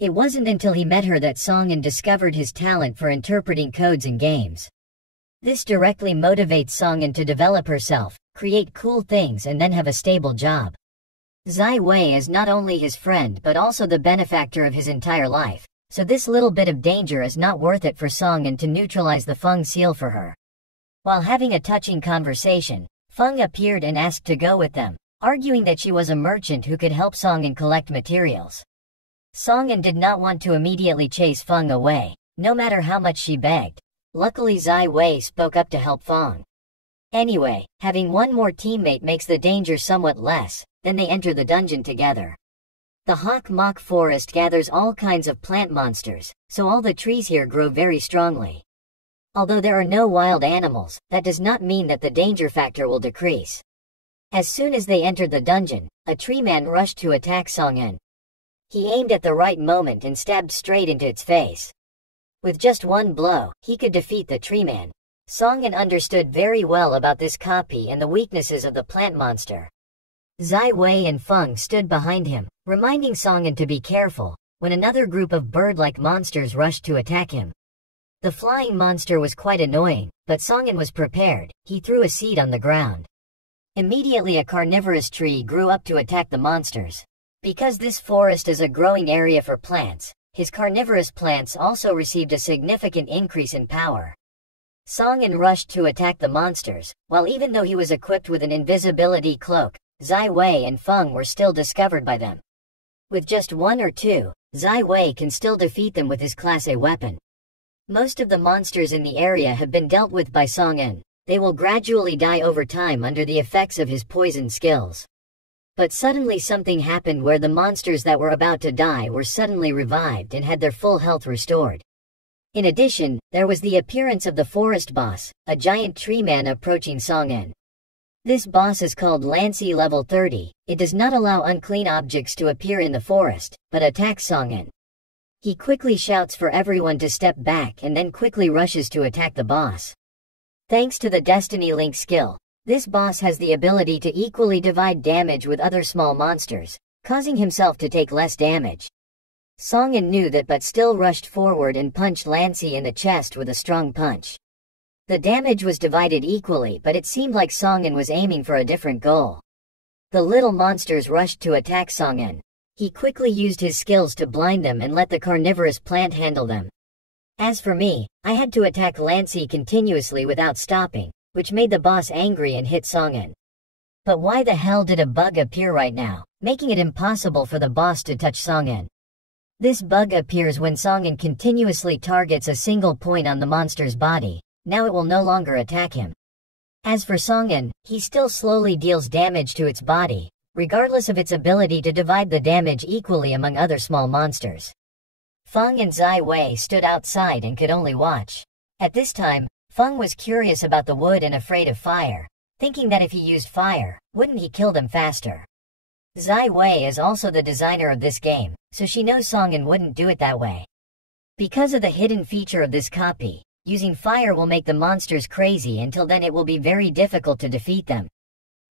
It wasn't until he met her that Songen discovered his talent for interpreting codes in games. This directly motivates Songen to develop herself, create cool things and then have a stable job. Zai Wei is not only his friend but also the benefactor of his entire life, so this little bit of danger is not worth it for Songen to neutralize the Feng seal for her. While having a touching conversation, Feng appeared and asked to go with them, arguing that she was a merchant who could help Songen collect materials. Songen did not want to immediately chase Feng away, no matter how much she begged. Luckily Zai Wei spoke up to help Feng. Anyway, having one more teammate makes the danger somewhat less, then they enter the dungeon together. The Hawk Mok forest gathers all kinds of plant monsters, so all the trees here grow very strongly. Although there are no wild animals, that does not mean that the danger factor will decrease. As soon as they entered the dungeon, a tree man rushed to attack Songen. He aimed at the right moment and stabbed straight into its face. With just one blow, he could defeat the tree man. Songen understood very well about this copy and the weaknesses of the plant monster. Zai Wei and Feng stood behind him, reminding Songen to be careful, when another group of bird-like monsters rushed to attack him. The flying monster was quite annoying, but Songen was prepared. He threw a seed on the ground. Immediately a carnivorous tree grew up to attack the monsters. Because this forest is a growing area for plants, his carnivorous plants also received a significant increase in power. Songen rushed to attack the monsters, while even though he was equipped with an invisibility cloak, Zai Wei and Feng were still discovered by them. With just one or two, Zai Wei can still defeat them with his Class A weapon. Most of the monsters in the area have been dealt with by Songen. They will gradually die over time under the effects of his poison skills. But suddenly something happened where the monsters that were about to die were suddenly revived and had their full health restored. In addition, there was the appearance of the forest boss, a giant tree man approaching Songen. This boss is called Lancy level 30. It does not allow unclean objects to appear in the forest, but attacks Songen. He quickly shouts for everyone to step back and then quickly rushes to attack the boss. Thanks to the Destiny Link skill, this boss has the ability to equally divide damage with other small monsters, causing himself to take less damage. Songen knew that but still rushed forward and punched Lancy in the chest with a strong punch. The damage was divided equally, but it seemed like Songen was aiming for a different goal. The little monsters rushed to attack Songen. He quickly used his skills to blind them and let the carnivorous plant handle them. As for me, I had to attack Lancey continuously without stopping, which made the boss angry and hit Songin. But why the hell did a bug appear right now, making it impossible for the boss to touch Songin? This bug appears when Songin continuously targets a single point on the monster's body. Now it will no longer attack him. As for Songin, he still slowly deals damage to its body, regardless of its ability to divide the damage equally among other small monsters. Feng and Zai Wei stood outside and could only watch. At this time, Feng was curious about the wood and afraid of fire, thinking that if he used fire, wouldn't he kill them faster? Zai Wei is also the designer of this game, so she knows Songin wouldn't do it that way. Because of the hidden feature of this copy, using fire will make the monsters crazy. Until then it will be very difficult to defeat them.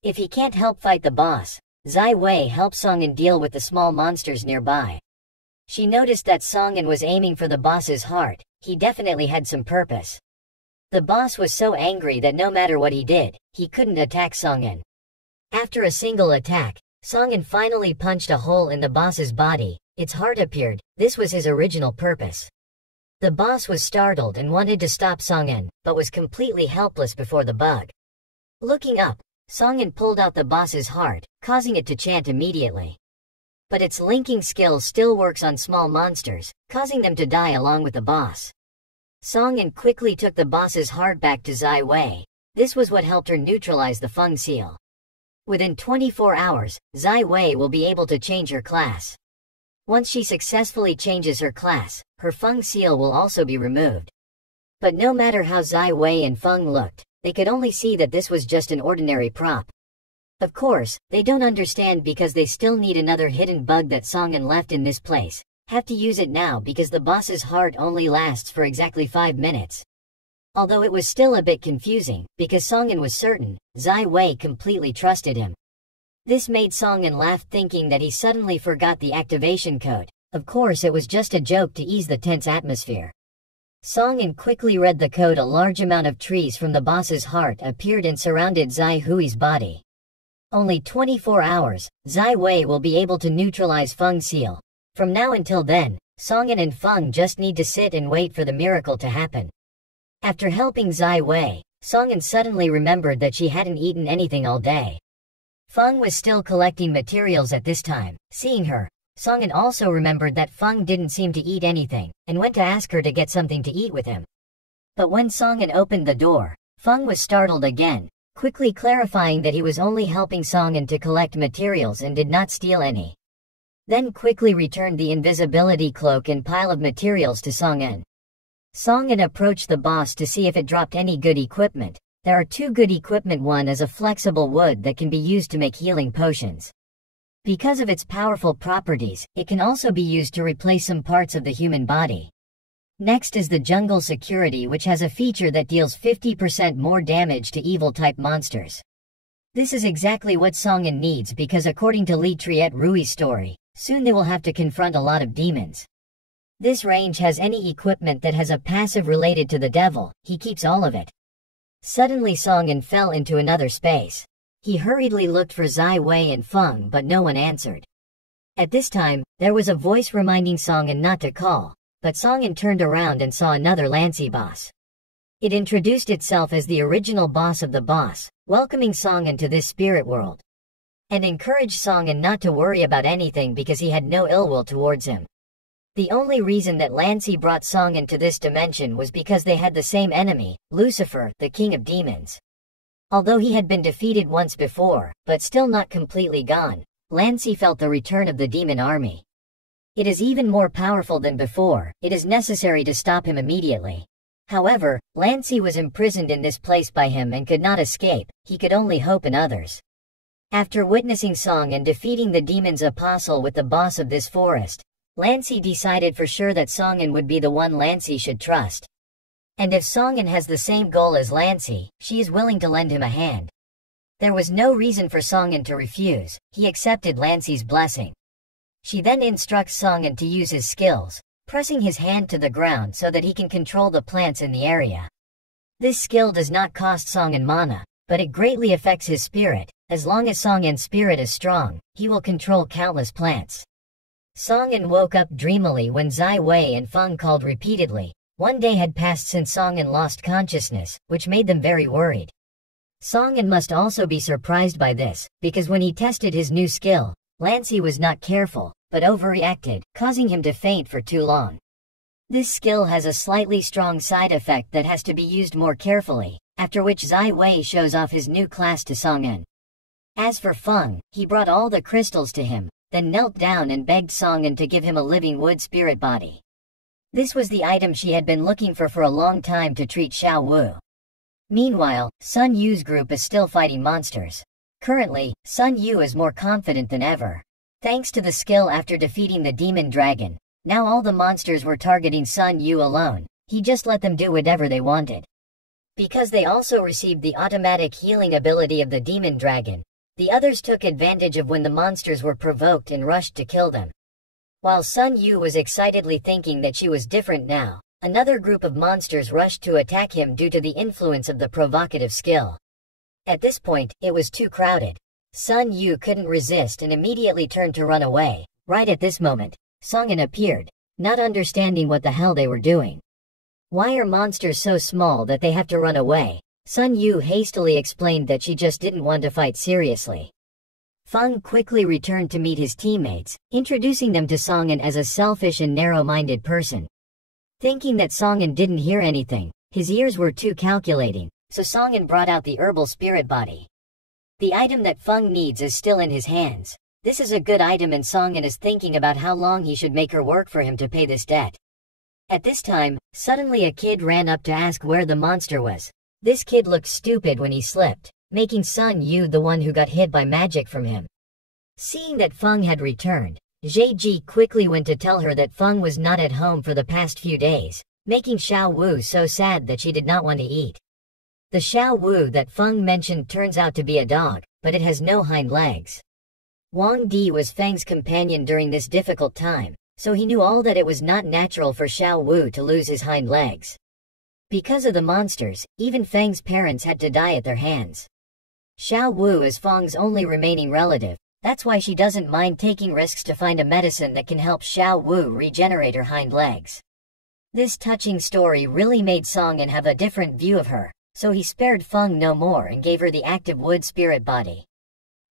If he can't help fight the boss, Zai Wei helps Songin deal with the small monsters nearby. She noticed that Songin was aiming for the boss's heart. He definitely had some purpose. The boss was so angry that no matter what he did, he couldn't attack Songin. After a single attack, Songin finally punched a hole in the boss's body. Its heart appeared. This was his original purpose. The boss was startled and wanted to stop Songin, but was completely helpless before the bug. Looking up, Songin pulled out the boss's heart, causing it to chant immediately. But its linking skill still works on small monsters, causing them to die along with the boss. Songin quickly took the boss's heart back to Zai Wei. This was what helped her neutralize the Feng seal. Within 24 hours, Zai Wei will be able to change her class. Once she successfully changes her class, her Feng seal will also be removed. But no matter how Zai Wei and Feng looked, they could only see that this was just an ordinary prop. Of course, they don't understand because they still need another hidden bug that Songin left in this place. Have to use it now because the boss's heart only lasts for exactly 5 minutes. Although it was still a bit confusing, because Songin was certain, Zai Wei completely trusted him. This made Songin laugh thinking that he suddenly forgot the activation code. Of course it was just a joke to ease the tense atmosphere. Songin quickly read the code. A large amount of trees from the boss's heart appeared and surrounded Zai Hui's body. Only 24 hours, Zai Wei will be able to neutralize Feng's seal. From now until then, Songin and Feng just need to sit and wait for the miracle to happen. After helping Zai Wei, Songin suddenly remembered that she hadn't eaten anything all day. Feng was still collecting materials at this time. Seeing her, Songin also remembered that Feng didn't seem to eat anything, and went to ask her to get something to eat with him. But when Songin opened the door, Feng was startled again, quickly clarifying that he was only helping Songin to collect materials and did not steal any. Then quickly returned the invisibility cloak and pile of materials to Songin. Songin approached the boss to see if it dropped any good equipment. There are 2 good equipment. One is a flexible wood that can be used to make healing potions. Because of its powerful properties, it can also be used to replace some parts of the human body. Next is the jungle security, which has a feature that deals 50% more damage to evil-type monsters. This is exactly what Songin needs because according to Li Triet Rui's story, soon they will have to confront a lot of demons. This range has any equipment that has a passive related to the devil. He keeps all of it. Suddenly Songin fell into another space. He hurriedly looked for Zai Wei and Feng, but no one answered. At this time, there was a voice reminding Songin not to call, but Songin turned around and saw another Lancy boss. It introduced itself as the original boss of the boss, welcoming Songin to this spirit world, and encouraged Songin not to worry about anything because he had no ill will towards him. The only reason that Lancy brought Songin to this dimension was because they had the same enemy, Lucifer, the king of demons. Although he had been defeated once before, but still not completely gone, Lancy felt the return of the demon army. It is even more powerful than before. It is necessary to stop him immediately. However, Lancy was imprisoned in this place by him and could not escape. He could only hope in others. After witnessing Songin defeating the demon's apostle with the boss of this forest, Lancy decided for sure that Songin would be the one Lancy should trust. And if Songin has the same goal as Lancy, she is willing to lend him a hand. There was no reason for Songin to refuse. He accepted Lancy's blessing. She then instructs Songin to use his skills, pressing his hand to the ground so that he can control the plants in the area. This skill does not cost Songin mana, but it greatly affects his spirit. As long as Songin's spirit is strong, he will control countless plants. Song-in woke up dreamily when Zai Wei and Feng called repeatedly. One day had passed since Song-in lost consciousness, which made them very worried. Song-in must also be surprised by this, because when he tested his new skill, Lancey was not careful, but overreacted, causing him to faint for too long. This skill has a slightly strong side effect that has to be used more carefully, after which Zai Wei shows off his new class to Song-in. As for Feng, he brought all the crystals to him, then knelt down and begged Song-in to give him a living wood spirit body. This was the item she had been looking for a long time to treat Xiao Wu. Meanwhile, Sun Yu's group is still fighting monsters. Currently, Sun Yu is more confident than ever. Thanks to the skill after defeating the demon dragon, now all the monsters were targeting Sun Yu alone. He just let them do whatever they wanted. Because they also received the automatic healing ability of the demon dragon, the others took advantage of when the monsters were provoked and rushed to kill them. While Sun Yu was excitedly thinking that she was different now, another group of monsters rushed to attack him due to the influence of the provocative skill. At this point, it was too crowded. Sun Yu couldn't resist and immediately turned to run away. Right at this moment, Song-in appeared, not understanding what the hell they were doing. Why are monsters so small that they have to run away? Sun Yu hastily explained that she just didn't want to fight seriously. Feng quickly returned to meet his teammates, introducing them to Song-in as a selfish and narrow-minded person. Thinking that Song-in didn't hear anything, his ears were too calculating, so Song-in brought out the herbal spirit body. The item that Feng needs is still in his hands. This is a good item and Song-in is thinking about how long he should make her work for him to pay this debt. At this time, suddenly a kid ran up to ask where the monster was. This kid looked stupid when he slipped, making Sun Yu the one who got hit by magic from him. Seeing that Feng had returned, Zheji quickly went to tell her that Feng was not at home for the past few days, making Xiao Wu so sad that she did not want to eat. The Xiao Wu that Feng mentioned turns out to be a dog, but it has no hind legs. Wang Di was Feng's companion during this difficult time, so he knew all that it was not natural for Xiao Wu to lose his hind legs. Because of the monsters, even Feng's parents had to die at their hands. Xiao Wu is Feng's only remaining relative, that's why she doesn't mind taking risks to find a medicine that can help Xiao Wu regenerate her hind legs. This touching story really made Song-in have a different view of her, so he spared Feng no more and gave her the active wood spirit body.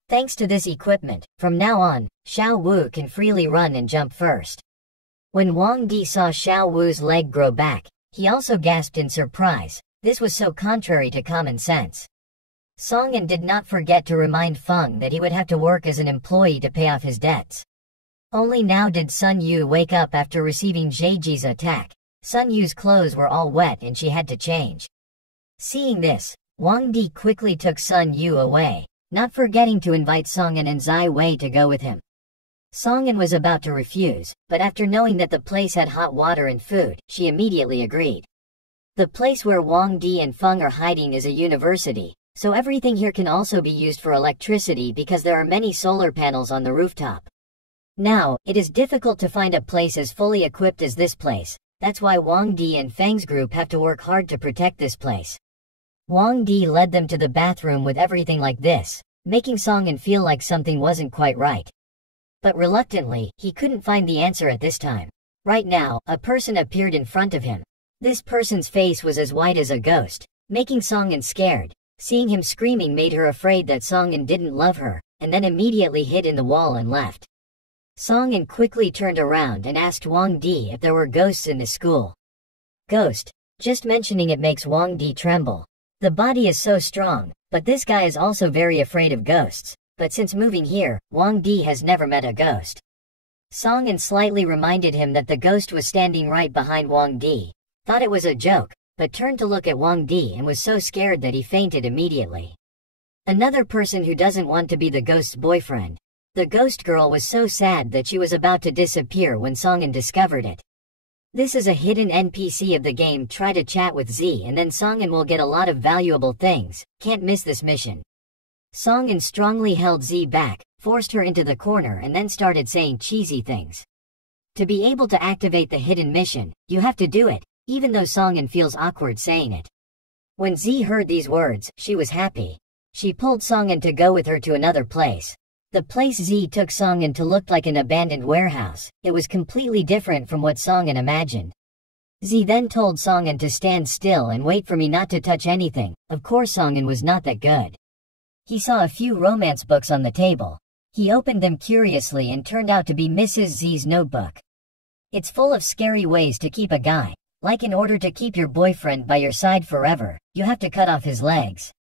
Thanks to this equipment, from now on, Xiao Wu can freely run and jump first. When Wang Di saw Xiao Wu's leg grow back, he also gasped in surprise. This was so contrary to common sense. Song-in did not forget to remind Feng that he would have to work as an employee to pay off his debts. Only now did Sun Yu wake up after receiving Zheji's attack. Sun Yu's clothes were all wet and she had to change. Seeing this, Wang Di quickly took Sun Yu away, not forgetting to invite Song-in and Zai Wei to go with him. Song-in was about to refuse, but after knowing that the place had hot water and food, she immediately agreed. The place where Wang Di and Feng are hiding is a university, so everything here can also be used for electricity because there are many solar panels on the rooftop. Now, it is difficult to find a place as fully equipped as this place, that's why Wang Di and Feng's group have to work hard to protect this place. Wang Di led them to the bathroom with everything like this, making Song-in feel like something wasn't quite right. But reluctantly, he couldn't find the answer at this time. Right now, a person appeared in front of him. This person's face was as white as a ghost, making Song-in scared. Seeing him screaming made her afraid that Song-in didn't love her, and then immediately hid in the wall and left. Song-in quickly turned around and asked Wang Di if there were ghosts in this school. Ghost? Just mentioning it makes Wang Di tremble. The body is so strong, but this guy is also very afraid of ghosts. But since moving here, Wang Di has never met a ghost. Song-in slightly reminded him that the ghost was standing right behind Wang Di. Thought it was a joke, but turned to look at Wang Di and was so scared that he fainted immediately. Another person who doesn't want to be the ghost's boyfriend. The ghost girl was so sad that she was about to disappear when Song-in discovered it. This is a hidden NPC of the game. Try to chat with Z and then Song-in will get a lot of valuable things. Can't miss this mission. Song-in strongly held Z back, forced her into the corner and then started saying cheesy things. To be able to activate the hidden mission, you have to do it, even though Song-in feels awkward saying it. When Z heard these words, she was happy. She pulled Song-in to go with her to another place. The place Z took Songin to looked like an abandoned warehouse. It was completely different from what Songin imagined. Z then told Songin to stand still and wait for me not to touch anything. Of course Songin was not that good. He saw a few romance books on the table. He opened them curiously and turned out to be Mrs. Z's notebook. It's full of scary ways to keep a guy. Like in order to keep your boyfriend by your side forever, you have to cut off his legs.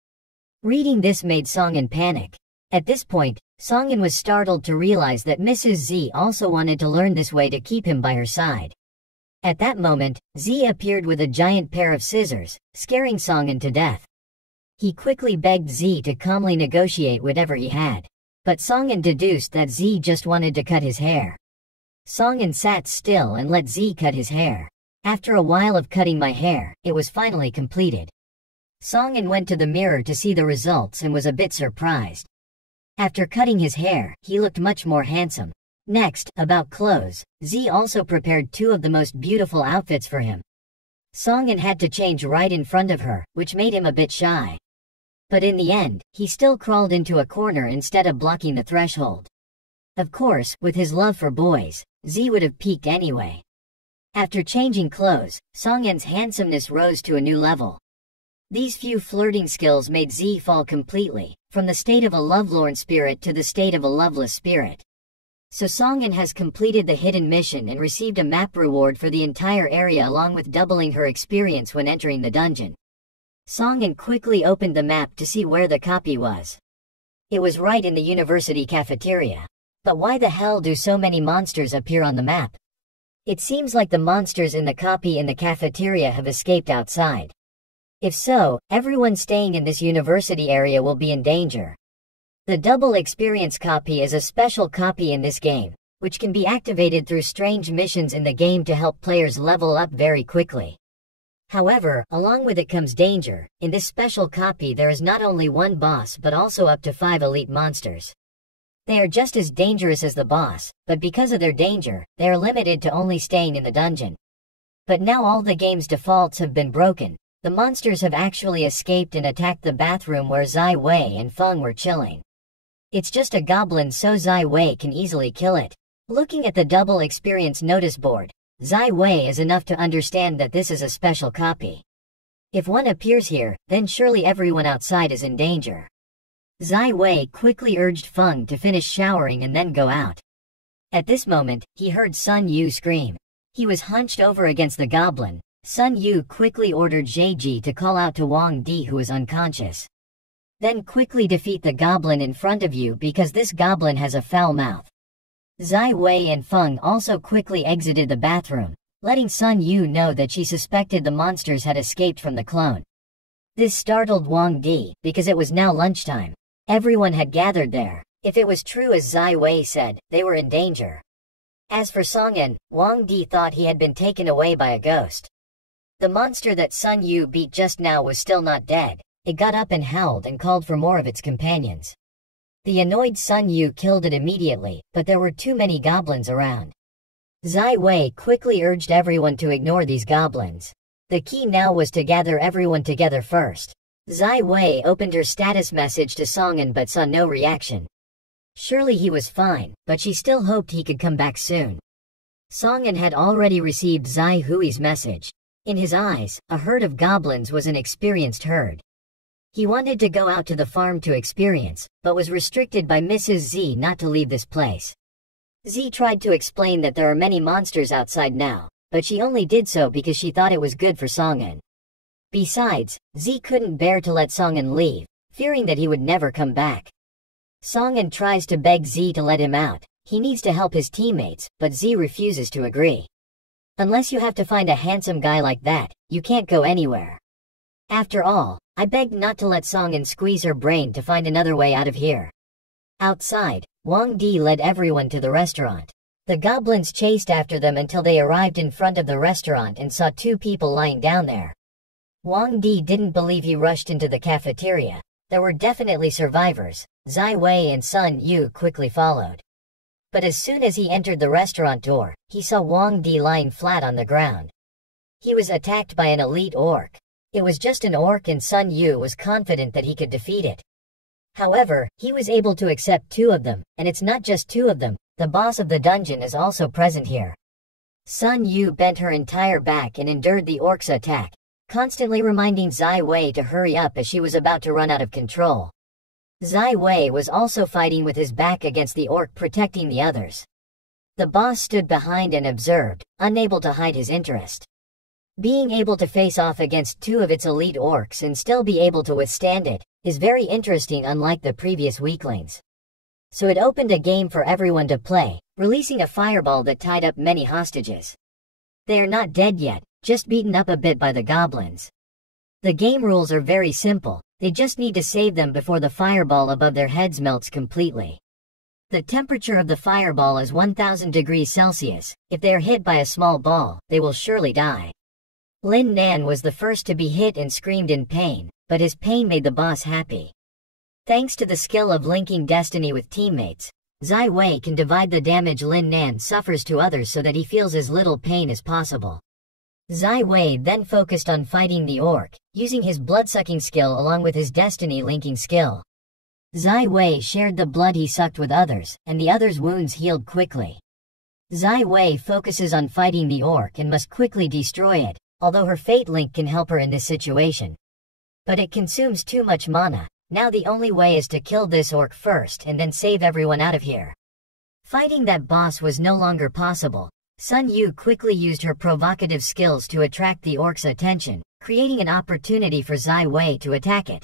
Reading this made Songin panic. At this point, Songin was startled to realize that Mrs. Z also wanted to learn this way to keep him by her side. At that moment, Z appeared with a giant pair of scissors, scaring Songin to death. He quickly begged Z to calmly negotiate whatever he had. But Songin deduced that Z just wanted to cut his hair. Songin sat still and let Z cut his hair. After a while of cutting my hair, it was finally completed. Songin went to the mirror to see the results and was a bit surprised. After cutting his hair, he looked much more handsome. Next, about clothes, Z also prepared two of the most beautiful outfits for him. Songin had to change right in front of her, which made him a bit shy. But in the end, he still crawled into a corner instead of blocking the threshold. Of course, with his love for boys, Z would have peaked anyway. After changing clothes, Songin's handsomeness rose to a new level. These few flirting skills made Z fall completely, from the state of a lovelorn spirit to the state of a loveless spirit. So Songin has completed the hidden mission and received a map reward for the entire area along with doubling her experience when entering the dungeon. Songin quickly opened the map to see where the copy was. It was right in the university cafeteria. But why the hell do so many monsters appear on the map? It seems like the monsters in the copy in the cafeteria have escaped outside. If so, everyone staying in this university area will be in danger. The double experience copy is a special copy in this game, which can be activated through strange missions in the game to help players level up very quickly. However, along with it comes danger. In this special copy there is not only one boss but also up to 5 elite monsters. They are just as dangerous as the boss, but because of their danger, they are limited to only staying in the dungeon. But now all the game's defaults have been broken. The monsters have actually escaped and attacked the bathroom where Zai Wei and Feng were chilling. It's just a goblin, so Zai Wei can easily kill it. Looking at the double experience notice board, Zai Wei is enough to understand that this is a special copy. If one appears here, then surely everyone outside is in danger. Zai Wei quickly urged Feng to finish showering and then go out. At this moment, he heard Sun Yu scream. He was hunched over against the goblin. Sun Yu quickly ordered Zheji to call out to Wang Di, who was unconscious. Then quickly defeat the goblin in front of you because this goblin has a foul mouth. Zai Wei and Feng also quickly exited the bathroom, letting Sun Yu know that she suspected the monsters had escaped from the clone. This startled Wang Di, because it was now lunchtime. Everyone had gathered there. If it was true as Zai Wei said, they were in danger. As for Songin, Wang Di thought he had been taken away by a ghost. The monster that Sun Yu beat just now was still not dead. It got up and howled and called for more of its companions. The annoyed Sun Yu killed it immediately, but there were too many goblins around. Zai Wei quickly urged everyone to ignore these goblins. The key now was to gather everyone together first. Zai Wei opened her status message to Songin but saw no reaction. Surely he was fine, but she still hoped he could come back soon. Songin had already received Zai Hui's message. In his eyes, a herd of goblins was an experienced herd. He wanted to go out to the farm to experience, but was restricted by Mrs. Z not to leave this place. Z tried to explain that there are many monsters outside now, but she only did so because she thought it was good for Songin. Besides, Z couldn't bear to let Songin leave, fearing that he would never come back. Songin tries to beg Z to let him out. He needs to help his teammates, but Z refuses to agree. Unless you have to find a handsome guy like that, you can't go anywhere. After all, I begged not to let Songin squeeze her brain to find another way out of here. Outside, Wang Di led everyone to the restaurant. The goblins chased after them until they arrived in front of the restaurant and saw 2 people lying down there. Wang Di didn't believe he rushed into the cafeteria. There were definitely survivors. Zai Wei and Sun Yu quickly followed. But as soon as he entered the restaurant door, he saw Wang Di lying flat on the ground. He was attacked by an elite orc. It was just an orc and Sun Yu was confident that he could defeat it. However, he was able to accept 2 of them, and it's not just 2 of them, the boss of the dungeon is also present here. Sun Yu bent her entire back and endured the orc's attack, constantly reminding Zai Wei to hurry up as she was about to run out of control. Zai Wei was also fighting with his back against the orc, protecting the others. The boss stood behind and observed, unable to hide his interest. Being able to face off against 2 of its elite orcs and still be able to withstand it is very interesting, unlike the previous weaklings. So it opened a game for everyone to play, releasing a fireball that tied up many hostages. They are not dead yet, just beaten up a bit by the goblins. The game rules are very simple, they just need to save them before the fireball above their heads melts completely. The temperature of the fireball is 1000 degrees Celsius, if they are hit by a small ball, they will surely die. Lin Nan was the first to be hit and screamed in pain, but his pain made the boss happy. Thanks to the skill of linking destiny with teammates, Zai Wei can divide the damage Lin Nan suffers to others so that he feels as little pain as possible. Zai Wei then focused on fighting the orc, using his blood-sucking skill along with his destiny-linking skill. Zai Wei shared the blood he sucked with others, and the others' wounds healed quickly. Zai Wei focuses on fighting the orc and must quickly destroy it, although her fate link can help her in this situation. But it consumes too much mana. Now the only way is to kill this orc first and then save everyone out of here. Fighting that boss was no longer possible. Sun Yu quickly used her provocative skills to attract the orc's attention, creating an opportunity for Zai Wei to attack it.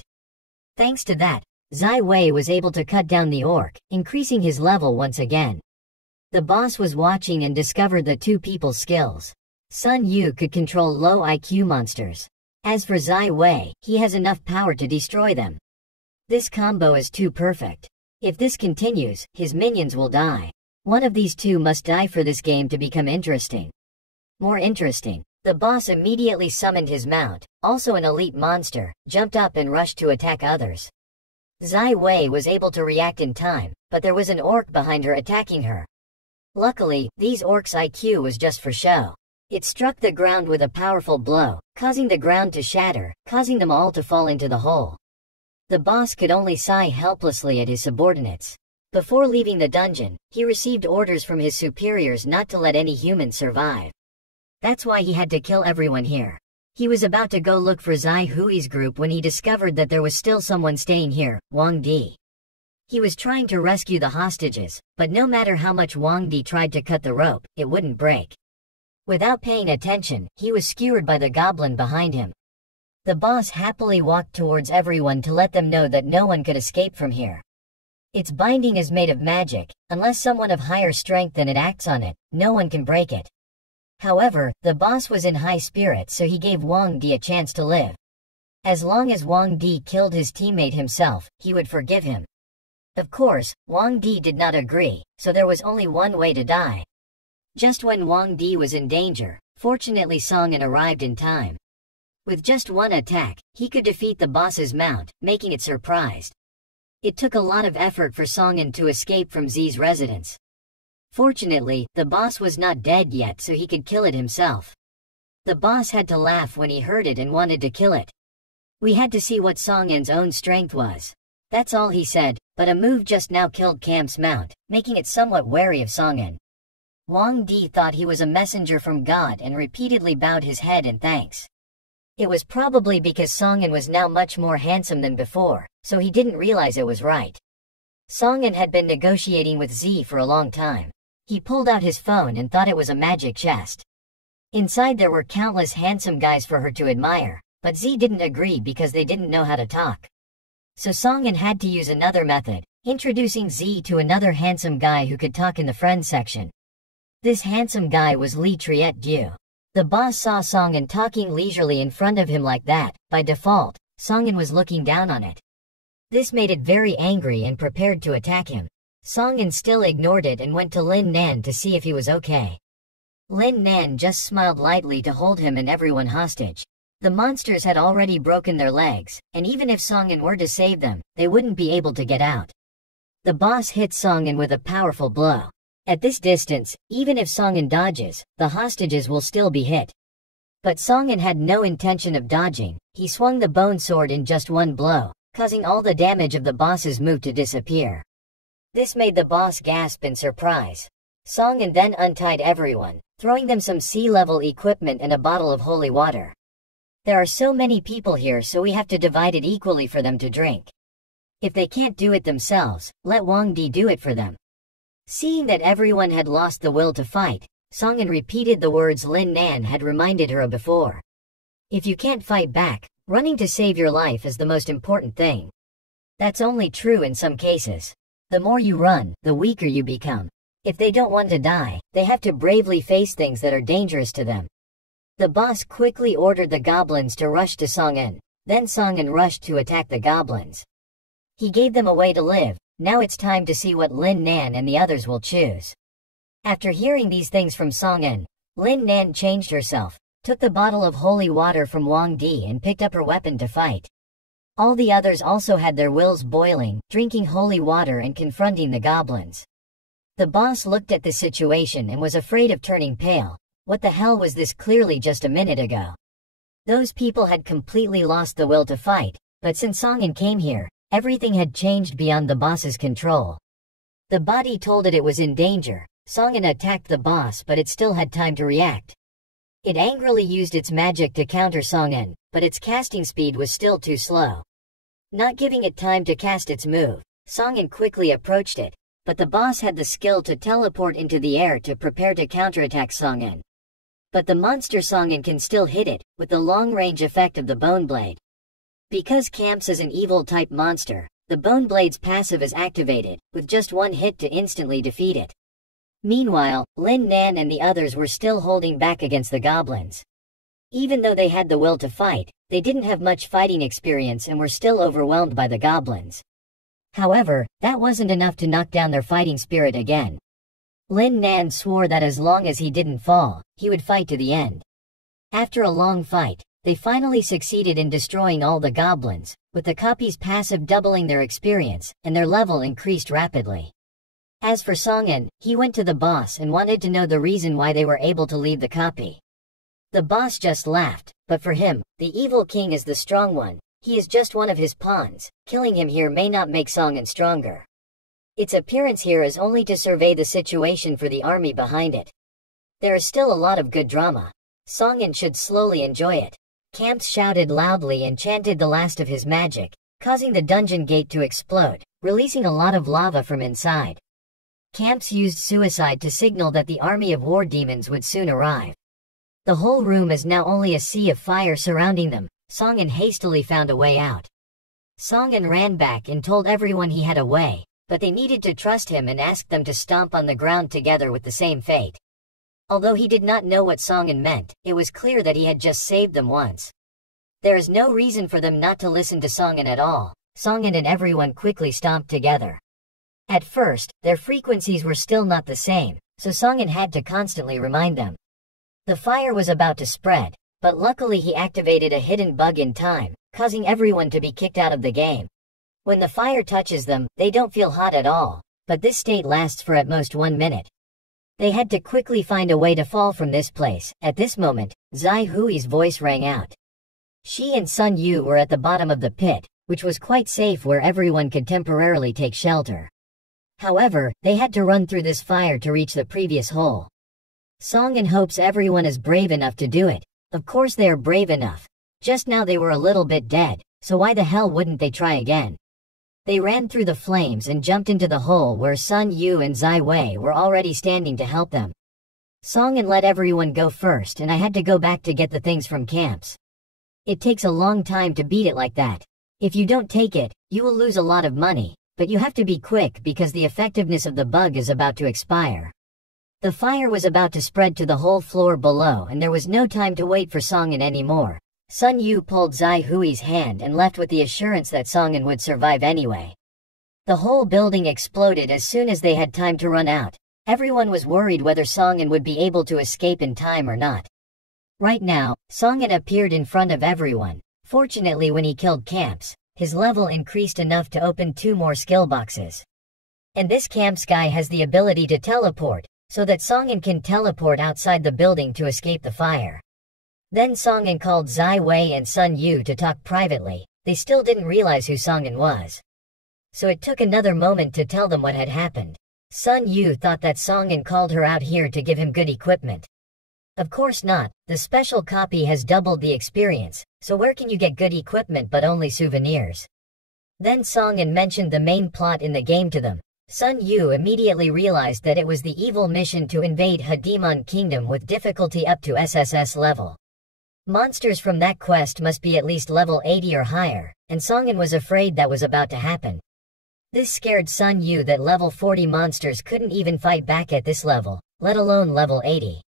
Thanks to that, Zai Wei was able to cut down the orc, increasing his level once again. The boss was watching and discovered the 2 people's skills. Sun Yu could control low IQ monsters. As for Zai Wei, he has enough power to destroy them. This combo is too perfect. If this continues, his minions will die. One of these 2 must die for this game to become interesting. More interesting, the boss immediately summoned his mount, also an elite monster, jumped up and rushed to attack others. Zai Wei was able to react in time, but there was an orc behind her attacking her. Luckily, these orcs' IQ was just for show. It struck the ground with a powerful blow, causing the ground to shatter, causing them all to fall into the hole. The boss could only sigh helplessly at his subordinates. Before leaving the dungeon, he received orders from his superiors not to let any humans survive. That's why he had to kill everyone here. He was about to go look for Zai Hui's group when he discovered that there was still someone staying here, Wang Di. He was trying to rescue the hostages, but no matter how much Wang Di tried to cut the rope, it wouldn't break. Without paying attention, he was skewered by the goblin behind him. The boss happily walked towards everyone to let them know that no one could escape from here. Its binding is made of magic, unless someone of higher strength than it acts on it, no one can break it. However, the boss was in high spirits, so he gave Wang Di a chance to live. As long as Wang Di killed his teammate himself, he would forgive him. Of course, Wang Di did not agree, so there was only one way to die. Just when Wang Di was in danger, fortunately Song-an arrived in time. With just one attack, he could defeat the boss's mount, making it surprised. It took a lot of effort for Song-an to escape from Z's residence. Fortunately, the boss was not dead yet, so he could kill it himself. The boss had to laugh when he heard it and wanted to kill it. We had to see what Song-an's own strength was. That's all he said, but a move just now killed Camp's mount, making it somewhat wary of Song-an. Wang Di thought he was a messenger from God and repeatedly bowed his head in thanks. It was probably because Song-an was now much more handsome than before, so he didn't realize it was right. Song-an had been negotiating with Z for a long time. He pulled out his phone and thought it was a magic chest. Inside there were countless handsome guys for her to admire, but Z didn't agree because they didn't know how to talk. So Song-an had to use another method, introducing Z to another handsome guy who could talk in the friends section. This handsome guy was Li Triet-du. The boss saw Song-an talking leisurely in front of him like that. By default, Song-an was looking down on it. This made it very angry and prepared to attack him. Song-an still ignored it and went to Lin Nan to see if he was okay. Lin Nan just smiled lightly to hold him and everyone hostage. The monsters had already broken their legs, and even if Song-an were to save them, they wouldn't be able to get out. The boss hit Song-an with a powerful blow. At this distance, even if Song-an dodges, the hostages will still be hit. But Song-an had no intention of dodging. He swung the bone sword in just one blow, causing all the damage of the boss's move to disappear. This made the boss gasp in surprise. Song-in then untied everyone, throwing them some sea-level equipment and a bottle of holy water. There are so many people here, so we have to divide it equally for them to drink. If they can't do it themselves, let Wang Di do it for them. Seeing that everyone had lost the will to fight, Song-in repeated the words Lin Nan had reminded her of before. If you can't fight back, running to save your life is the most important thing. That's only true in some cases. The more you run, the weaker you become. If they don't want to die, they have to bravely face things that are dangerous to them. The boss quickly ordered the goblins to rush to Song-in, then Song-in rushed to attack the goblins. He gave them a way to live. Now it's time to see what Lin Nan and the others will choose. After hearing these things from Song-in, Lin Nan changed herself, took the bottle of holy water from Wang Di and picked up her weapon to fight. All the others also had their wills boiling, drinking holy water and confronting the goblins. The boss looked at the situation and was afraid of turning pale. What the hell was this? Clearly just a minute ago. Those people had completely lost the will to fight, but since Song-in came here, everything had changed beyond the boss's control. The body told it was in danger. Song-in attacked the boss, but it still had time to react. It angrily used its magic to counter Song-in, but its casting speed was still too slow. Not giving it time to cast its move, Song-in quickly approached it, but the boss had the skill to teleport into the air to prepare to counterattack Song-in. But the monster Song-in can still hit it, with the long-range effect of the Bone Blade. Because Camps is an evil-type monster, the Bone Blade's passive is activated, with just one hit to instantly defeat it. Meanwhile, Lin Nan and the others were still holding back against the goblins. Even though they had the will to fight, they didn't have much fighting experience and were still overwhelmed by the goblins. However, that wasn't enough to knock down their fighting spirit again. Lin Nan swore that as long as he didn't fall, he would fight to the end. After a long fight, they finally succeeded in destroying all the goblins, with the copy's passive doubling their experience, and their level increased rapidly. As for Song-in, he went to the boss and wanted to know the reason why they were able to leave the copy. The boss just laughed, but for him, the evil king is the strong one. He is just one of his pawns. Killing him here may not make Song-in stronger. Its appearance here is only to survey the situation for the army behind it. There is still a lot of good drama. Song-in should slowly enjoy it. Camps shouted loudly and chanted the last of his magic, causing the dungeon gate to explode, releasing a lot of lava from inside. Camps used suicide to signal that the army of war demons would soon arrive. The whole room is now only a sea of fire surrounding them. Song-in hastily found a way out. Song-in ran back and told everyone he had a way, but they needed to trust him and asked them to stomp on the ground together with the same fate. Although he did not know what Song-in meant, it was clear that he had just saved them once. There is no reason for them not to listen to Song-in at all. Song-in and everyone quickly stomped together. At first, their frequencies were still not the same, so Song-in had to constantly remind them. The fire was about to spread, but luckily he activated a hidden bug in time, causing everyone to be kicked out of the game. When the fire touches them, they don't feel hot at all, but this state lasts for at most 1 minute. They had to quickly find a way to fall from this place. At this moment, Zai Hui's voice rang out. She and Sun Yu were at the bottom of the pit, which was quite safe where everyone could temporarily take shelter. However, they had to run through this fire to reach the previous hole. Song-in hopes everyone is brave enough to do it. Of course they are brave enough. Just now they were a little bit dead, so why the hell wouldn't they try again? They ran through the flames and jumped into the hole where Sun Yu and Zai Wei were already standing to help them. Song-in let everyone go first and I had to go back to get the things from Camps. It takes a long time to beat it like that. If you don't take it, you will lose a lot of money. But you have to be quick because the effectiveness of the bug is about to expire. The fire was about to spread to the whole floor below and there was no time to wait for Song-in anymore. Sun Yu pulled Zai Hui's hand and left with the assurance that Song-in would survive anyway. The whole building exploded as soon as they had time to run out. Everyone was worried whether Song-in would be able to escape in time or not. Right now, Song-in appeared in front of everyone. Fortunately, when he killed Camps, his level increased enough to open 2 more skill boxes. And this Camps guy has the ability to teleport, so that Song-in can teleport outside the building to escape the fire. Then Song-in called Zai Wei and Sun Yu to talk privately. they still didn't realize who Songin was. So it took another moment to tell them what had happened. Sun Yu thought that Songin called her out here to give him good equipment. Of course not, the special copy has doubled the experience, so where can you get good equipment but only souvenirs? Then Songin mentioned the main plot in the game to them. Sun Yu immediately realized that it was the evil mission to invade Hademon Kingdom with difficulty up to SSS level. Monsters from that quest must be at least level 80 or higher, and Songin was afraid that was about to happen. This scared Sun Yu that level 40 monsters couldn't even fight back at this level, let alone level 80.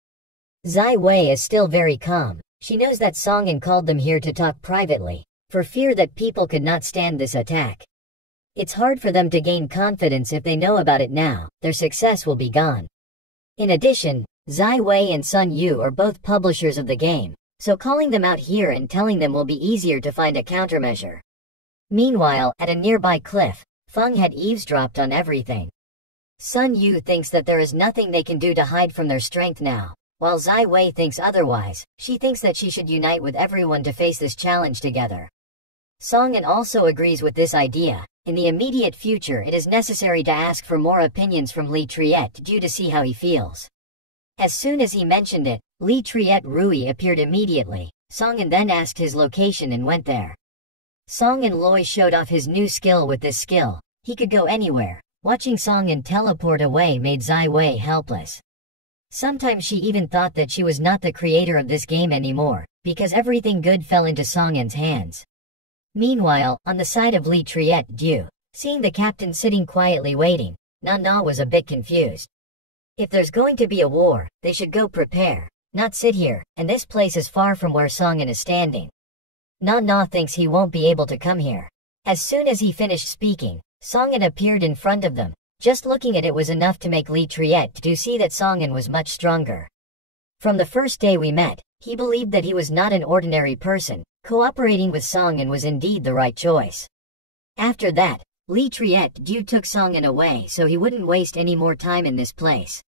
Zai Wei is still very calm. She knows that Songin called them here to talk privately, for fear that people could not stand this attack. It's hard for them to gain confidence if they know about it now, their success will be gone. In addition, Zai Wei and Sun Yu are both publishers of the game, so calling them out here and telling them will be easier to find a countermeasure. Meanwhile, at a nearby cliff, Feng had eavesdropped on everything. Sun Yu thinks that there is nothing they can do to hide from their strength now. While Zai Wei thinks otherwise, she thinks that she should unite with everyone to face this challenge together. Songin also agrees with this idea. In the immediate future it is necessary to ask for more opinions from Li Triet due to see how he feels. As soon as he mentioned it, Li Triet Rui appeared immediately. Songin then asked his location and went there. Songin Loi showed off his new skill with this skill. He could go anywhere. Watching Songin teleport away made Zai Wei helpless. Sometimes she even thought that she was not the creator of this game anymore, because everything good fell into Songin's hands. Meanwhile, on the side of Li Triet Du, seeing the captain sitting quietly waiting, Na was a bit confused. If there's going to be a war, they should go prepare, not sit here, and this place is far from where Songin is standing. Na thinks he won't be able to come here. As soon as he finished speaking, Songin appeared in front of them. Just looking at it was enough to make Li Triet Du see that Songin was much stronger. From the first day we met, he believed that he was not an ordinary person. Cooperating with Songin was indeed the right choice. After that, Li Triet Du took Songin away so he wouldn't waste any more time in this place.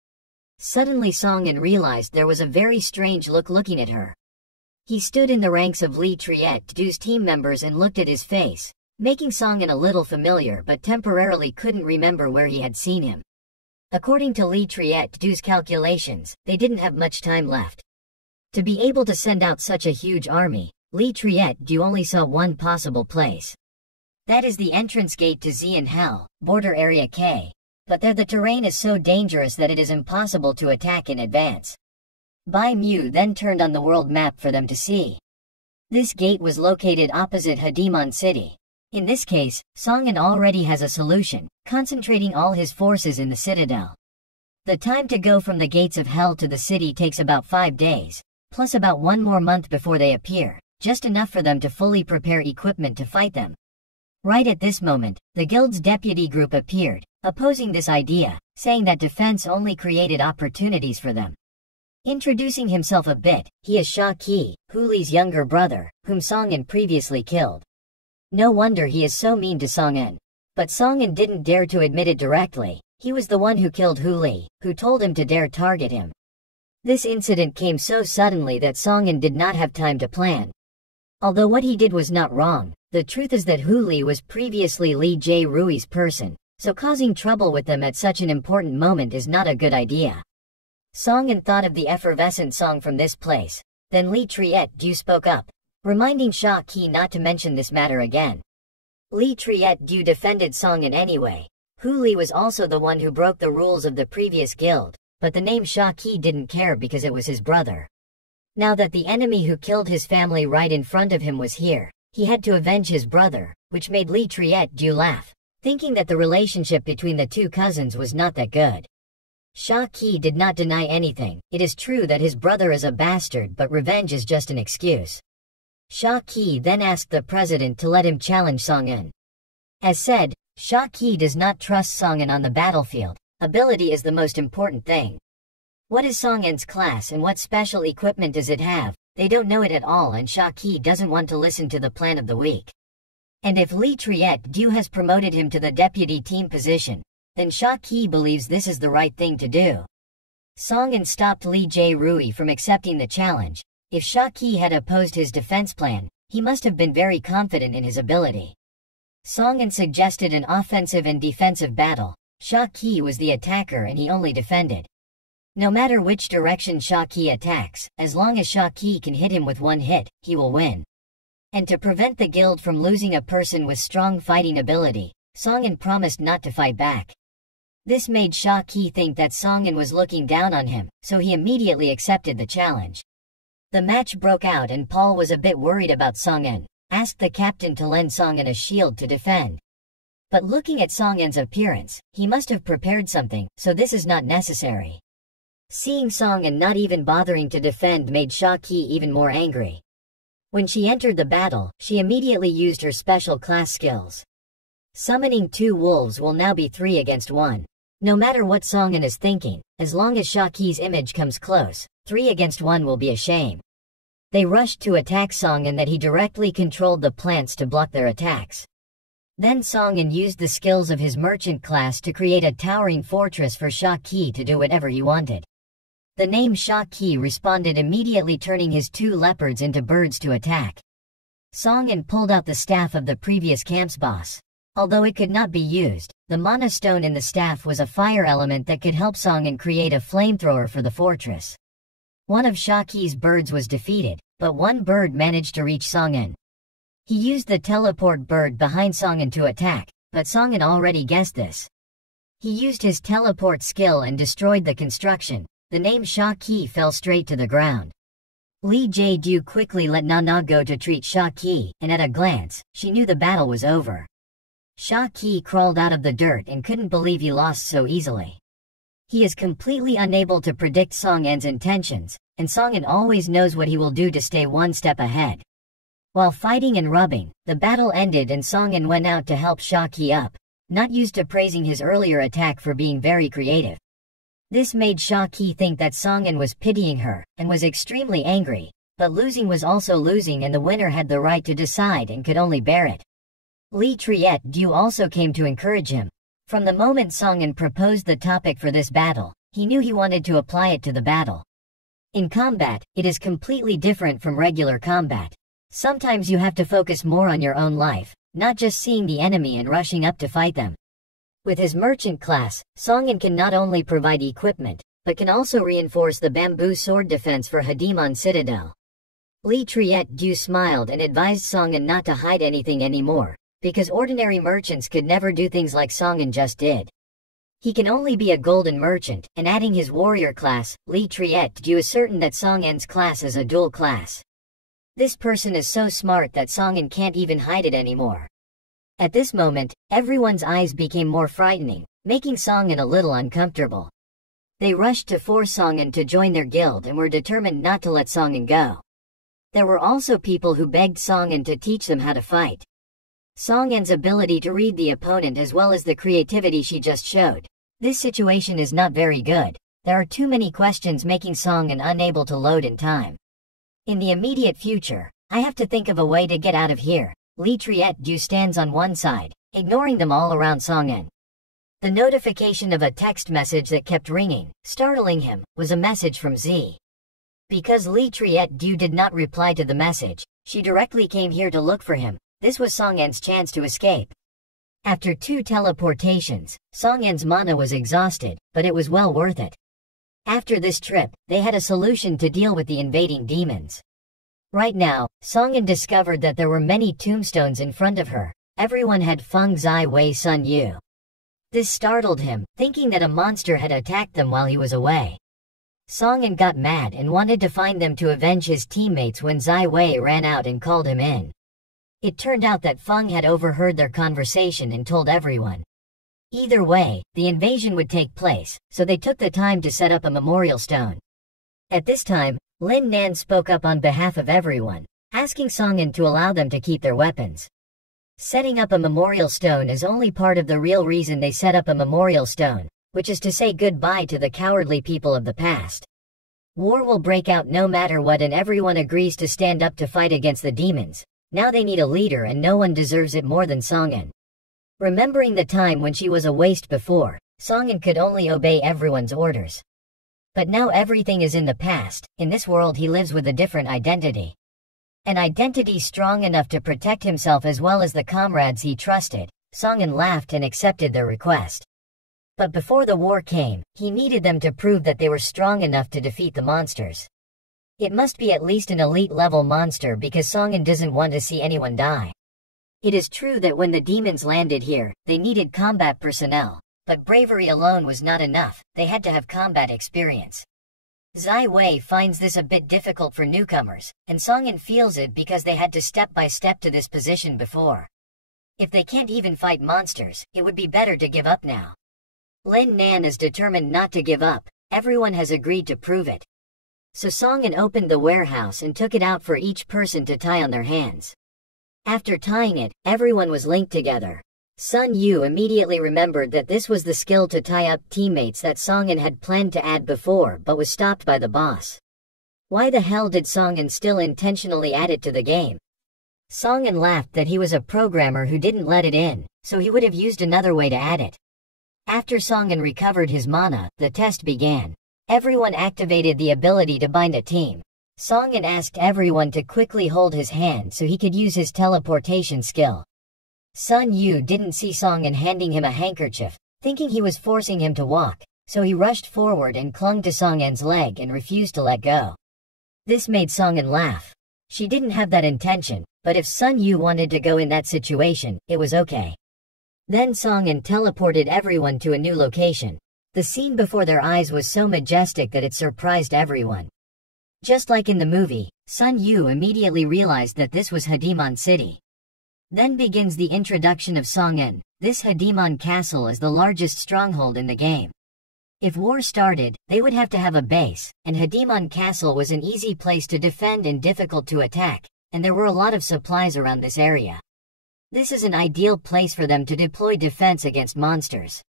Suddenly Songin realized there was a very strange look looking at her. He stood in the ranks of Li Triet Du's team members and looked at his face, making Songin a little familiar but temporarily couldn't remember where he had seen him. According to Li Triet Du's calculations, they didn't have much time left. To be able to send out such a huge army, Li Triet Du only saw one possible place. That is the entrance gate to Xian Hell, border area K. But there the terrain is so dangerous that it is impossible to attack in advance. Bai Mu then turned on the world map for them to see. This gate was located opposite Hademon City. In this case, Songin already has a solution, concentrating all his forces in the citadel. The time to go from the gates of hell to the city takes about 5 days, plus about 1 more month before they appear, just enough for them to fully prepare equipment to fight them. Right at this moment, the guild's deputy group appeared, opposing this idea, saying that defense only created opportunities for them. Introducing himself a bit, he is Sha Qi, Hu Li's younger brother, whom Songin previously killed. No wonder he is so mean to Songin. But Songin didn't dare to admit it directly. He was the one who killed Hu Li, who told him to dare target him. This incident came so suddenly that Songin did not have time to plan. Although what he did was not wrong, the truth is that Hu Li was previously Li J Rui's person, so causing trouble with them at such an important moment is not a good idea. Songin thought of the effervescent song from this place. Then Li Triet Du spoke up, reminding Sha Qi not to mention this matter again. Li Triet Du defended Songin anyway. Hu Li was also the one who broke the rules of the previous guild, but the name Sha Qi didn't care because it was his brother. Now that the enemy who killed his family right in front of him was here, he had to avenge his brother, which made Li Triet Du laugh, thinking that the relationship between the two cousins was not that good. Sha Qi did not deny anything. It is true that his brother is a bastard, but revenge is just an excuse. Sha Qi then asked the president to let him challenge Songin. As said, Sha Qi does not trust Songin on the battlefield. Ability is the most important thing. What is Songin's class and what special equipment does it have? They don't know it at all, and Sha Qi doesn't want to listen to the plan of the week. And if Li Triet Du has promoted him to the deputy team position, then Sha Qi believes this is the right thing to do. Songin stopped Li J Rui from accepting the challenge. If Sha Qi had opposed his defense plan, He must have been very confident in his ability. Song-in suggested an offensive and defensive battle. Sha-Ki was the attacker and he only defended. No matter which direction Sha-Ki attacks, as long as Sha-Ki can hit him with one hit, he will win. And to prevent the guild from losing a person with strong fighting ability, Song-in promised not to fight back. This made Sha-Ki think that Song-in was looking down on him, so he immediately accepted the challenge. The match broke out and Paul was a bit worried about Song-in, asked the captain to lend Song-in a shield to defend. But looking at Song-in's appearance, he must have prepared something, so this is not necessary. Seeing Song-in not even bothering to defend made Sha-Ki even more angry. When she entered the battle, she immediately used her special class skills. Summoning 2 wolves will now be 3 against 1. No matter what Song-in is thinking, as long as Sha-Ki's image comes close, 3 against 1 will be a shame. They rushed to attack Song-in that he directly controlled the plants to block their attacks. Then Song-in used the skills of his merchant class to create a towering fortress for Sha-Ki to do whatever he wanted. The name Sha-Ki responded immediately, turning his 2 leopards into birds to attack. Song-in pulled out the staff of the previous camp's boss. Although it could not be used, the mana stone in the staff was a fire element that could help Song-in create a flamethrower for the fortress. One of Sha-Ki's birds was defeated, but one bird managed to reach Song-in. He used the teleport bird behind Song-in to attack, but Song-in already guessed this. He used his teleport skill and destroyed the construction. The name Sha-Ki fell straight to the ground. Lee Jae-du quickly let Nana go to treat Sha-Ki, and at a glance, she knew the battle was over. Sha-Ki crawled out of the dirt and couldn't believe he lost so easily. He is completely unable to predict Song-in's intentions, and Song-in always knows what he will do to stay one step ahead. While fighting and rubbing, the battle ended and Song-in went out to help Sha-Ki up, not used to praising his earlier attack for being very creative. This made Sha-Ki think that Song-in was pitying her, and was extremely angry, but losing was also losing and the winner had the right to decide and could only bear it. Lee Triet-du also came to encourage him. From the moment Song-in proposed the topic for this battle, he knew he wanted to apply it to the battle. In combat, it is completely different from regular combat. Sometimes you have to focus more on your own life, not just seeing the enemy and rushing up to fight them. With his merchant class, Song-in can not only provide equipment, but can also reinforce the bamboo sword defense for Hadimon Citadel. Lee Triet-du smiled and advised Song-in not to hide anything anymore, because ordinary merchants could never do things like Song-in just did. He can only be a golden merchant, and adding his warrior class, Lee Triet-du is certain that Song-in's class is a dual class. This person is so smart that Song-in can't even hide it anymore. At this moment, everyone's eyes became more frightening, making Song-in a little uncomfortable. They rushed to force Song-in to join their guild and were determined not to let Song-in go. There were also people who begged Song-in to teach them how to fight. Song-in's ability to read the opponent as well as the creativity she just showed. This situation is not very good. There are too many questions making Song-in unable to load in time. In the immediate future, I have to think of a way to get out of here. Lee Triet-du stands on one side, ignoring them all around Song-in. The notification of a text message that kept ringing, startling him, was a message from Z. Because Lee Triet-du did not reply to the message, she directly came here to look for him. This was Song-in's chance to escape. After 2 teleportations, Song-in's mana was exhausted, but it was well worth it. After this trip, they had a solution to deal with the invading demons. Right now, Song-in discovered that there were many tombstones in front of her. Everyone had Feng Zai Wei Sun Yu. This startled him, thinking that a monster had attacked them while he was away. Song-in got mad and wanted to find them to avenge his teammates when Zai Wei ran out and called him in. It turned out that Feng had overheard their conversation and told everyone. Either way, the invasion would take place, so they took the time to set up a memorial stone. At this time, Lin Nan spoke up on behalf of everyone, asking Song-in to allow them to keep their weapons. Setting up a memorial stone is only part of the real reason they set up a memorial stone, which is to say goodbye to the cowardly people of the past. War will break out no matter what and everyone agrees to stand up to fight against the demons. Now they need a leader and no one deserves it more than Song-in. Remembering the time when she was a waste before, Song-in could only obey everyone's orders. But now everything is in the past. In this world he lives with a different identity. An identity strong enough to protect himself as well as the comrades he trusted. Songin laughed and accepted their request. But before the war came, he needed them to prove that they were strong enough to defeat the monsters. It must be at least an elite-level monster because Songin doesn't want to see anyone die. It is true that when the demons landed here, they needed combat personnel, but bravery alone was not enough, they had to have combat experience. Zai Wei finds this a bit difficult for newcomers, and Songin feels it because they had to step by step to this position before. If they can't even fight monsters, it would be better to give up now. Lin Nan is determined not to give up, everyone has agreed to prove it. So Songin opened the warehouse and took it out for each person to tie on their hands. After tying it, everyone was linked together. Sun Yu immediately remembered that this was the skill to tie up teammates that Songin had planned to add before but was stopped by the boss. Why the hell did Songin still intentionally add it to the game? Songin laughed that he was a programmer who didn't let it in, so he would have used another way to add it. After Songin recovered his mana, the test began. Everyone activated the ability to bind a team. Songin asked everyone to quickly hold his hand so he could use his teleportation skill. Sun Yu didn't see Songin handing him a handkerchief, thinking he was forcing him to walk, so he rushed forward and clung to Songin's leg and refused to let go. This made Songin laugh. She didn't have that intention, but if Sun Yu wanted to go in that situation, it was okay. Then Songin teleported everyone to a new location. The scene before their eyes was so majestic that it surprised everyone. Just like in the movie, Sun Yu immediately realized that this was Hadimon City. Then begins the introduction of Songin. This Hadimon Castle is the largest stronghold in the game. If war started, they would have to have a base, and Hadimon Castle was an easy place to defend and difficult to attack, and there were a lot of supplies around this area. This is an ideal place for them to deploy defense against monsters.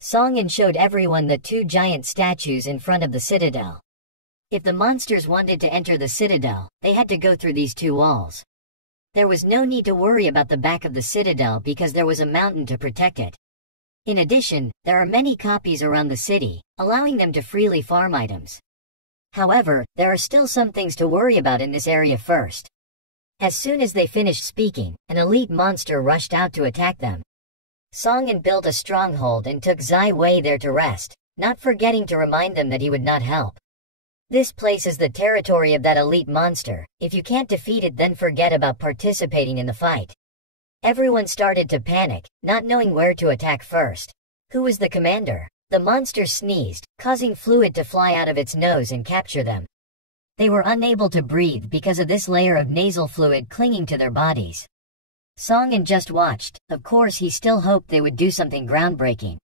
Songin showed everyone the two giant statues in front of the citadel. If the monsters wanted to enter the citadel, they had to go through these two walls. There was no need to worry about the back of the citadel because there was a mountain to protect it. In addition, there are many copies around the city, allowing them to freely farm items. However, there are still some things to worry about in this area first. As soon as they finished speaking, an elite monster rushed out to attack them. Songin built a stronghold and took Zai Wei there to rest, not forgetting to remind them that he would not help. This place is the territory of that elite monster. If you can't defeat it, then forget about participating in the fight. Everyone started to panic, not knowing where to attack first. Who was the commander? The monster sneezed, causing fluid to fly out of its nose and capture them. They were unable to breathe because of this layer of nasal fluid clinging to their bodies. Songin just watched. Of course, he still hoped they would do something groundbreaking.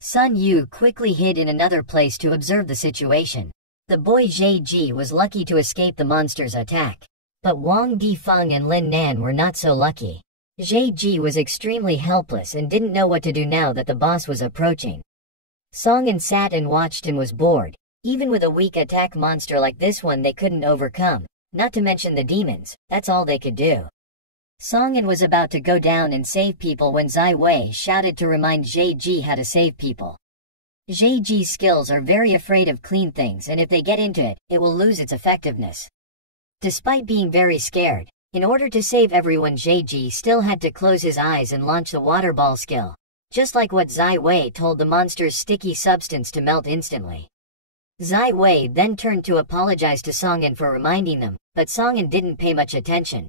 Sun Yu quickly hid in another place to observe the situation. The boy Zhe Ji was lucky to escape the monster's attack. But Wang Difeng and Lin Nan were not so lucky. Zhe Ji was extremely helpless and didn't know what to do now that the boss was approaching. Songin sat and watched and was bored. Even with a weak attack monster like this one they couldn't overcome, not to mention the demons, that's all they could do. Songin was about to go down and save people when Zai Wei shouted to remind Zhe Ji how to save people. Zhe Ji's skills are very afraid of clean things, and if they get into it, it will lose its effectiveness. Despite being very scared, in order to save everyone, Zhe Ji still had to close his eyes and launch the water ball skill, just like what Zai Wei told the monster's sticky substance to melt instantly. Zai Wei then turned to apologize to Songin for reminding them, but Songin didn't pay much attention.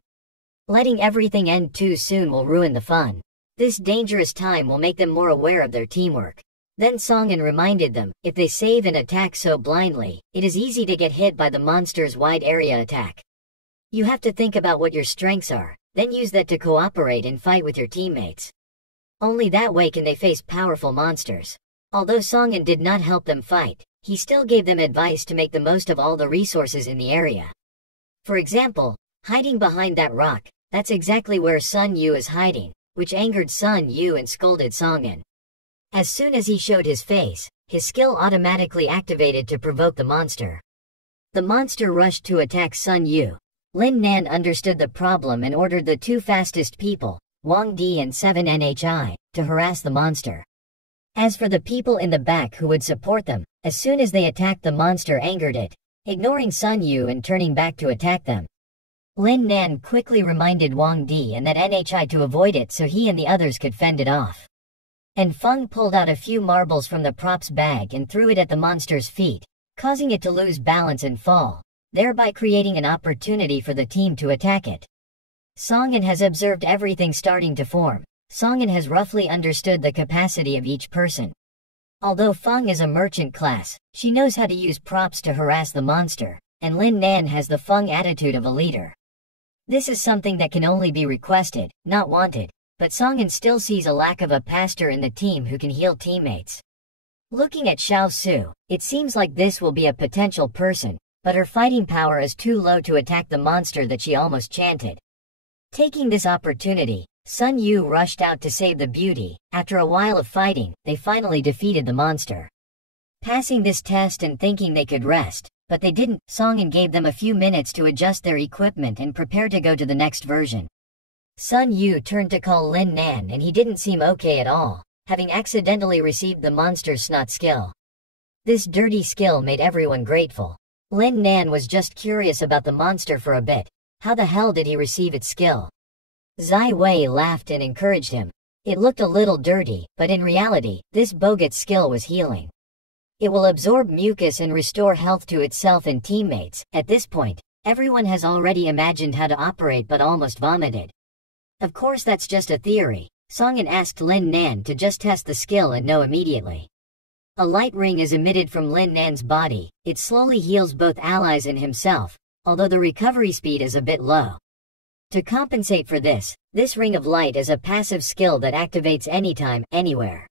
Letting everything end too soon will ruin the fun. This dangerous time will make them more aware of their teamwork. Then Songin reminded them, if they save and attack so blindly, it is easy to get hit by the monster's wide area attack. You have to think about what your strengths are, then use that to cooperate and fight with your teammates. Only that way can they face powerful monsters. Although Songin did not help them fight, he still gave them advice to make the most of all the resources in the area. For example, hiding behind that rock, that's exactly where Sun Yu is hiding, which angered Sun Yu and scolded Songin. As soon as he showed his face, his skill automatically activated to provoke the monster. The monster rushed to attack Sun Yu. Lin Nan understood the problem and ordered the two fastest people, Wang Di and 7NHI, to harass the monster. As for the people in the back who would support them, as soon as they attacked, the monster angered it, ignoring Sun Yu and turning back to attack them. Lin Nan quickly reminded Wang Di and that NHI to avoid it so he and the others could fend it off. And Feng pulled out a few marbles from the props bag and threw it at the monster's feet, causing it to lose balance and fall, thereby creating an opportunity for the team to attack it. Songin has observed everything starting to form. Songin has roughly understood the capacity of each person. Although Feng is a merchant class, she knows how to use props to harass the monster, and Lin Nan has the Feng attitude of a leader. This is something that can only be requested, not wanted, but Songin still sees a lack of a pastor in the team who can heal teammates. Looking at Xiao Su, it seems like this will be a potential person, but her fighting power is too low to attack the monster that she almost chanted. Taking this opportunity, Sun Yu rushed out to save the beauty. After a while of fighting, they finally defeated the monster. Passing this test and thinking they could rest, but they didn't. Songin gave them a few minutes to adjust their equipment and prepare to go to the next version. Sun Yu turned to call Lin Nan and he didn't seem okay at all, having accidentally received the monster's snot skill. This dirty skill made everyone grateful. Lin Nan was just curious about the monster for a bit. How the hell did he receive its skill? Zai Wei laughed and encouraged him. It looked a little dirty, but in reality, this Bogat's skill was healing. It will absorb mucus and restore health to itself and teammates. At this point, everyone has already imagined how to operate but almost vomited. Of course that's just a theory. Songin asked Lin Nan to just test the skill and know immediately. A light ring is emitted from Lin Nan's body. It slowly heals both allies and himself, although the recovery speed is a bit low. To compensate for this, this ring of light is a passive skill that activates anytime, anywhere.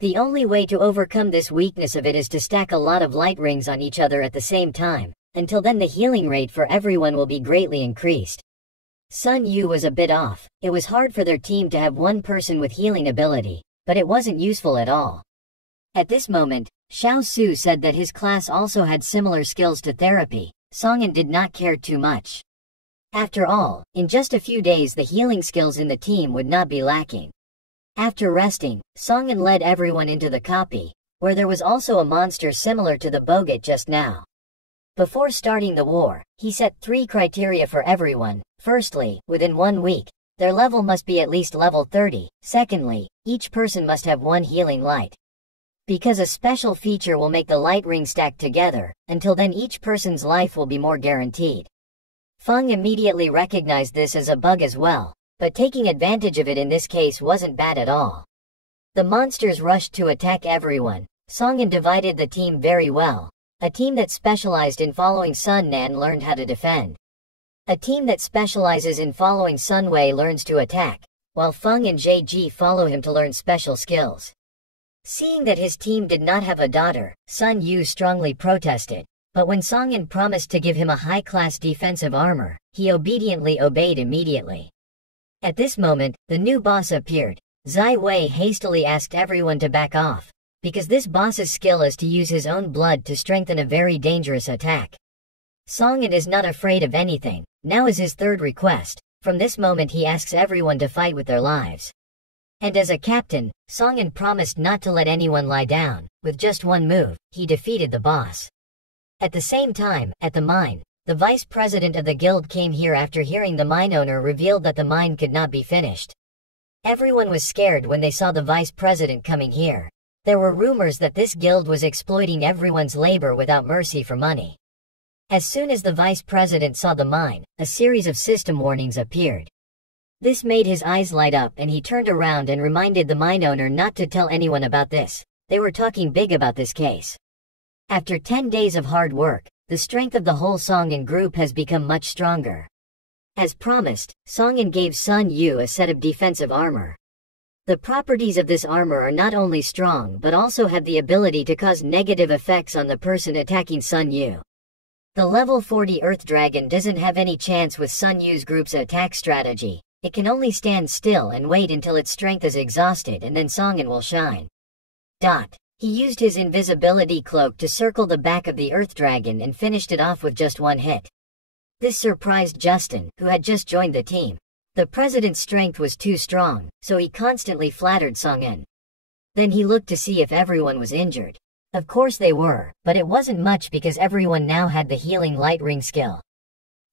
The only way to overcome this weakness of it is to stack a lot of light rings on each other at the same time. Until then the healing rate for everyone will be greatly increased. Sun Yu was a bit off. It was hard for their team to have one person with healing ability, but it wasn't useful at all. At this moment, Xiao Su said that his class also had similar skills to therapy. Songin did not care too much. After all, in just a few days the healing skills in the team would not be lacking. After resting, Songin led everyone into the copy, where there was also a monster similar to the Bogat just now. Before starting the war, he set 3 criteria for everyone. Firstly, within 1 week, their level must be at least level 30. Secondly, each person must have 1 healing light. Because a special feature will make the light ring stack together, until then each person's life will be more guaranteed. Feng immediately recognized this as a bug as well, but taking advantage of it in this case wasn't bad at all. The monsters rushed to attack everyone. Songin divided the team very well. A team that specialized in following Sun Nan learned how to defend. A team that specializes in following Sun Wei learns to attack, while Feng and JG follow him to learn special skills. Seeing that his team did not have a daughter, Sun Yu strongly protested, but when Songin promised to give him a high-class defensive armor, he obediently obeyed immediately. At this moment, the new boss appeared. Zai Wei hastily asked everyone to back off, because this boss's skill is to use his own blood to strengthen a very dangerous attack. Songin is not afraid of anything. Now is his 3rd request. From this moment he asks everyone to fight with their lives. And as a captain, Songin promised not to let anyone lie down. With just 1 move, he defeated the boss. At the same time, at the mine, the vice president of the guild came here after hearing the mine owner revealed that the mine could not be finished. Everyone was scared when they saw the vice president coming here. There were rumors that this guild was exploiting everyone's labor without mercy for money. As soon as the vice president saw the mine, a series of system warnings appeared. This made his eyes light up and he turned around and reminded the mine owner not to tell anyone about this. They were talking big about this case. After 10 days of hard work, the strength of the whole Songin group has become much stronger. As promised, Songin gave Sun Yu a set of defensive armor. The properties of this armor are not only strong but also have the ability to cause negative effects on the person attacking Sun Yu. The level 40 Earth Dragon doesn't have any chance with Sun Yu's group's attack strategy. It can only stand still and wait until its strength is exhausted and then Songin will shine. He used his invisibility cloak to circle the back of the Earth Dragon and finished it off with just 1 hit. This surprised Justin, who had just joined the team. The president's strength was too strong, so he constantly flattered Songin. Then he looked to see if everyone was injured. Of course they were, but it wasn't much because everyone now had the healing light ring skill.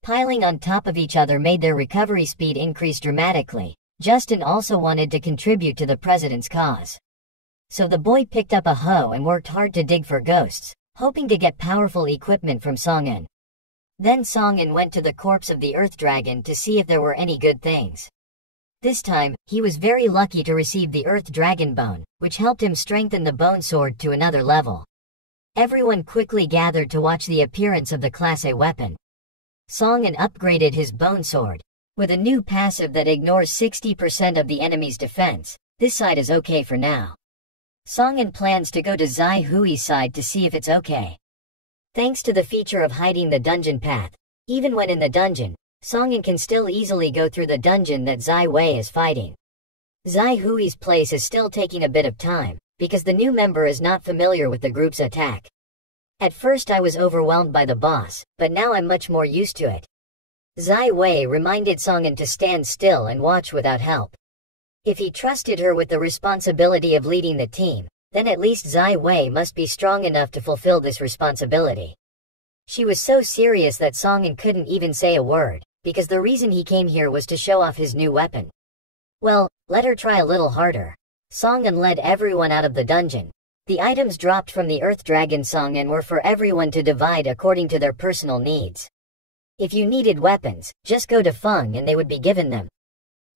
Piling on top of each other made their recovery speed increase dramatically. Justin also wanted to contribute to the president's cause. So the boy picked up a hoe and worked hard to dig for ghosts, hoping to get powerful equipment from Song-in. Then Song-in went to the corpse of the Earth Dragon to see if there were any good things. This time, he was very lucky to receive the Earth Dragon Bone, which helped him strengthen the bone sword to another level. Everyone quickly gathered to watch the appearance of the Class A weapon. Song-in upgraded his bone sword. With a new passive that ignores 60% of the enemy's defense, this side is okay for now. Song-in plans to go to Zai Hui's side to see if it's okay. Thanks to the feature of hiding the dungeon path, even when in the dungeon, Song-in can still easily go through the dungeon that Zai Wei is fighting. Zai Hui's place is still taking a bit of time, because the new member is not familiar with the group's attack. At first I was overwhelmed by the boss, but now I'm much more used to it. Zai Wei reminded Song-in to stand still and watch without help. If he trusted her with the responsibility of leading the team, then at least Zai Wei must be strong enough to fulfill this responsibility. She was so serious that Song-in couldn't even say a word, because the reason he came here was to show off his new weapon. Well, let her try a little harder. Song-in led everyone out of the dungeon. The items dropped from the Earth Dragon Song-in were for everyone to divide according to their personal needs. If you needed weapons, just go to Feng and they would be given them.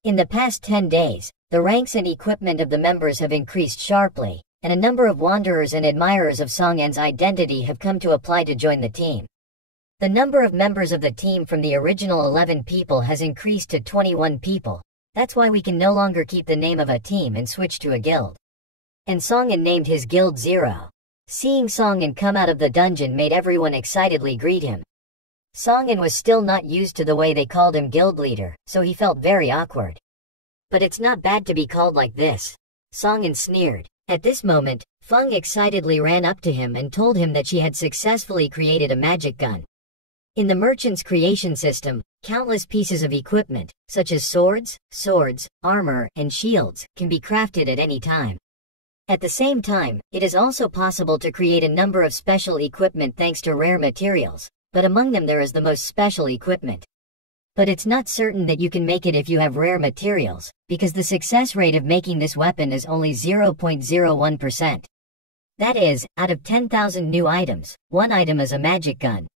In the past 10 days, the ranks and equipment of the members have increased sharply, and a number of wanderers and admirers of Song-in's identity have come to apply to join the team. The number of members of the team from the original 11 people has increased to 21 people. That's why we can no longer keep the name of a team and switch to a guild. And Song-in named his guild Zero. Seeing Song-in come out of the dungeon made everyone excitedly greet him. Song-in was still not used to the way they called him guild leader, so he felt very awkward. But it's not bad to be called like this. Song-in sneered. At this moment, Feng excitedly ran up to him and told him that she had successfully created a magic gun. In the merchant's creation system, countless pieces of equipment, such as swords, armor, and shields, can be crafted at any time. At the same time, it is also possible to create a number of special equipment thanks to rare materials, but among them there is the most special equipment. But it's not certain that you can make it if you have rare materials, because the success rate of making this weapon is only 0.01%. That is, out of 10,000 new items, one item is a magic gun.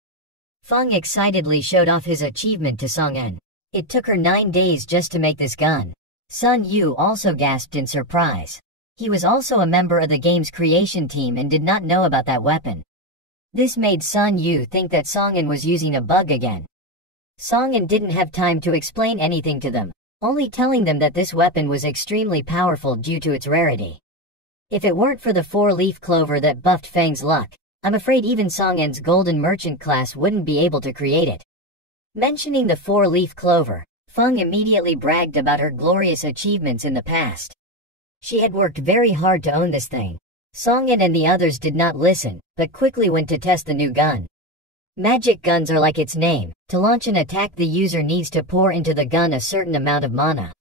Feng excitedly showed off his achievement to Song-in. It took her 9 days just to make this gun. Sun Yu also gasped in surprise. He was also a member of the game's creation team and did not know about that weapon. This made Sun Yu think that Song-in was using a bug again. Song-in didn't have time to explain anything to them, only telling them that this weapon was extremely powerful due to its rarity. If it weren't for the 4-leaf clover that buffed Fang's luck, I'm afraid even Song-in's golden merchant class wouldn't be able to create it. Mentioning the 4-leaf clover, Feng immediately bragged about her glorious achievements in the past. She had worked very hard to own this thing. Song-in and the others did not listen, but quickly went to test the new gun. Magic guns are like its name. To launch an attack, the user needs to pour into the gun a certain amount of mana.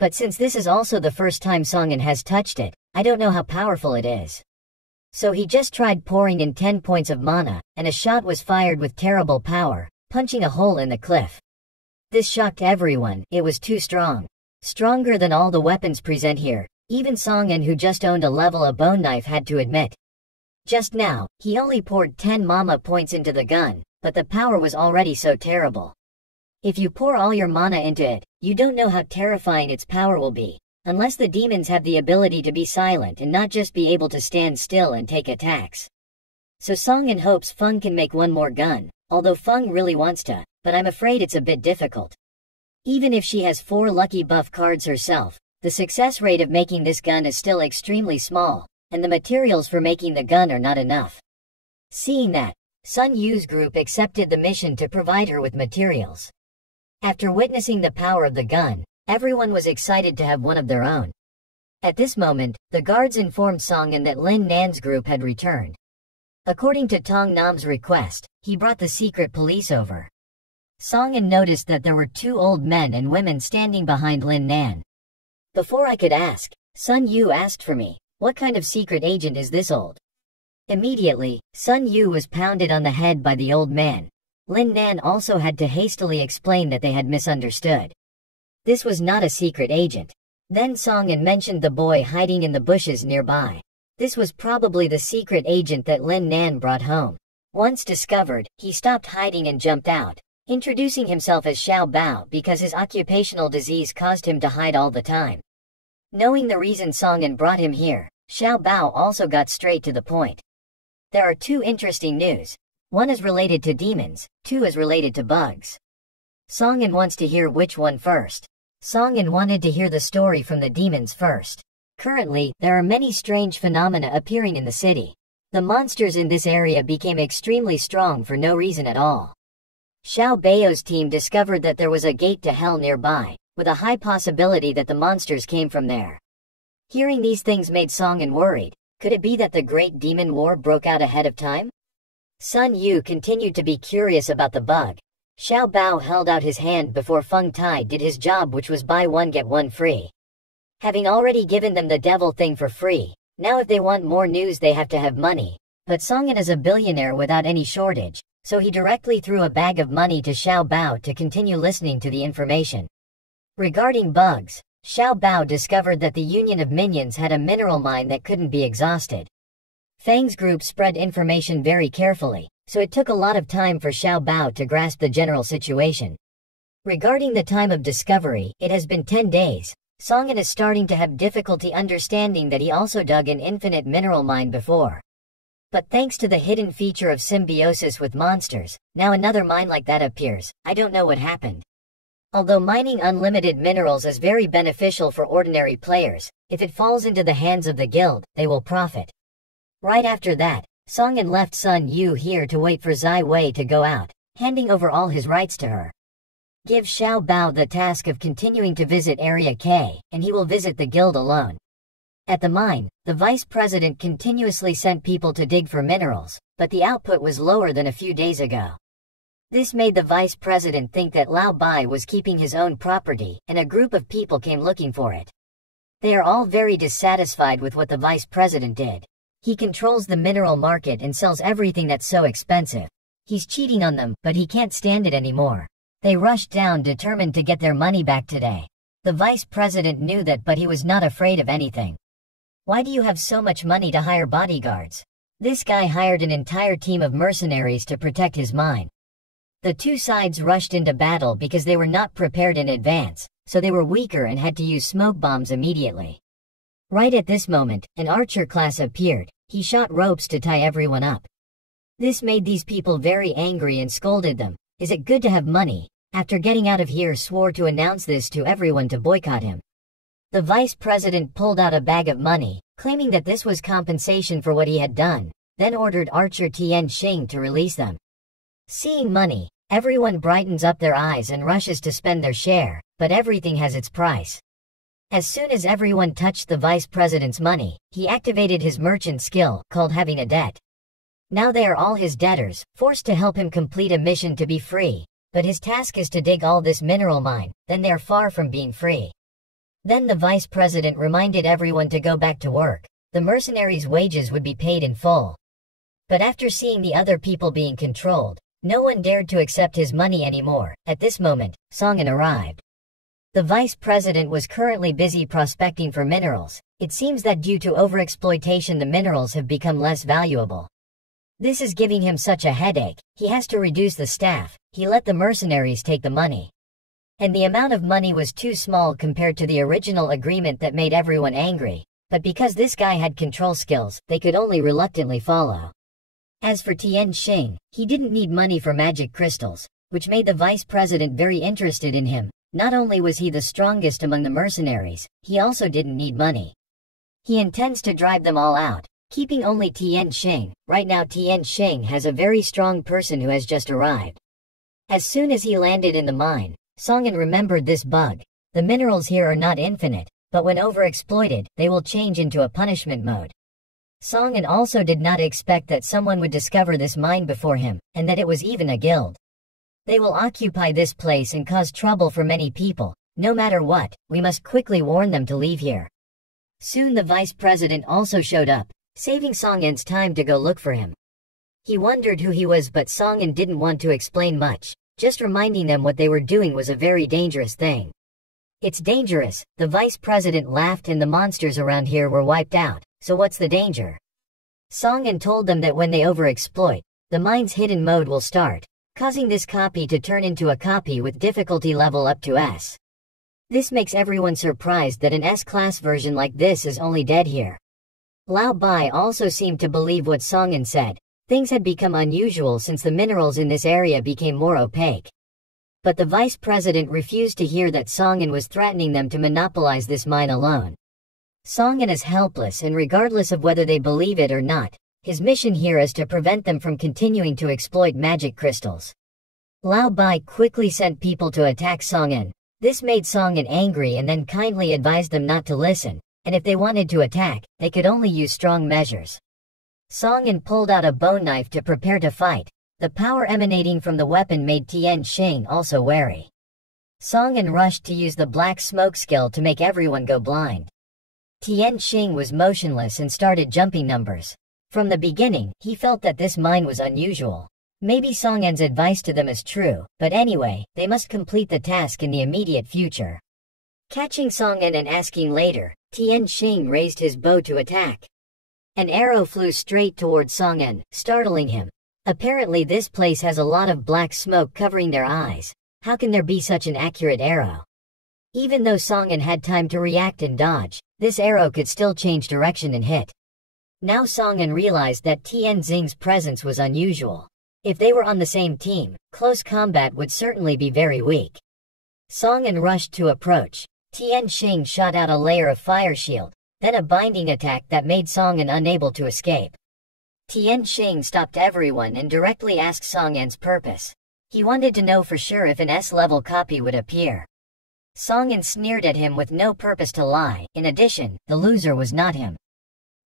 But since this is also the first time Song-in has touched it, I don't know how powerful it is. So he just tried pouring in 10 points of mana, and a shot was fired with terrible power, punching a hole in the cliff. This shocked everyone. It was too strong. Stronger than all the weapons present here. Even Song-in, who just owned a level a bone knife, had to admit. Just now, he only poured 10 mana points into the gun, but the power was already so terrible. If you pour all your mana into it, you don't know how terrifying its power will be, unless the demons have the ability to be silent and not just be able to stand still and take attacks. So Song-in hopes Feng can make one more gun, although Feng really wants to, but I'm afraid it's a bit difficult. Even if she has 4 lucky buff cards herself, the success rate of making this gun is still extremely small, and the materials for making the gun are not enough. Seeing that, Sun Yu's group accepted the mission to provide her with materials. After witnessing the power of the gun, everyone was excited to have one of their own. At this moment, the guards informed Song-in that Lin Nan's group had returned. According to Tong Nam's request, he brought the secret police over. Song-in noticed that there were 2 old men and women standing behind Lin Nan. Before I could ask, Sun Yu asked for me. What kind of secret agent is this old? Immediately, Sun Yu was pounded on the head by the old man. Lin Nan also had to hastily explain that they had misunderstood. This was not a secret agent. Then Song-in mentioned the boy hiding in the bushes nearby. This was probably the secret agent that Lin Nan brought home. Once discovered, he stopped hiding and jumped out, introducing himself as Xiao Bao because his occupational disease caused him to hide all the time. Knowing the reason Song-in brought him here, Xiao Bao also got straight to the point. There are two interesting news. One is related to demons, two is related to bugs. Song-in wants to hear which one first. Song-in wanted to hear the story from the demons first. Currently, there are many strange phenomena appearing in the city. The monsters in this area became extremely strong for no reason at all. Xiao Bao's team discovered that there was a gate to hell nearby, with a high possibility that the monsters came from there. Hearing these things made Song-in worried. Could it be that the Great Demon War broke out ahead of time? Sun Yu continued to be curious about the bug. Xiao Bao held out his hand before Feng Tai did his job, which was buy one get one free. Having already given them the devil thing for free, now if they want more news they have to have money. But Song-in is a billionaire without any shortage, so he directly threw a bag of money to Xiao Bao to continue listening to the information. Regarding bugs, Xiao Bao discovered that the Union of Minions had a mineral mine that couldn't be exhausted. Fang's group spread information very carefully, so it took a lot of time for Xiao Bao to grasp the general situation. Regarding the time of discovery, it has been 10 days. Song-in is starting to have difficulty understanding that he also dug an infinite mineral mine before. But thanks to the hidden feature of symbiosis with monsters, now another mine like that appears. I don't know what happened. Although mining unlimited minerals is very beneficial for ordinary players, if it falls into the hands of the guild, they will profit. Right after that, Song-in left Sun Yu here to wait for Zai Wei to go out, handing over all his rights to her. Give Xiao Bao the task of continuing to visit Area K, and he will visit the guild alone. At the mine, the vice president continuously sent people to dig for minerals, but the output was lower than a few days ago. This made the vice president think that Lao Bai was keeping his own property, and a group of people came looking for it. They are all very dissatisfied with what the vice president did. He controls the mineral market and sells everything that's so expensive. He's cheating on them, but he can't stand it anymore. They rushed down determined to get their money back today. The vice president knew that, but he was not afraid of anything. Why do you have so much money to hire bodyguards? This guy hired an entire team of mercenaries to protect his mine. The two sides rushed into battle because they were not prepared in advance, so they were weaker and had to use smoke bombs immediately. Right at this moment, an archer class appeared. He shot ropes to tie everyone up. This made these people very angry and scolded them. Is it good to have money? After getting out of here, swore to announce this to everyone to boycott him. The vice president pulled out a bag of money, claiming that this was compensation for what he had done, then ordered Archer Tian Xing to release them. Seeing money, everyone brightens up their eyes and rushes to spend their share, but everything has its price. As soon as everyone touched the vice president's money, he activated his merchant skill, called having a debt. Now they are all his debtors, forced to help him complete a mission to be free, but his task is to dig all this mineral mine, then they are far from being free. Then the vice president reminded everyone to go back to work. The mercenaries' wages would be paid in full. But after seeing the other people being controlled, no one dared to accept his money anymore. At this moment, Song-in arrived. The vice president was currently busy prospecting for minerals. It seems that due to overexploitation the minerals have become less valuable. This is giving him such a headache. He has to reduce the staff. He let the mercenaries take the money. And the amount of money was too small compared to the original agreement that made everyone angry. But because this guy had control skills, they could only reluctantly follow. As for Tian Xing, he didn't need money for magic crystals, which made the vice president very interested in him. Not only was he the strongest among the mercenaries, he also didn't need money. He intends to drive them all out, keeping only Tian Xing. Right now Tian Xing has a very strong person who has just arrived. As soon as he landed in the mine, Song-in remembered this bug. The minerals here are not infinite, but when overexploited, they will change into a punishment mode. Song-in also did not expect that someone would discover this mine before him, and that it was even a guild. They will occupy this place and cause trouble for many people. No matter what, we must quickly warn them to leave here. Soon the vice president also showed up, saving Song-in's time to go look for him. He wondered who he was, but Song-in didn't want to explain much, just reminding them what they were doing was a very dangerous thing. It's dangerous, the vice president laughed, and the monsters around here were wiped out, so what's the danger? Song-in told them that when they overexploit, the mine's hidden mode will start, causing this copy to turn into a copy with difficulty level up to S. This makes everyone surprised that an S-class version like this is only dead here. Lao Bai also seemed to believe what Song-in said. Things had become unusual since the minerals in this area became more opaque. But the vice president refused to hear that Song-in was threatening them to monopolize this mine alone. Song-in is helpless, and regardless of whether they believe it or not, his mission here is to prevent them from continuing to exploit magic crystals. Lao Bai quickly sent people to attack Song-in. This made Song-in angry and then kindly advised them not to listen, and if they wanted to attack, they could only use strong measures. Song-in pulled out a bone knife to prepare to fight. The power emanating from the weapon made Tian Xing also wary. Song-in rushed to use the black smoke skill to make everyone go blind. Tian Xing was motionless and started jumping numbers. From the beginning, he felt that this mine was unusual. Maybe Song-in's advice to them is true, but anyway, they must complete the task in the immediate future. Catching Song-in and asking later, Tian Xing raised his bow to attack. An arrow flew straight towards Song-in, startling him. Apparently this place has a lot of black smoke covering their eyes. How can there be such an accurate arrow? Even though Song-in had time to react and dodge, this arrow could still change direction and hit. Now Song-in realized that Tian Xing's presence was unusual. If they were on the same team, close combat would certainly be very weak. Song-in rushed to approach. Tian Xing shot out a layer of fire shield, then a binding attack that made Song-in unable to escape. Tian Xing stopped everyone and directly asked Song-in's purpose. He wanted to know for sure if an S-level copy would appear. Song-in sneered at him with no purpose to lie. In addition, the loser was not him.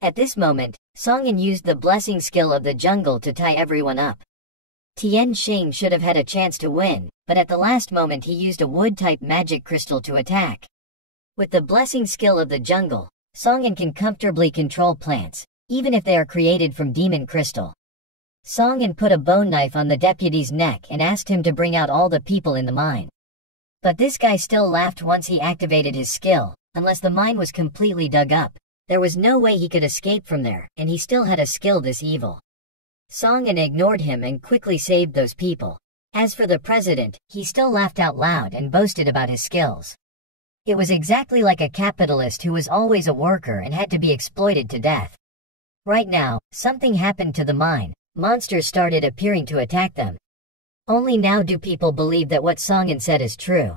At this moment, Song-in used the blessing skill of the jungle to tie everyone up. Tian Xing should have had a chance to win, but at the last moment he used a wood-type magic crystal to attack. With the blessing skill of the jungle, Song-in can comfortably control plants, even if they are created from demon crystal. Song-in put a bone knife on the deputy's neck and asked him to bring out all the people in the mine. But this guy still laughed once he activated his skill. Unless the mine was completely dug up, there was no way he could escape from there, and he still had a skill this evil. Song-in ignored him and quickly saved those people. As for the president, he still laughed out loud and boasted about his skills. It was exactly like a capitalist who was always a worker and had to be exploited to death. Right now, something happened to the mine. Monsters started appearing to attack them. Only now do people believe that what Song-in said is true.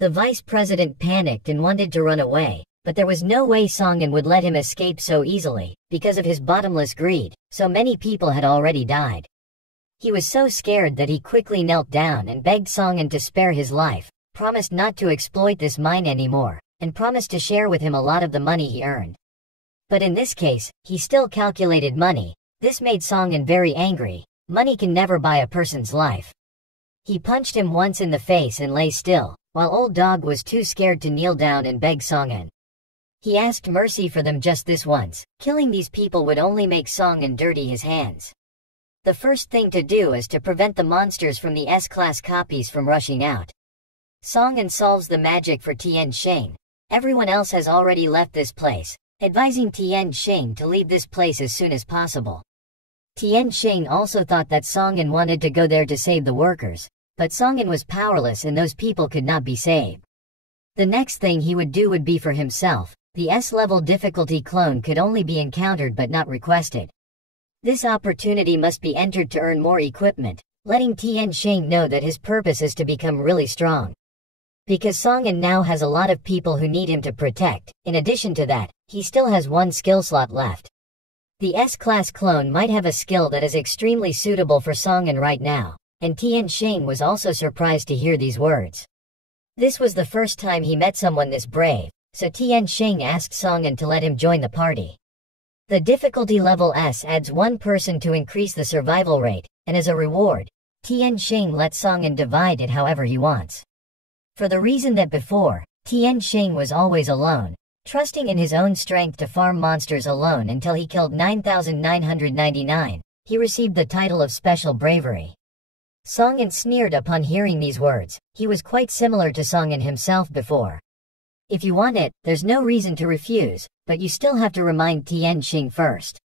The vice president panicked and wanted to run away, but there was no way Song-in would let him escape so easily, because of his bottomless greed. So many people had already died. He was so scared that he quickly knelt down and begged Song-in to spare his life, promised not to exploit this mine anymore, and promised to share with him a lot of the money he earned. But in this case, he still calculated money. This made Song-in very angry. Money can never buy a person's life. He punched him once in the face and lay still, while Old Dog was too scared to kneel down and beg Song-in. He asked mercy for them just this once. Killing these people would only make Song-in dirty his hands. The first thing to do is to prevent the monsters from the S-class copies from rushing out. Song-in solves the magic for Tian Xing. Everyone else has already left this place, advising Tian Xing to leave this place as soon as possible. Tian Xing also thought that Song-in wanted to go there to save the workers, but Song-in was powerless and those people could not be saved. The next thing he would do would be for himself. The S-level difficulty clone could only be encountered but not requested. This opportunity must be entered to earn more equipment, letting Tian Xing know that his purpose is to become really strong. Because Song-in now has a lot of people who need him to protect. In addition to that, he still has one skill slot left. The S-class clone might have a skill that is extremely suitable for Song-in right now, and Tian Xing was also surprised to hear these words. This was the first time he met someone this brave, so Tian Xing asked Song-in to let him join the party. The difficulty level S adds one person to increase the survival rate, and as a reward, Tian Xing lets Song-in divide it however he wants. For the reason that before, Tian Xing was always alone, trusting in his own strength to farm monsters alone until he killed 9,999. he received the title of Special Bravery. Song-in sneered upon hearing these words. He was quite similar to Song-in himself before. If you want it, there's no reason to refuse, but you still have to remind Tianxing first.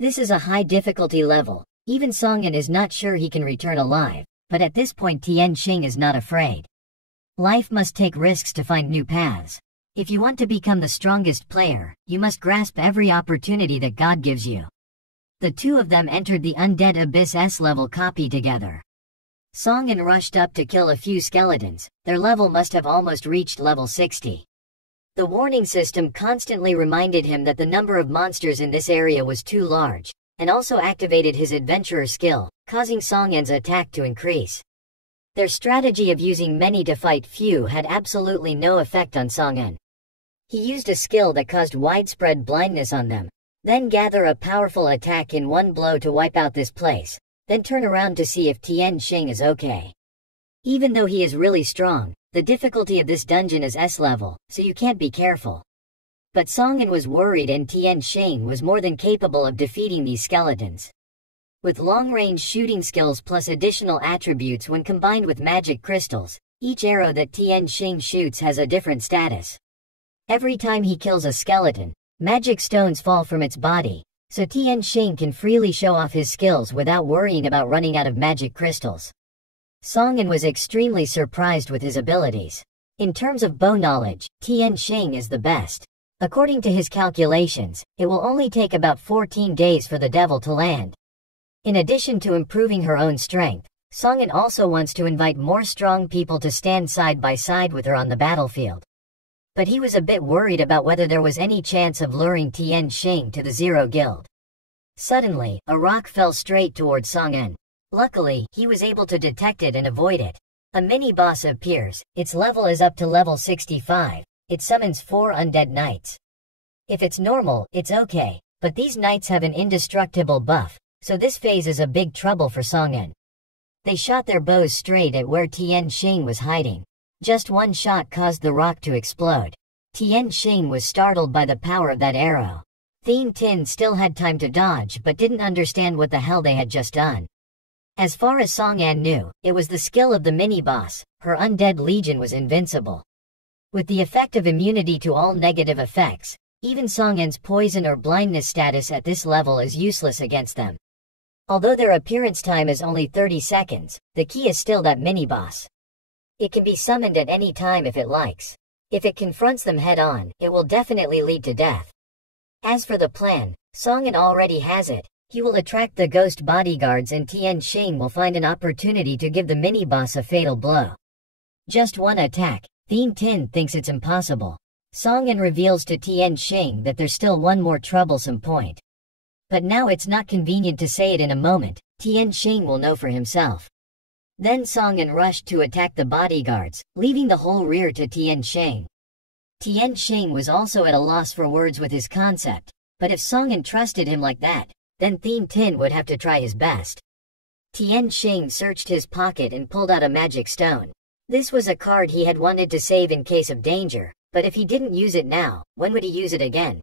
This is a high difficulty level. Even Song-in is not sure he can return alive, but at this point Tianxing is not afraid. Life must take risks to find new paths. If you want to become the strongest player, you must grasp every opportunity that God gives you. The two of them entered the Undead Abyss S-level copy together. Song-in rushed up to kill a few skeletons. Their level must have almost reached level 60. The warning system constantly reminded him that the number of monsters in this area was too large, and also activated his adventurer skill, causing Song-in's attack to increase. Their strategy of using many to fight few had absolutely no effect on Song-in. He used a skill that caused widespread blindness on them, then gather a powerful attack in one blow to wipe out this place, then turn around to see if Tianxing is okay. Even though he is really strong, the difficulty of this dungeon is S-level, so you can't be careful. But Song-in was worried and Tianxing was more than capable of defeating these skeletons. With long-range shooting skills plus additional attributes when combined with magic crystals, each arrow that Tianxing shoots has a different status. Every time he kills a skeleton, magic stones fall from its body, so Tianxing can freely show off his skills without worrying about running out of magic crystals. Song-in was extremely surprised with his abilities. In terms of bow knowledge, Tianxing is the best. According to his calculations, it will only take about 14 days for the devil to land. In addition to improving her own strength, Song-in also wants to invite more strong people to stand side by side with her on the battlefield. But he was a bit worried about whether there was any chance of luring Tianxing to the Zero Guild. Suddenly, a rock fell straight towards Song-in. Luckily, he was able to detect it and avoid it. A mini-boss appears. Its level is up to level 65. It summons 4 undead knights. If it's normal, it's okay, but these knights have an indestructible buff, so this phase is a big trouble for Song-in. They shot their bows straight at where Tianxing was hiding. Just one shot caused the rock to explode. Tianxing was startled by the power of that arrow. Thien Tin still had time to dodge but didn't understand what the hell they had just done. As far as Song-in knew, it was the skill of the mini-boss. Her undead legion was invincible. With the effect of immunity to all negative effects, even Song-in's poison or blindness status at this level is useless against them. Although their appearance time is only 30 seconds, the key is still that mini-boss. It can be summoned at any time if it likes. If it confronts them head-on, it will definitely lead to death. As for the plan, Song-in already has it. He will attract the ghost bodyguards and Tianxing will find an opportunity to give the mini-boss a fatal blow. Just one attack. Thien Tin thinks it's impossible. Song-in reveals to Tianxing that there's still one more troublesome point. But now it's not convenient to say it in a moment. Tianxing will know for himself. Then Song-in rushed to attack the bodyguards, leaving the whole rear to Tianxing. Tianxing was also at a loss for words with his concept, but if Song-in trusted him like that, then Thien Tin would have to try his best. Tianxing searched his pocket and pulled out a magic stone. This was a card he had wanted to save in case of danger, but if he didn't use it now, when would he use it again?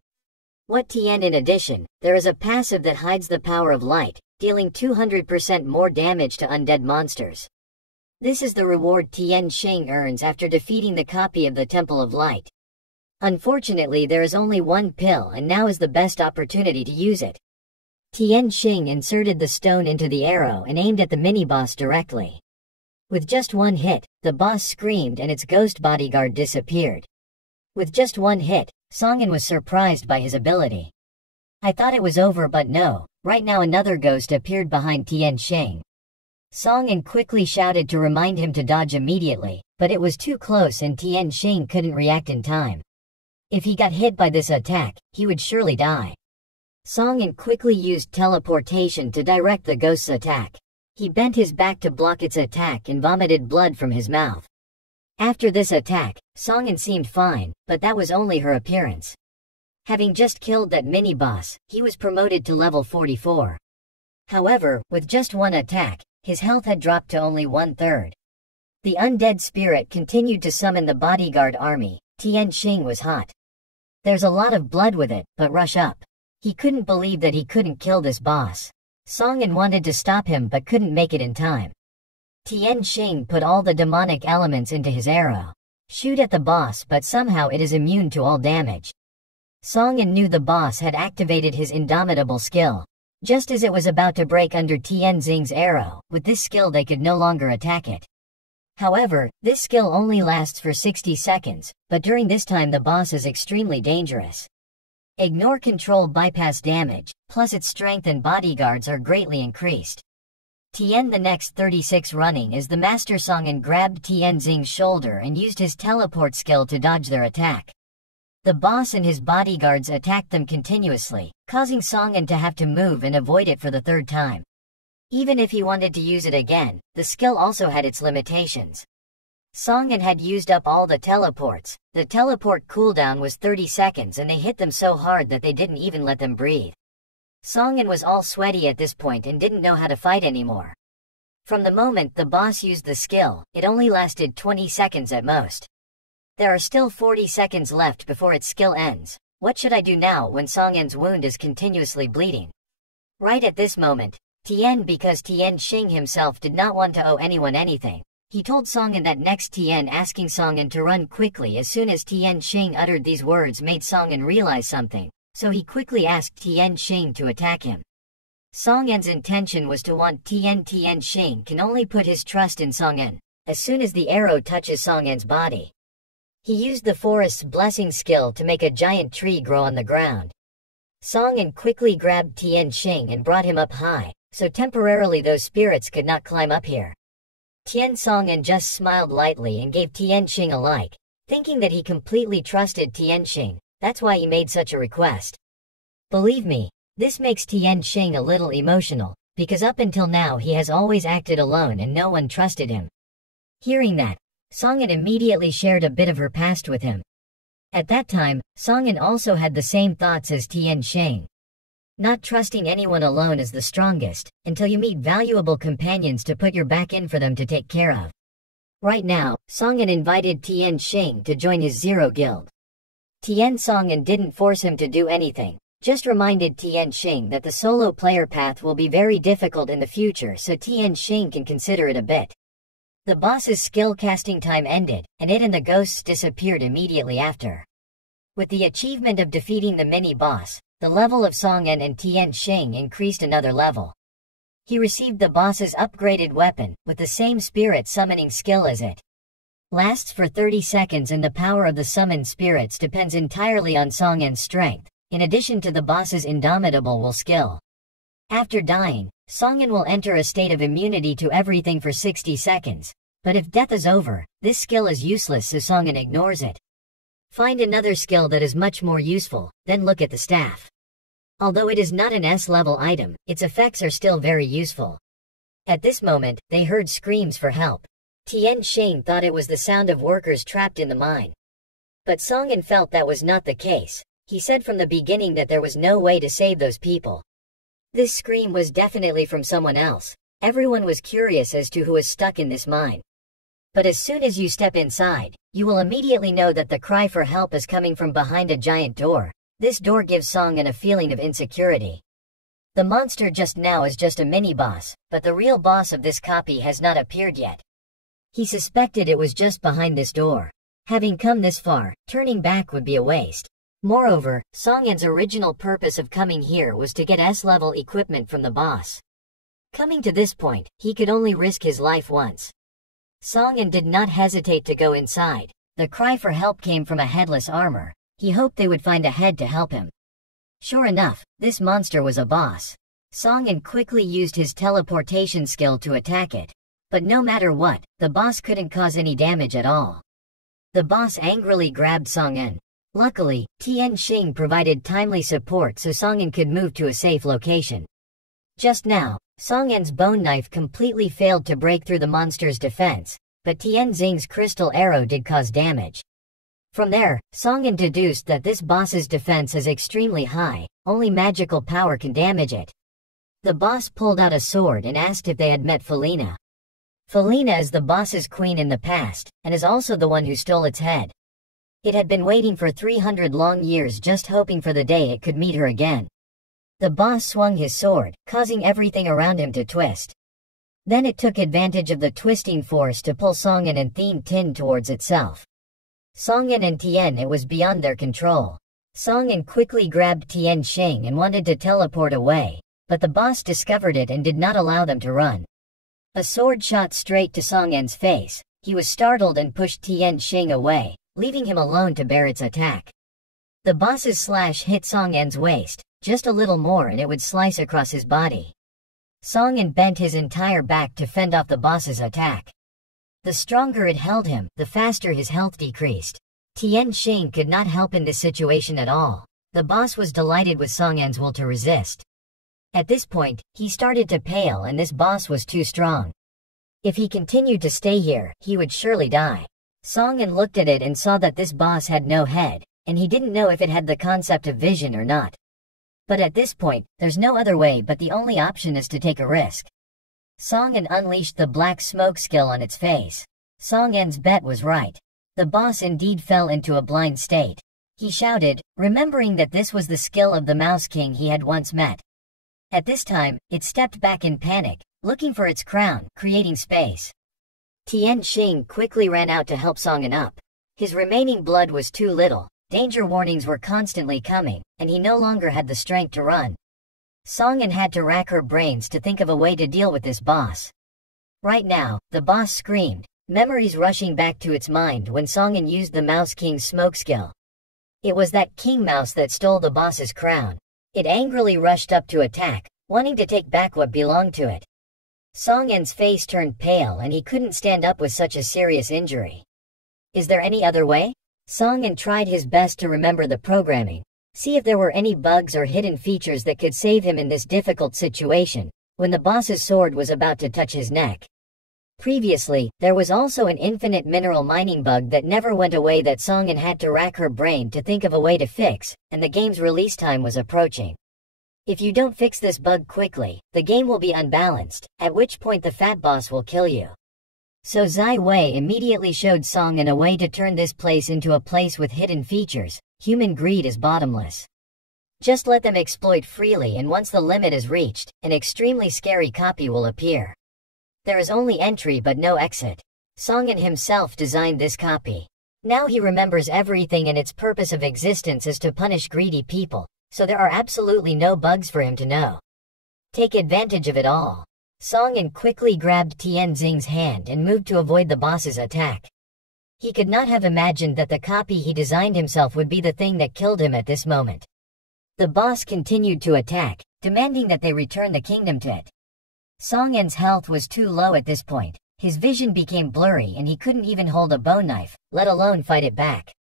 What Tien in addition, there is a passive that hides the power of light, dealing 200% more damage to undead monsters. This is the reward Tianxing earns after defeating the copy of the Temple of Light. Unfortunately, there is only one pill and now is the best opportunity to use it. Tianxing inserted the stone into the arrow and aimed at the mini-boss directly. With just one hit, the boss screamed and its ghost bodyguard disappeared. With just one hit, Song-in was surprised by his ability. I thought it was over, but no, right now another ghost appeared behind Tianxing. Song-in quickly shouted to remind him to dodge immediately, but it was too close and Tianxing couldn't react in time. If he got hit by this attack, he would surely die. Song-in quickly used teleportation to direct the ghost's attack. He bent his back to block its attack and vomited blood from his mouth. After this attack, Song-in seemed fine, but that was only her appearance. Having just killed that mini-boss, he was promoted to level 44. However, with just one attack, his health had dropped to only 1/3. The undead spirit continued to summon the bodyguard army. Tianxing was hot. There's a lot of blood with it, but rush up. He couldn't believe that he couldn't kill this boss. Song-in wanted to stop him but couldn't make it in time. Tian-Shing put all the demonic elements into his arrow. Shoot at the boss, but somehow it is immune to all damage. Song-in knew the boss had activated his indomitable skill. Just as it was about to break under Tian-Xing's arrow, with this skill they could no longer attack it. However, this skill only lasts for 60 seconds, but during this time the boss is extremely dangerous. Ignore control bypass damage, plus its strength and bodyguards are greatly increased. Tian the next 36 running as the Master Song-in grabbed Tian-Xing's shoulder and used his teleport skill to dodge their attack. The boss and his bodyguards attacked them continuously, causing Song-in to have to move and avoid it for the third time. Even if he wanted to use it again, the skill also had its limitations. Song-in had used up all the teleports. The teleport cooldown was 30 seconds and they hit them so hard that they didn't even let them breathe. Song-in was all sweaty at this point and didn't know how to fight anymore. From the moment the boss used the skill, it only lasted 20 seconds at most. There are still 40 seconds left before its skill ends. What should I do now when Song-in's wound is continuously bleeding? Right at this moment, because Tian-Shing himself did not want to owe anyone anything, he told Song-in that next Tian asking Song-in to run quickly. As soon as Tian-Shing uttered these words made Song-in realize something, so he quickly asked Tian-Shing to attack him. Song-in's intention was to want Tian-Shing can only put his trust in Song-in. As soon as the arrow touches Song-in's body, he used the forest's blessing skill to make a giant tree grow on the ground. Song-in quickly grabbed Tian-Shing and brought him up high, so temporarily those spirits could not climb up here. Song-in just smiled lightly and gave Tian-Shing a like, thinking that he completely trusted Tian-Shing. That's why he made such a request. Believe me, this makes Tian-Shing a little emotional, because up until now he has always acted alone and no one trusted him. Hearing that, Song-in immediately shared a bit of her past with him. At that time, Song-in also had the same thoughts as Tian-Shing. Not trusting anyone alone is the strongest, until you meet valuable companions to put your back in for them to take care of. Right now, Song-in invited Tian-Shing to join his Zero Guild. Song-in didn't force him to do anything, just reminded Tian-Shing that the solo player path will be very difficult in the future, so Tian-Shing can consider it a bit. The boss's skill casting time ended, and it and the ghosts disappeared immediately after. With the achievement of defeating the mini-boss, the level of Song-in and Tian-Shing increased another level. He received the boss's upgraded weapon, with the same spirit summoning skill as it. Lasts for 30 seconds and the power of the summoned spirits depends entirely on Song-in's strength, in addition to the boss's indomitable will skill. After dying, Song-in will enter a state of immunity to everything for 60 seconds, but if death is over, this skill is useless so Song-in ignores it. Find another skill that is much more useful, then look at the staff. Although it is not an S-level item, its effects are still very useful. At this moment, they heard screams for help. Tian-Shing thought it was the sound of workers trapped in the mine. But Song-in felt that was not the case. He said from the beginning that there was no way to save those people. This scream was definitely from someone else. Everyone was curious as to who was stuck in this mine. But as soon as you step inside, you will immediately know that the cry for help is coming from behind a giant door. This door gives Song-in a feeling of insecurity. The monster just now is just a mini-boss, but the real boss of this copy has not appeared yet. He suspected it was just behind this door. Having come this far, turning back would be a waste. Moreover, Song-in's original purpose of coming here was to get S-level equipment from the boss. Coming to this point, he could only risk his life once. Song-in did not hesitate to go inside. The cry for help came from a headless armor. He hoped they would find a head to help him. Sure enough, this monster was a boss. Song-in quickly used his teleportation skill to attack it. But no matter what, the boss couldn't cause any damage at all. The boss angrily grabbed Song-in. Luckily, Tian-Shing provided timely support so Song-in could move to a safe location. Just now, Song-in's bone knife completely failed to break through the monster's defense, but Tian-Xing's crystal arrow did cause damage. From there, Song-in deduced that this boss's defense is extremely high, only magical power can damage it. The boss pulled out a sword and asked if they had met Felina. Felina is the boss's queen in the past, and is also the one who stole its head. It had been waiting for 300 long years just hoping for the day it could meet her again. The boss swung his sword, causing everything around him to twist. Then it took advantage of the twisting force to pull Songin and Thien Tin towards itself. Songin and Tien, it was beyond their control. Songin quickly grabbed Tien Xing and wanted to teleport away, but the boss discovered it and did not allow them to run. A sword shot straight to Songin's face. He was startled and pushed Tien Xing away, leaving him alone to bear its attack. The boss's slash hit Songin's waist, just a little more and it would slice across his body. Songin bent his entire back to fend off the boss's attack. The stronger it held him, the faster his health decreased. Tien Xing could not help in this situation at all. The boss was delighted with Songin's will to resist. At this point, he started to pale and this boss was too strong. If he continued to stay here, he would surely die. Songin looked at it and saw that this boss had no head, and he didn't know if it had the concept of vision or not. But at this point, there's no other way but the only option is to take a risk. Songin unleashed the black smoke skill on its face. Songin's bet was right. The boss indeed fell into a blind state. He shouted, remembering that this was the skill of the Mouse King he had once met. At this time, it stepped back in panic, looking for its crown, creating space. Tien Xing quickly ran out to help Songin up. His remaining blood was too little, danger warnings were constantly coming, and he no longer had the strength to run. Songin had to rack her brains to think of a way to deal with this boss. Right now, the boss screamed, memories rushing back to its mind when Songin used the Mouse King's smoke skill. It was that King Mouse that stole the boss's crown. It angrily rushed up to attack, wanting to take back what belonged to it. Songin's face turned pale and he couldn't stand up with such a serious injury. Is there any other way? Songin tried his best to remember the programming, see if there were any bugs or hidden features that could save him in this difficult situation, when the boss's sword was about to touch his neck. Previously, there was also an infinite mineral mining bug that never went away that Songin had to rack her brain to think of a way to fix, and the game's release time was approaching. If you don't fix this bug quickly, the game will be unbalanced, at which point the fat boss will kill you. So Zai Wei immediately showed Songin a way to turn this place into a place with hidden features. Human greed is bottomless. Just let them exploit freely and once the limit is reached, an extremely scary copy will appear. There is only entry but no exit. Songin himself designed this copy. Now he remembers everything and its purpose of existence is to punish greedy people, so there are absolutely no bugs for him to know. Take advantage of it all. Songin quickly grabbed Tien Xing's hand and moved to avoid the boss's attack. He could not have imagined that the copy he designed himself would be the thing that killed him at this moment. The boss continued to attack, demanding that they return the kingdom to it. Songin's health was too low at this point. His vision became blurry and he couldn't even hold a bone knife, let alone fight it back.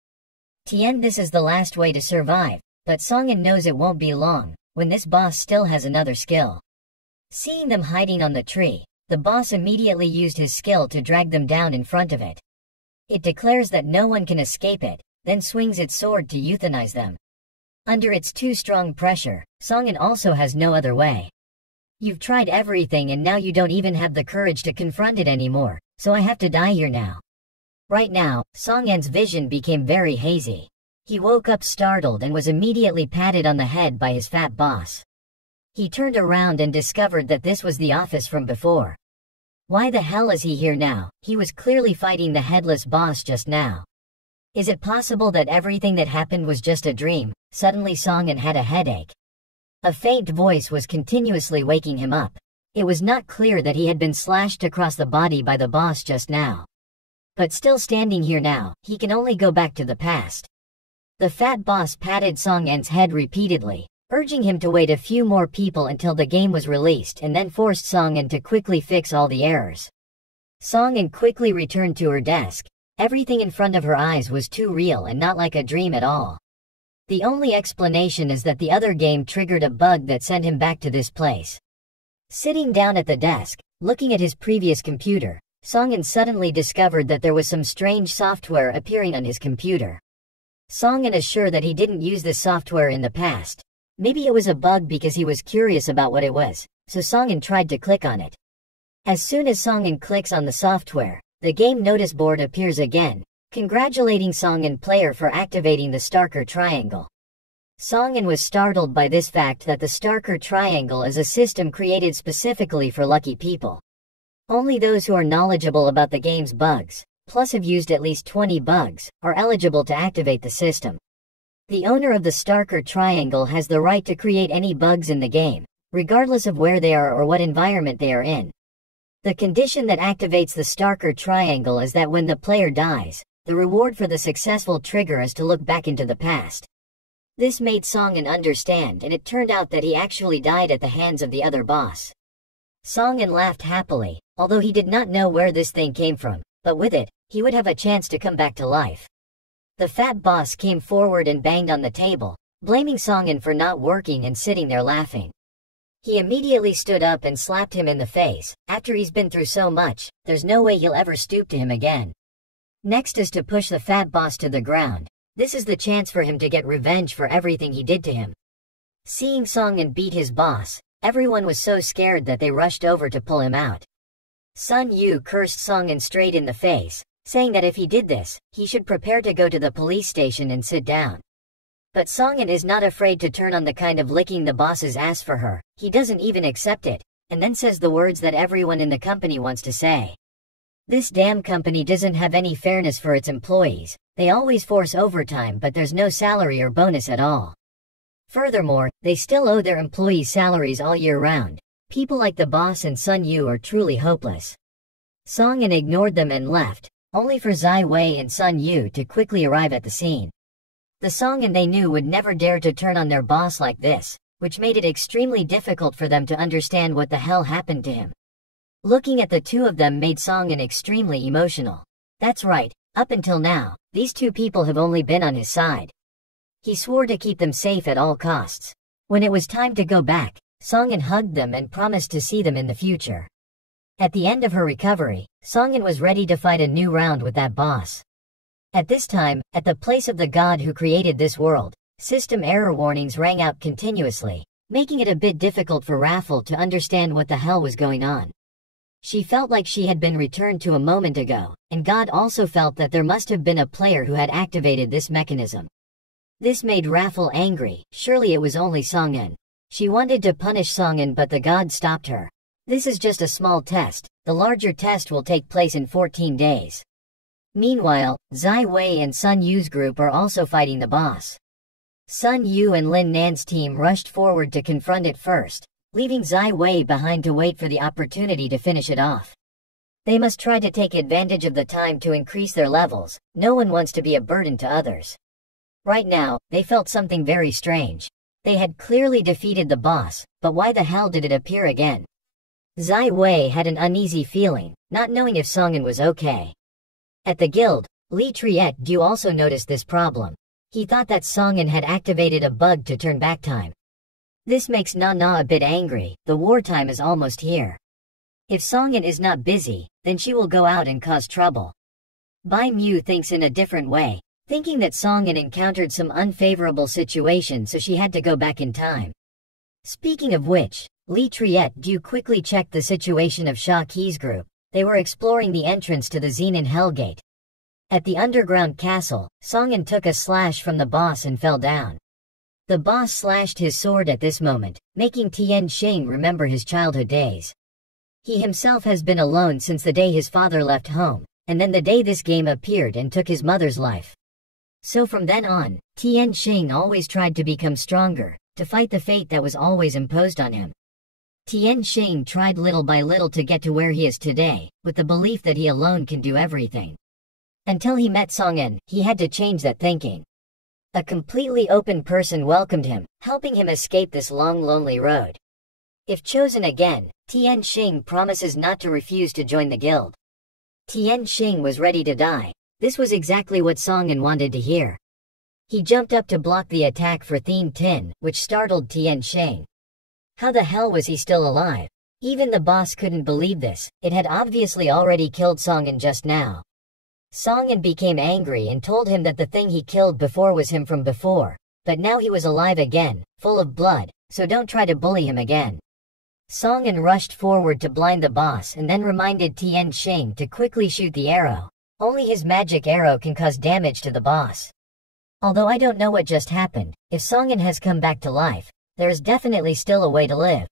Tien, this is the last way to survive, but Songin knows it won't be long, when this boss still has another skill. Seeing them hiding on the tree, the boss immediately used his skill to drag them down in front of it. It declares that no one can escape it, then swings its sword to euthanize them. Under its too strong pressure, Songin also has no other way. You've tried everything and now you don't even have the courage to confront it anymore, so I have to die here now. Right now, Songin's vision became very hazy. He woke up startled and was immediately patted on the head by his fat boss. He turned around and discovered that this was the office from before. Why the hell is he here now? He was clearly fighting the headless boss just now. Is it possible that everything that happened was just a dream? Suddenly Songin had a headache. A faint voice was continuously waking him up. It was not clear that he had been slashed across the body by the boss just now. But still standing here now, he can only go back to the past. The fat boss patted Songin's head repeatedly, urging him to wait a few more people until the game was released and then forced Songin to quickly fix all the errors. Songin quickly returned to her desk. Everything in front of her eyes was too real and not like a dream at all. The only explanation is that the other game triggered a bug that sent him back to this place. Sitting down at the desk, looking at his previous computer, Songin suddenly discovered that there was some strange software appearing on his computer. Songin is sure that he didn't use this software in the past. Maybe it was a bug because he was curious about what it was, so Songin tried to click on it. As soon as Songin clicks on the software, the game notice board appears again, congratulating Songin player for activating the Starker triangle. Song-in was startled by this fact that the Starker Triangle is a system created specifically for lucky people. Only those who are knowledgeable about the game's bugs, plus have used at least 20 bugs, are eligible to activate the system. The owner of the Starker Triangle has the right to create any bugs in the game, regardless of where they are or what environment they are in. The condition that activates the Starker Triangle is that when the player dies, the reward for the successful trigger is to look back into the past. This made Song-in understand, and it turned out that he actually died at the hands of the other boss. Song-in laughed happily, although he did not know where this thing came from, but with it, he would have a chance to come back to life. The fat boss came forward and banged on the table, blaming Song-in for not working and sitting there laughing. He immediately stood up and slapped him in the face. After he's been through so much, there's no way he'll ever stoop to him again. Next is to push the fat boss to the ground. This is the chance for him to get revenge for everything he did to him. Seeing Song-in beat his boss, everyone was so scared that they rushed over to pull him out. Sun Yu cursed Song-in straight in the face, saying that if he did this, he should prepare to go to the police station and sit down. But Song-in is not afraid to turn on the kind of licking the boss's ass for her. He doesn't even accept it, and then says the words that everyone in the company wants to say. This damn company doesn't have any fairness for its employees. They always force overtime, but there's no salary or bonus at all. Furthermore, they still owe their employees salaries all year round. People like the boss and Sun Yu are truly hopeless. Song-in ignored them and left, only for Zai Wei and Sun Yu to quickly arrive at the scene. The Song-in they knew would never dare to turn on their boss like this, which made it extremely difficult for them to understand what the hell happened to him. Looking at the two of them made Song-in extremely emotional. That's right, up until now, these two people have only been on his side. He swore to keep them safe at all costs. When it was time to go back, Song-in hugged them and promised to see them in the future. At the end of her recovery, Song-in was ready to fight a new round with that boss. At this time, at the place of the god who created this world, system error warnings rang out continuously, making it a bit difficult for Raffle to understand what the hell was going on. She felt like she had been returned to a moment ago, and God also felt that there must have been a player who had activated this mechanism. This made Raffle angry. Surely it was only Song-in. She wanted to punish Song-in, but the god stopped her. This is just a small test. The larger test will take place in 14 days. Meanwhile, Zai Wei and Sun Yu's group are also fighting the boss. Sun Yu and Lin Nan's team rushed forward to confront it first, leaving Zai Wei behind to wait for the opportunity to finish it off. They must try to take advantage of the time to increase their levels. No one wants to be a burden to others. Right now, they felt something very strange. They had clearly defeated the boss, but why the hell did it appear again? Zai Wei had an uneasy feeling, not knowing if Song-in was okay. At the guild, Li Triet-du also noticed this problem. He thought that Song-in had activated a bug to turn back time. This makes Na a bit angry. The wartime is almost here. If Song-in is not busy, then she will go out and cause trouble. Bai Mu thinks in a different way, thinking that Song-in encountered some unfavorable situation, so she had to go back in time. Speaking of which, Li Triet-du quickly checked the situation of Sha Qi's group. They were exploring the entrance to the Zenin Hellgate. At the underground castle, Song-in took a slash from the boss and fell down. The boss slashed his sword at this moment, making Tian Xing remember his childhood days. He himself has been alone since the day his father left home, and then the day this game appeared and took his mother's life. So from then on, Tian Xing always tried to become stronger, to fight the fate that was always imposed on him. Tian Xing tried little by little to get to where he is today, with the belief that he alone can do everything. Until he met Song-in, he had to change that thinking. A completely open person welcomed him, helping him escape this long lonely road. If chosen again, Tian Xing promises not to refuse to join the guild. Tian Xing was ready to die. This was exactly what Song-in wanted to hear. He jumped up to block the attack for Thien Tin, which startled Tian Xing. How the hell was he still alive? Even the boss couldn't believe this. It had obviously already killed Song-in just now. Song-in became angry and told him that the thing he killed before was him from before, but now he was alive again, full of blood, so don't try to bully him again. Song-in rushed forward to blind the boss and then reminded Tian Xing to quickly shoot the arrow. Only his magic arrow can cause damage to the boss. Although I don't know what just happened, if Songin has come back to life, there is definitely still a way to live.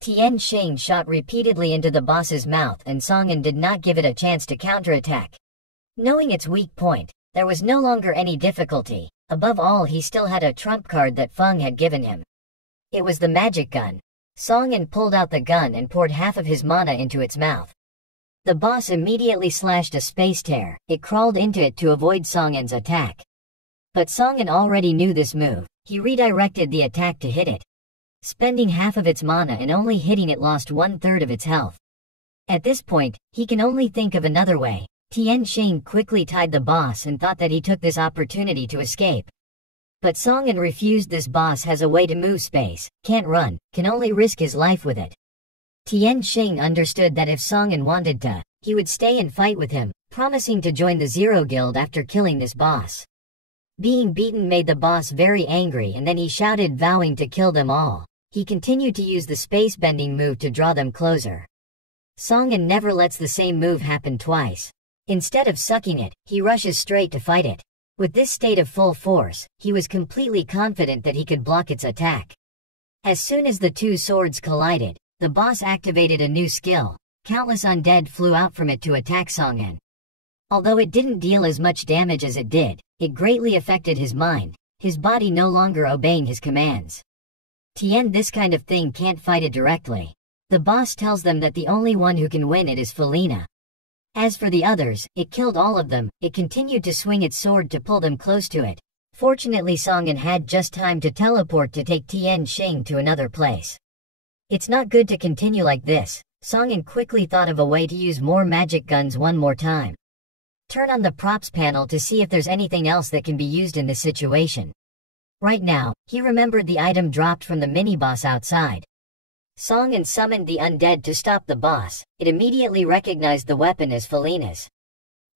Tian Xing shot repeatedly into the boss's mouth and Songin did not give it a chance to counterattack. Knowing its weak point, there was no longer any difficulty. Above all, he still had a trump card that Feng had given him. It was the magic gun. Songin pulled out the gun and poured half of his mana into its mouth. The boss immediately slashed a space tear. It crawled into it to avoid Songin's attack. But Songin already knew this move. He redirected the attack to hit it. Spending half of its mana and only hitting it lost 1/3 of its health. At this point, he can only think of another way. Tian Xing quickly tied the boss and thought that he took this opportunity to escape. But Songin refused. This boss has a way to move space, can't run, can only risk his life with it. Tian Xing understood that if Songin wanted to, he would stay and fight with him, promising to join the Zero Guild after killing this boss. Being beaten made the boss very angry and then he shouted, vowing to kill them all. He continued to use the space bending move to draw them closer. Songin never lets the same move happen twice. Instead of sucking it, he rushes straight to fight it. With this state of full force, he was completely confident that he could block its attack. As soon as the two swords collided, the boss activated a new skill. Countless undead flew out from it to attack Songin. Although it didn't deal as much damage as it did, it greatly affected his mind, his body no longer obeying his commands. Tien, this kind of thing can't fight it directly. The boss tells them that the only one who can win it is Felina. As for the others, it killed all of them. It continued to swing its sword to pull them close to it. Fortunately, Songin had just time to teleport to take Tian Xing to another place. It's not good to continue like this. Songin quickly thought of a way to use more magic guns one more time. Turn on the props panel to see if there's anything else that can be used in this situation. Right now, he remembered the item dropped from the mini-boss outside. Songin summoned the undead to stop the boss. It immediately recognized the weapon as Felina's.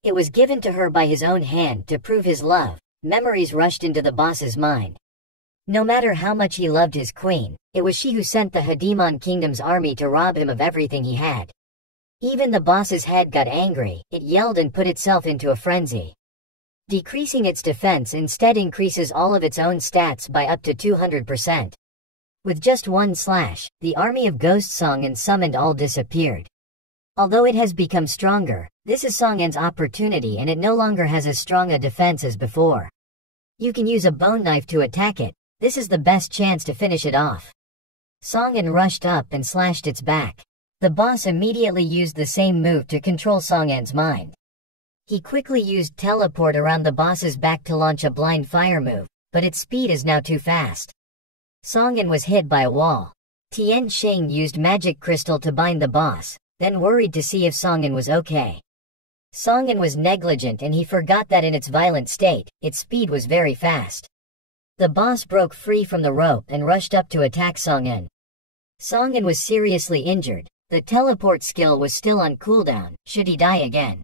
It was given to her by his own hand to prove his love. Memories rushed into the boss's mind. No matter how much he loved his queen, it was she who sent the Hademon Kingdom's army to rob him of everything he had. Even the boss's head got angry. It yelled and put itself into a frenzy. Decreasing its defense instead increases all of its own stats by up to 200%. With just one slash, the army of Ghost Songin summoned all disappeared. Although it has become stronger, this is Songin's opportunity and it no longer has as strong a defense as before. You can use a bone knife to attack it. This is the best chance to finish it off. Songin rushed up and slashed its back. The boss immediately used the same move to control Songin's mind. He quickly used teleport around the boss's back to launch a blind fire move, but its speed is now too fast. Songin was hit by a wall. Tian Xing used magic crystal to bind the boss, then worried to see if Songin was okay. Songin was negligent and he forgot that in its violent state, its speed was very fast. The boss broke free from the rope and rushed up to attack Songin. Songin was seriously injured. The teleport skill was still on cooldown, should he die again.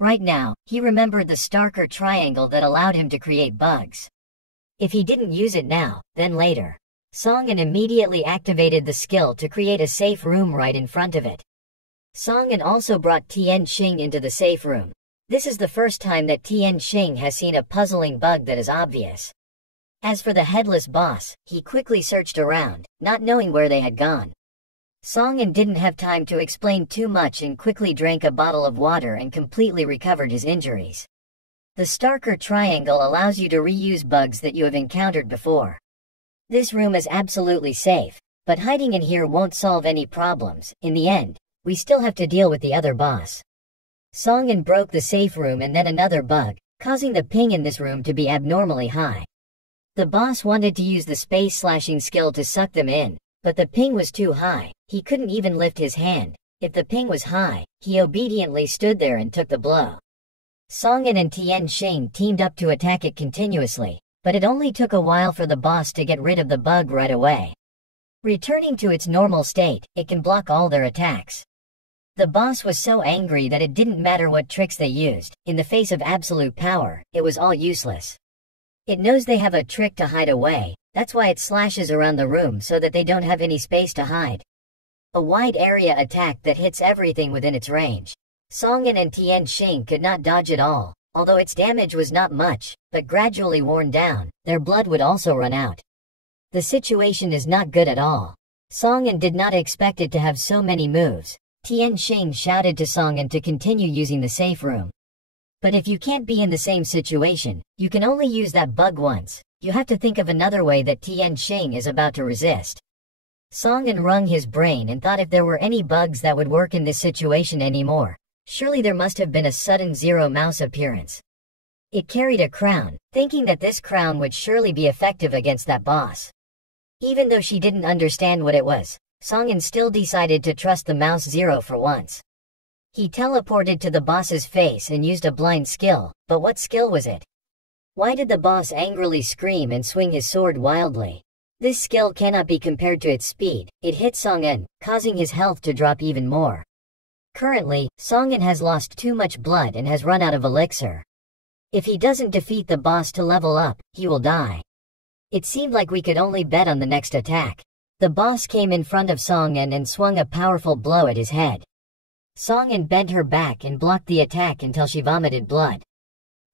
Right now, he remembered the Starker triangle that allowed him to create bugs. If he didn't use it now, then later. Songin immediately activated the skill to create a safe room right in front of it. Songin also brought Tian Xing into the safe room. This is the first time that Tian Xing has seen a puzzling bug that is obvious. As for the headless boss, he quickly searched around, not knowing where they had gone. Songin didn't have time to explain too much and quickly drank a bottle of water and completely recovered his injuries. The Starker triangle allows you to reuse bugs that you have encountered before. This room is absolutely safe, but hiding in here won't solve any problems. In the end, we still have to deal with the other boss. Songin broke the safe room and then another bug, causing the ping in this room to be abnormally high. The boss wanted to use the space slashing skill to suck them in, but the ping was too high. He couldn't even lift his hand. If the ping was high, he obediently stood there and took the blow. Songin and Tian Xing teamed up to attack it continuously, but it only took a while for the boss to get rid of the bug right away. Returning to its normal state, it can block all their attacks. The boss was so angry that it didn't matter what tricks they used. In the face of absolute power, it was all useless. It knows they have a trick to hide away. That's why it slashes around the room so that they don't have any space to hide. A wide area attack that hits everything within its range. Songin and Tian Xing could not dodge at all. Although its damage was not much, but gradually worn down, their blood would also run out. The situation is not good at all. Song-in did not expect it to have so many moves. Tian Xing shouted to Song-in to continue using the safe room. But if you can't be in the same situation, you can only use that bug once. You have to think of another way that Tian Xing is about to resist. Song-in wrung his brain and thought if there were any bugs that would work in this situation anymore. Surely there must have been a sudden Zero Mouse appearance. It carried a crown, thinking that this crown would surely be effective against that boss. Even though she didn't understand what it was, Song-in still decided to trust the Mouse Zero for once. He teleported to the boss's face and used a blind skill, but what skill was it? Why did the boss angrily scream and swing his sword wildly? This skill cannot be compared to its speed. It hit Song-in, causing his health to drop even more. Currently, Song-in has lost too much blood and has run out of elixir. If he doesn't defeat the boss to level up, he will die. It seemed like we could only bet on the next attack. The boss came in front of Song-in and swung a powerful blow at his head. Song-in bent her back and blocked the attack until she vomited blood.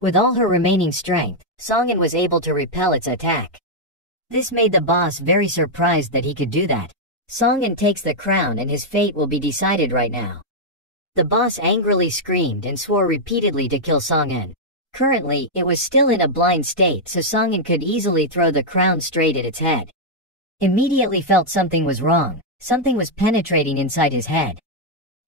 With all her remaining strength, Song-in was able to repel its attack. This made the boss very surprised that he could do that. Song-in takes the crown and his fate will be decided right now. The boss angrily screamed and swore repeatedly to kill Song-in. Currently, it was still in a blind state, so Song-in could easily throw the crown straight at its head. Immediately felt something was wrong. Something was penetrating inside his head.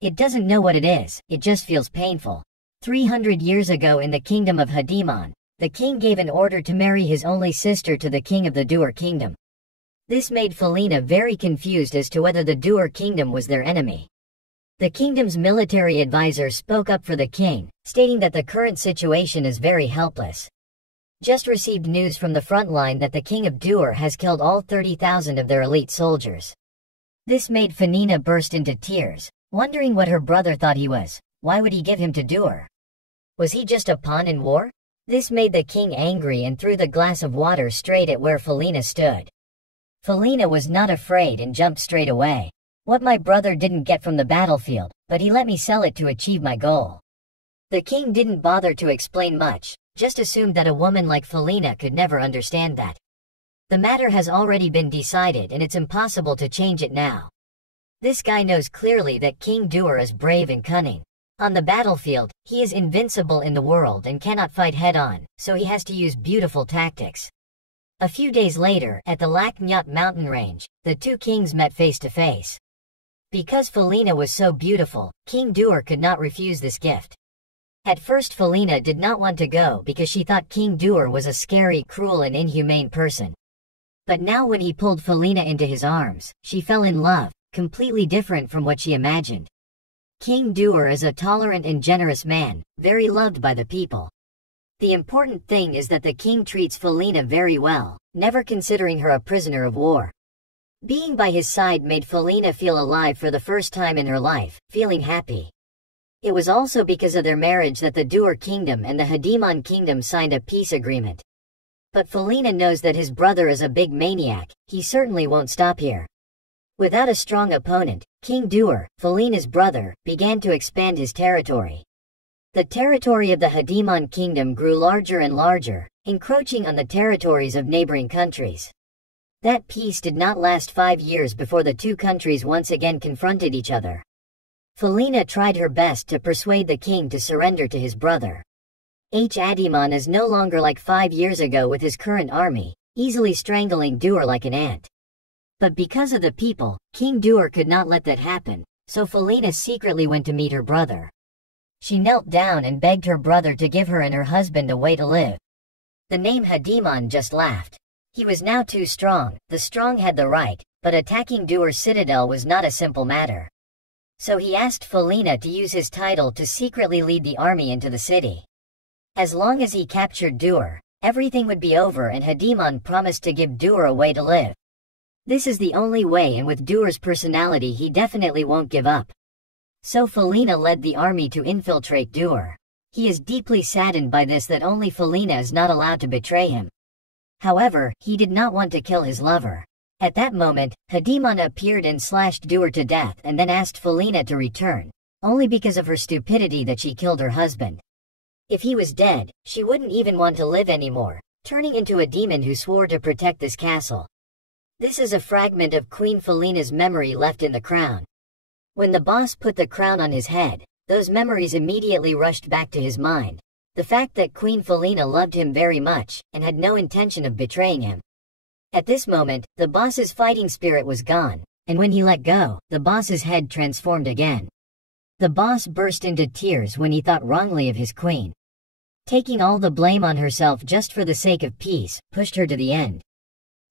It doesn't know what it is, it just feels painful. 300 years ago in the kingdom of Hadimon, the king gave an order to marry his only sister to the king of the Doer kingdom. This made Felina very confused as to whether the Doer kingdom was their enemy. The kingdom's military advisor spoke up for the king, stating that the current situation is very helpless. Just received news from the front line that the king of Doer has killed all 30,000 of their elite soldiers. This made Felina burst into tears, wondering what her brother thought he was. Why would he give him to Doer? Was he just a pawn in war? This made the king angry and threw the glass of water straight at where Felina stood. Felina was not afraid and jumped straight away. What my brother didn't get from the battlefield, but he let me sell it to achieve my goal. The king didn't bother to explain much, just assumed that a woman like Felina could never understand that. The matter has already been decided and it's impossible to change it now. This guy knows clearly that King Doer is brave and cunning. On the battlefield, he is invincible in the world and cannot fight head-on, so he has to use beautiful tactics. A few days later, at the Lac Nyat mountain range, the two kings met face to face. Because Felina was so beautiful, King Doer could not refuse this gift. At first Felina did not want to go because she thought King Doer was a scary, cruel and inhumane person. But now when he pulled Felina into his arms, she fell in love, completely different from what she imagined. King Doer is a tolerant and generous man, very loved by the people. The important thing is that the king treats Felina very well, never considering her a prisoner of war. Being by his side made Felina feel alive for the first time in her life, feeling happy. It was also because of their marriage that the Doer kingdom and the Hadimon kingdom signed a peace agreement. But Felina knows that his brother is a big maniac, he certainly won't stop here. Without a strong opponent, King Doer, Felina's brother, began to expand his territory. The territory of the Hadimon kingdom grew larger and larger, encroaching on the territories of neighboring countries. That peace did not last 5 years before the two countries once again confronted each other. Felina tried her best to persuade the king to surrender to his brother. Hadimon is no longer like 5 years ago with his current army, easily strangling Doer like an ant. But because of the people, King Doer could not let that happen, so Felina secretly went to meet her brother. She knelt down and begged her brother to give her and her husband a way to live. The name Hadimon just laughed. He was now too strong, the strong had the right, but attacking Doer's citadel was not a simple matter. So he asked Felina to use his title to secretly lead the army into the city. As long as he captured Doer, everything would be over and Hadimon promised to give Doer a way to live. This is the only way, and with Doer's personality he definitely won't give up. So Felina led the army to infiltrate Doer. He is deeply saddened by this, that only Felina is not allowed to betray him. However, he did not want to kill his lover. At that moment, Hadimon appeared and slashed Doer to death and then asked Felina to return, only because of her stupidity that she killed her husband. If he was dead, she wouldn't even want to live anymore, turning into a demon who swore to protect this castle. This is a fragment of Queen Felina's memory left in the crown. When the boss put the crown on his head, those memories immediately rushed back to his mind. The fact that Queen Felina loved him very much, and had no intention of betraying him. At this moment, the boss's fighting spirit was gone, and when he let go, the boss's head transformed again. The boss burst into tears when he thought wrongly of his queen. Taking all the blame on herself just for the sake of peace, pushed her to the end.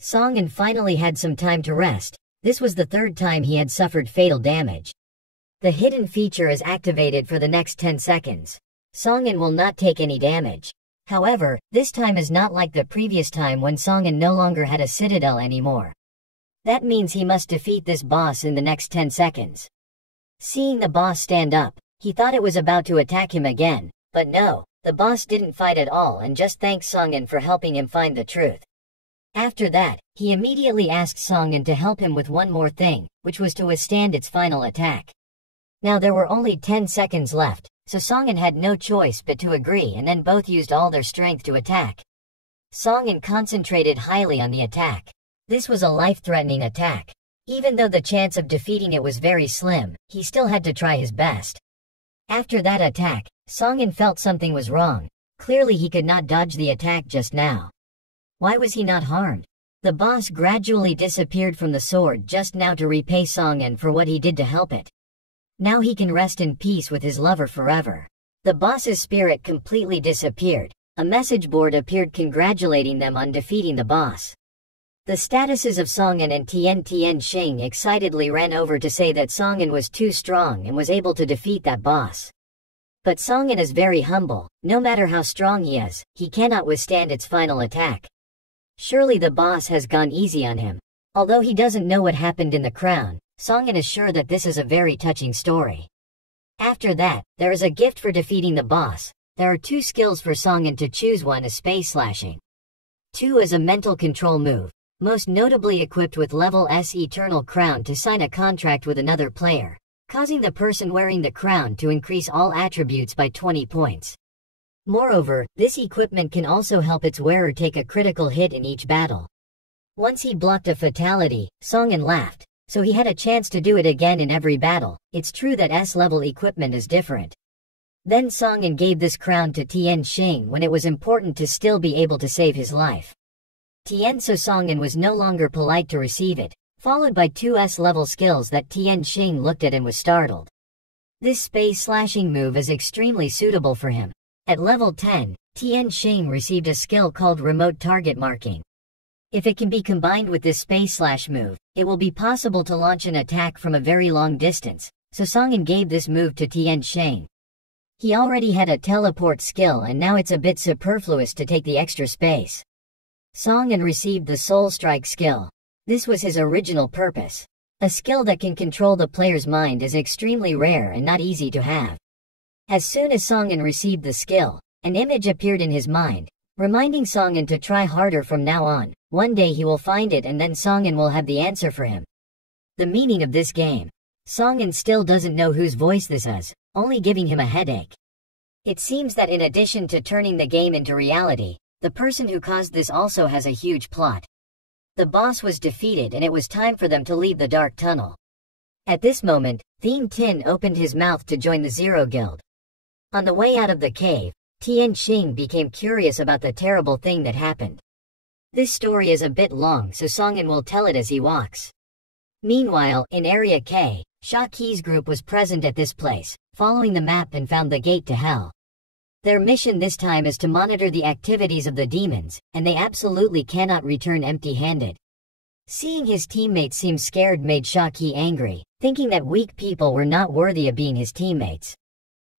Song-in finally had some time to rest. This was the third time he had suffered fatal damage. The hidden feature is activated for the next 10 seconds. Song-in will not take any damage. However, this time is not like the previous time when Song-in no longer had a citadel anymore. That means he must defeat this boss in the next 10 seconds. Seeing the boss stand up, he thought it was about to attack him again, but no, the boss didn't fight at all and just thanked Song-in for helping him find the truth. After that, he immediately asked Song-in to help him with one more thing, which was to withstand its final attack. Now there were only 10 seconds left, so Song-in had no choice but to agree, and then both used all their strength to attack. Song-in concentrated highly on the attack. This was a life-threatening attack. Even though the chance of defeating it was very slim, he still had to try his best. After that attack, Song-in felt something was wrong. Clearly he could not dodge the attack just now. Why was he not harmed? The boss gradually disappeared from the sword just now to repay Song-in for what he did to help it. Now he can rest in peace with his lover forever. The boss's spirit completely disappeared. A message board appeared congratulating them on defeating the boss. The statuses of Song-in and Tian Shing excitedly ran over to say that Song-in was too strong and was able to defeat that boss. But Song-in is very humble. No matter how strong he is, he cannot withstand its final attack. Surely the boss has gone easy on him. Although he doesn't know what happened in the crown, Song-in is sure that this is a very touching story. After that, there is a gift for defeating the boss. There are 2 skills for Song-in to choose. One is space slashing. 2 is a mental control move, most notably equipped with level S Eternal Crown to sign a contract with another player, causing the person wearing the crown to increase all attributes by 20 points. Moreover, this equipment can also help its wearer take a critical hit in each battle. Once he blocked a fatality, Song-in laughed, so he had a chance to do it again in every battle. It's true that S-level equipment is different. Then Song-in gave this crown to Tian Xing when it was important to still be able to save his life. So Song-in was no longer polite to receive it, followed by 2 S-level skills that Tian Xing looked at and was startled. This space slashing move is extremely suitable for him. At level 10, Tian Xing received a skill called Remote Target Marking. If it can be combined with this space slash move, it will be possible to launch an attack from a very long distance, so Song-in gave this move to Tian Xing. He already had a teleport skill and now it's a bit superfluous to take the extra space. Song-in received the Soul Strike skill. This was his original purpose. A skill that can control the player's mind is extremely rare and not easy to have. As soon as Song-in received the skill, an image appeared in his mind, reminding Song-in to try harder from now on. One day he will find it and then Song-in will have the answer for him. The meaning of this game. Song-in still doesn't know whose voice this is, only giving him a headache. It seems that in addition to turning the game into reality, the person who caused this also has a huge plot. The boss was defeated and it was time for them to leave the dark tunnel. At this moment, Thien Tin opened his mouth to join the Zero Guild. On the way out of the cave, Tian Xing became curious about the terrible thing that happened. This story is a bit long, so Song-in will tell it as he walks. Meanwhile, in Area K, Sha Qi's group was present at this place, following the map and found the gate to hell. Their mission this time is to monitor the activities of the demons, and they absolutely cannot return empty-handed. Seeing his teammates seem scared made Sha Qi angry, thinking that weak people were not worthy of being his teammates.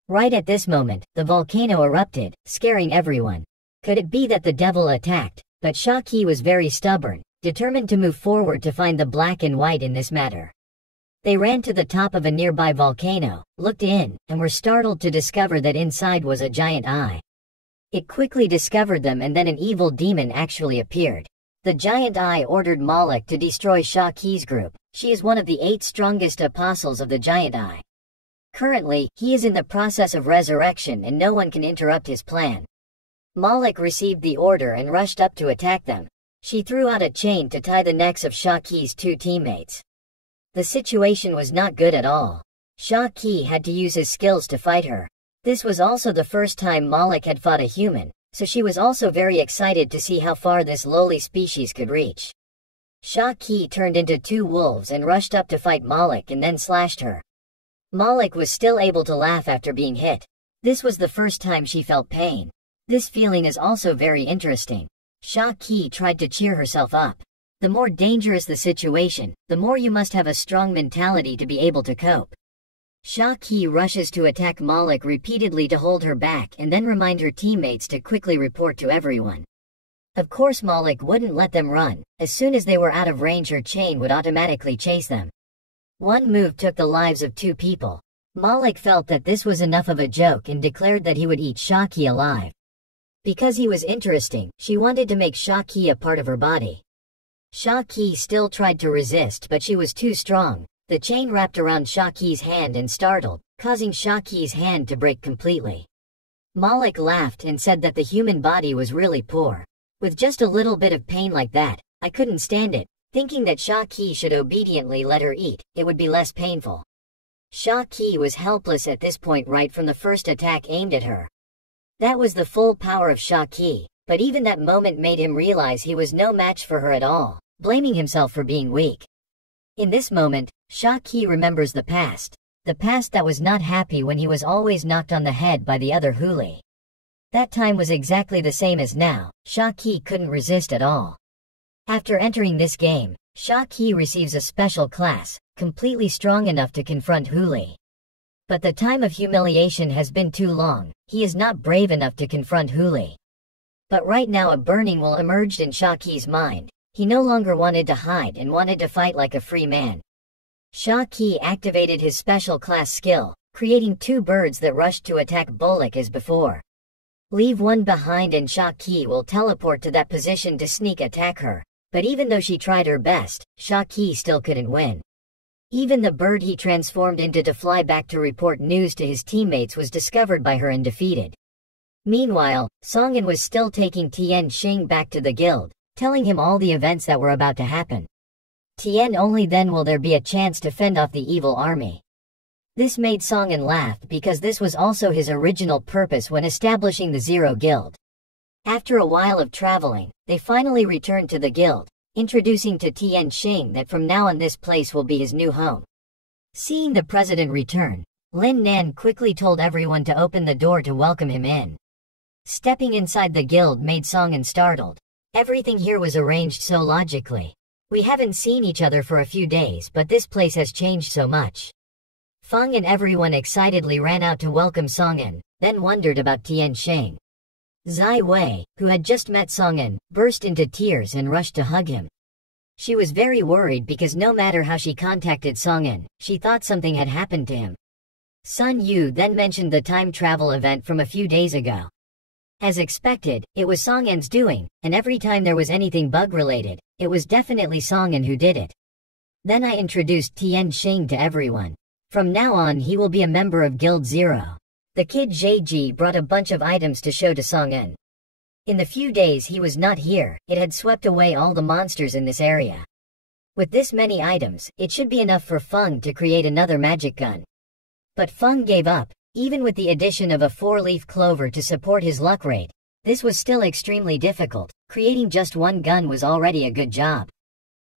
Right at this moment, the volcano erupted, scaring everyone. Could it be that the devil attacked? But Sha Qi was very stubborn, determined to move forward to find the black and white in this matter. They ran to the top of a nearby volcano, looked in, and were startled to discover that inside was a giant eye. It quickly discovered them and then an evil demon actually appeared. The giant eye ordered Malik to destroy Sha Qi's group. She is one of the 8 strongest apostles of the giant eye. Currently, he is in the process of resurrection and no one can interrupt his plan. Malik received the order and rushed up to attack them. She threw out a chain to tie the necks of Shaki's two teammates. The situation was not good at all. Shaki had to use his skills to fight her. This was also the first time Malik had fought a human, so she was also very excited to see how far this lowly species could reach. Shaki turned into two wolves and rushed up to fight Malik and then slashed her. Malik was still able to laugh after being hit. This was the first time she felt pain. This feeling is also very interesting. Shaki tried to cheer herself up. The more dangerous the situation, the more you must have a strong mentality to be able to cope. Shaki rushes to attack Malik repeatedly to hold her back and then remind her teammates to quickly report to everyone. Of course Malik wouldn't let them run. As soon as they were out of range her chain would automatically chase them. One move took the lives of two people. Malik felt that this was enough of a joke and declared that he would eat Shaki alive. Because he was interesting, she wanted to make Shaki a part of her body. Shaki still tried to resist but she was too strong. The chain wrapped around Shaki's hand and startled, causing Shaki's hand to break completely. Malik laughed and said that the human body was really poor. With just a little bit of pain like that, I couldn't stand it. Thinking that Shaki should obediently let her eat, it would be less painful. Shaki was helpless at this point right from the first attack aimed at her. That was the full power of Shaki, but even that moment made him realize he was no match for her at all, blaming himself for being weak. In this moment, Shaki remembers the past that was not happy when he was always knocked on the head by the other Huli. That time was exactly the same as now. Shaki couldn't resist at all. After entering this game, Shaki receives a special class, completely strong enough to confront Huli. But the time of humiliation has been too long, he is not brave enough to confront Huli. But right now a burning will emerged in Shaki's mind. He no longer wanted to hide and wanted to fight like a free man. Shaki activated his special class skill, creating two birds that rushed to attack Bullock as before. Leave one behind and Shaki will teleport to that position to sneak attack her. But even though she tried her best, Shaki still couldn't win. Even the bird he transformed into to fly back to report news to his teammates was discovered by her and defeated. Meanwhile, Songen was still taking Tian Xing back to the guild, telling him all the events that were about to happen. Tian only then will there be a chance to fend off the evil army. This made Songen laugh because this was also his original purpose when establishing the Zero Guild. After a while of traveling, they finally returned to the guild, introducing to Tian Xing that from now on this place will be his new home. Seeing the president return, Lin Nan quickly told everyone to open the door to welcome him in. Stepping inside the guild made Songen startled. Everything here was arranged so logically. We haven't seen each other for a few days but this place has changed so much. Feng and everyone excitedly ran out to welcome Songen, then wondered about Tian Xing. Zai Wei, who had just met Songen, burst into tears and rushed to hug him. She was very worried because no matter how she contacted Songen, she thought something had happened to him. Sun Yu then mentioned the time travel event from a few days ago. As expected, it was Songen's doing, and every time there was anything bug-related, it was definitely Songen who did it. Then I introduced Tian Xing to everyone. From now on he will be a member of Guild Zero. The kid Zheji brought a bunch of items to show to Songen. In the few days he was not here, it had swept away all the monsters in this area. With this many items, it should be enough for Feng to create another magic gun. But Feng gave up. Even with the addition of a 4-leaf clover to support his luck rate, this was still extremely difficult. Creating just one gun was already a good job.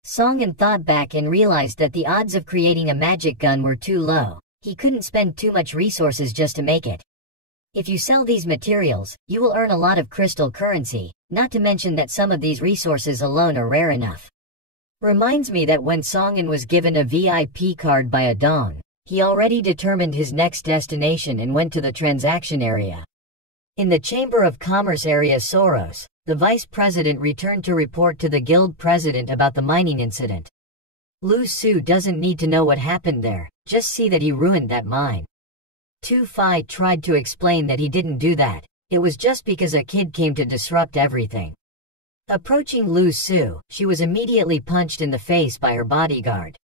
Songen thought back and realized that the odds of creating a magic gun were too low. He couldn't spend too much resources just to make it. If you sell these materials, you will earn a lot of crystal currency, not to mention that some of these resources alone are rare enough. Reminds me that when Songen was given a VIP card by a Dong, he already determined his next destination and went to the transaction area. In the Chamber of Commerce area Soros, the vice president returned to report to the guild president about the mining incident. Lu Su doesn't need to know what happened there, just see that he ruined that mine. Tu Fai tried to explain that he didn't do that, it was just because a kid came to disrupt everything. Approaching Lu Su, she was immediately punched in the face by her bodyguard.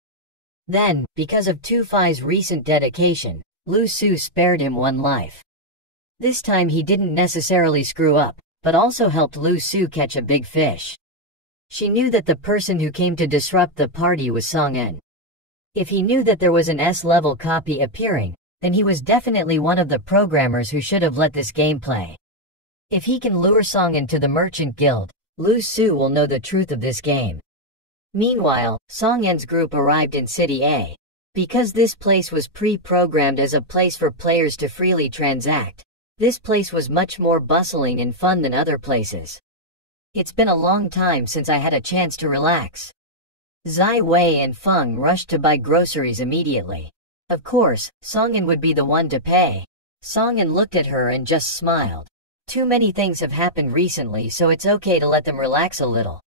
Then, because of Tu Fai's recent dedication, Lu Su spared him one life. This time he didn't necessarily screw up, but also helped Lu Su catch a big fish. She knew that the person who came to disrupt the party was Song-in. If he knew that there was an S-level copy appearing, then he was definitely one of the programmers who should have let this game play. If he can lure Song-in to the Merchant Guild, Lu Su will know the truth of this game. Meanwhile, Song-in's group arrived in City A. Because this place was pre-programmed as a place for players to freely transact, this place was much more bustling and fun than other places. It's been a long time since I had a chance to relax. Zai Wei and Feng rushed to buy groceries immediately. Of course, Song-in would be the one to pay. Song-in looked at her and just smiled. Too many things have happened recently, so it's okay to let them relax a little.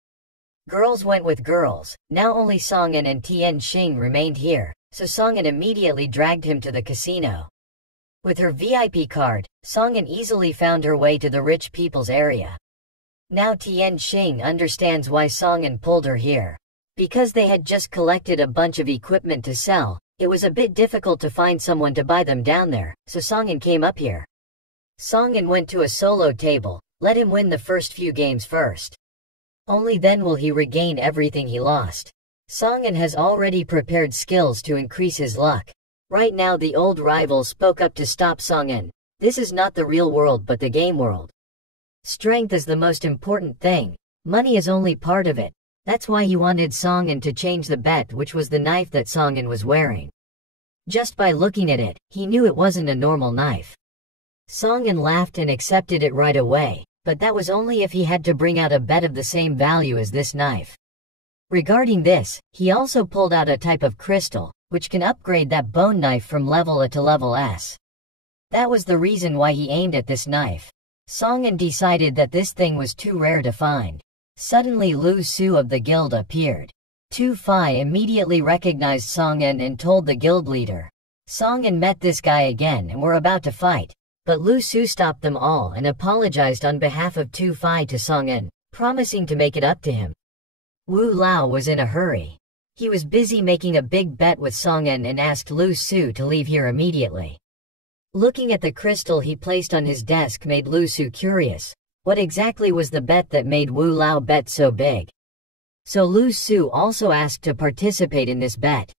Girls went with girls. Now only Song-in and Tian Xing remained here, so Song-in immediately dragged him to the casino. With her VIP card, Song-in easily found her way to the rich people's area. Now Tian Xing understands why Song-in pulled her here. Because they had just collected a bunch of equipment to sell, it was a bit difficult to find someone to buy them down there, so Song-in came up here. Song-in went to a solo table. Let him win the first few games first. Only then will he regain everything he lost. Song-in has already prepared skills to increase his luck. Right now the old rival spoke up to stop Song-in. This is not the real world but the game world. Strength is the most important thing. Money is only part of it. That's why he wanted Song-in to change the bet, which was the knife that Song-in was wearing. Just by looking at it, he knew it wasn't a normal knife. Song-in laughed and accepted it right away, but that was only if he had to bring out a bet of the same value as this knife. Regarding this, he also pulled out a type of crystal, which can upgrade that bone knife from level A to level S. That was the reason why he aimed at this knife. Song-in decided that this thing was too rare to find. Suddenly Lu Su of the guild appeared. Tu Fai immediately recognized Song-in and told the guild leader. Song-in met this guy again and were about to fight, but Lu Su stopped them all and apologized on behalf of Tu Fai to Song-in, promising to make it up to him. Wu Lao was in a hurry. He was busy making a big bet with Song-in and asked Lu Su to leave here immediately. Looking at the crystal he placed on his desk made Lu Su curious. What exactly was the bet that made Wu Lao bet so big? So Lu Su also asked to participate in this bet.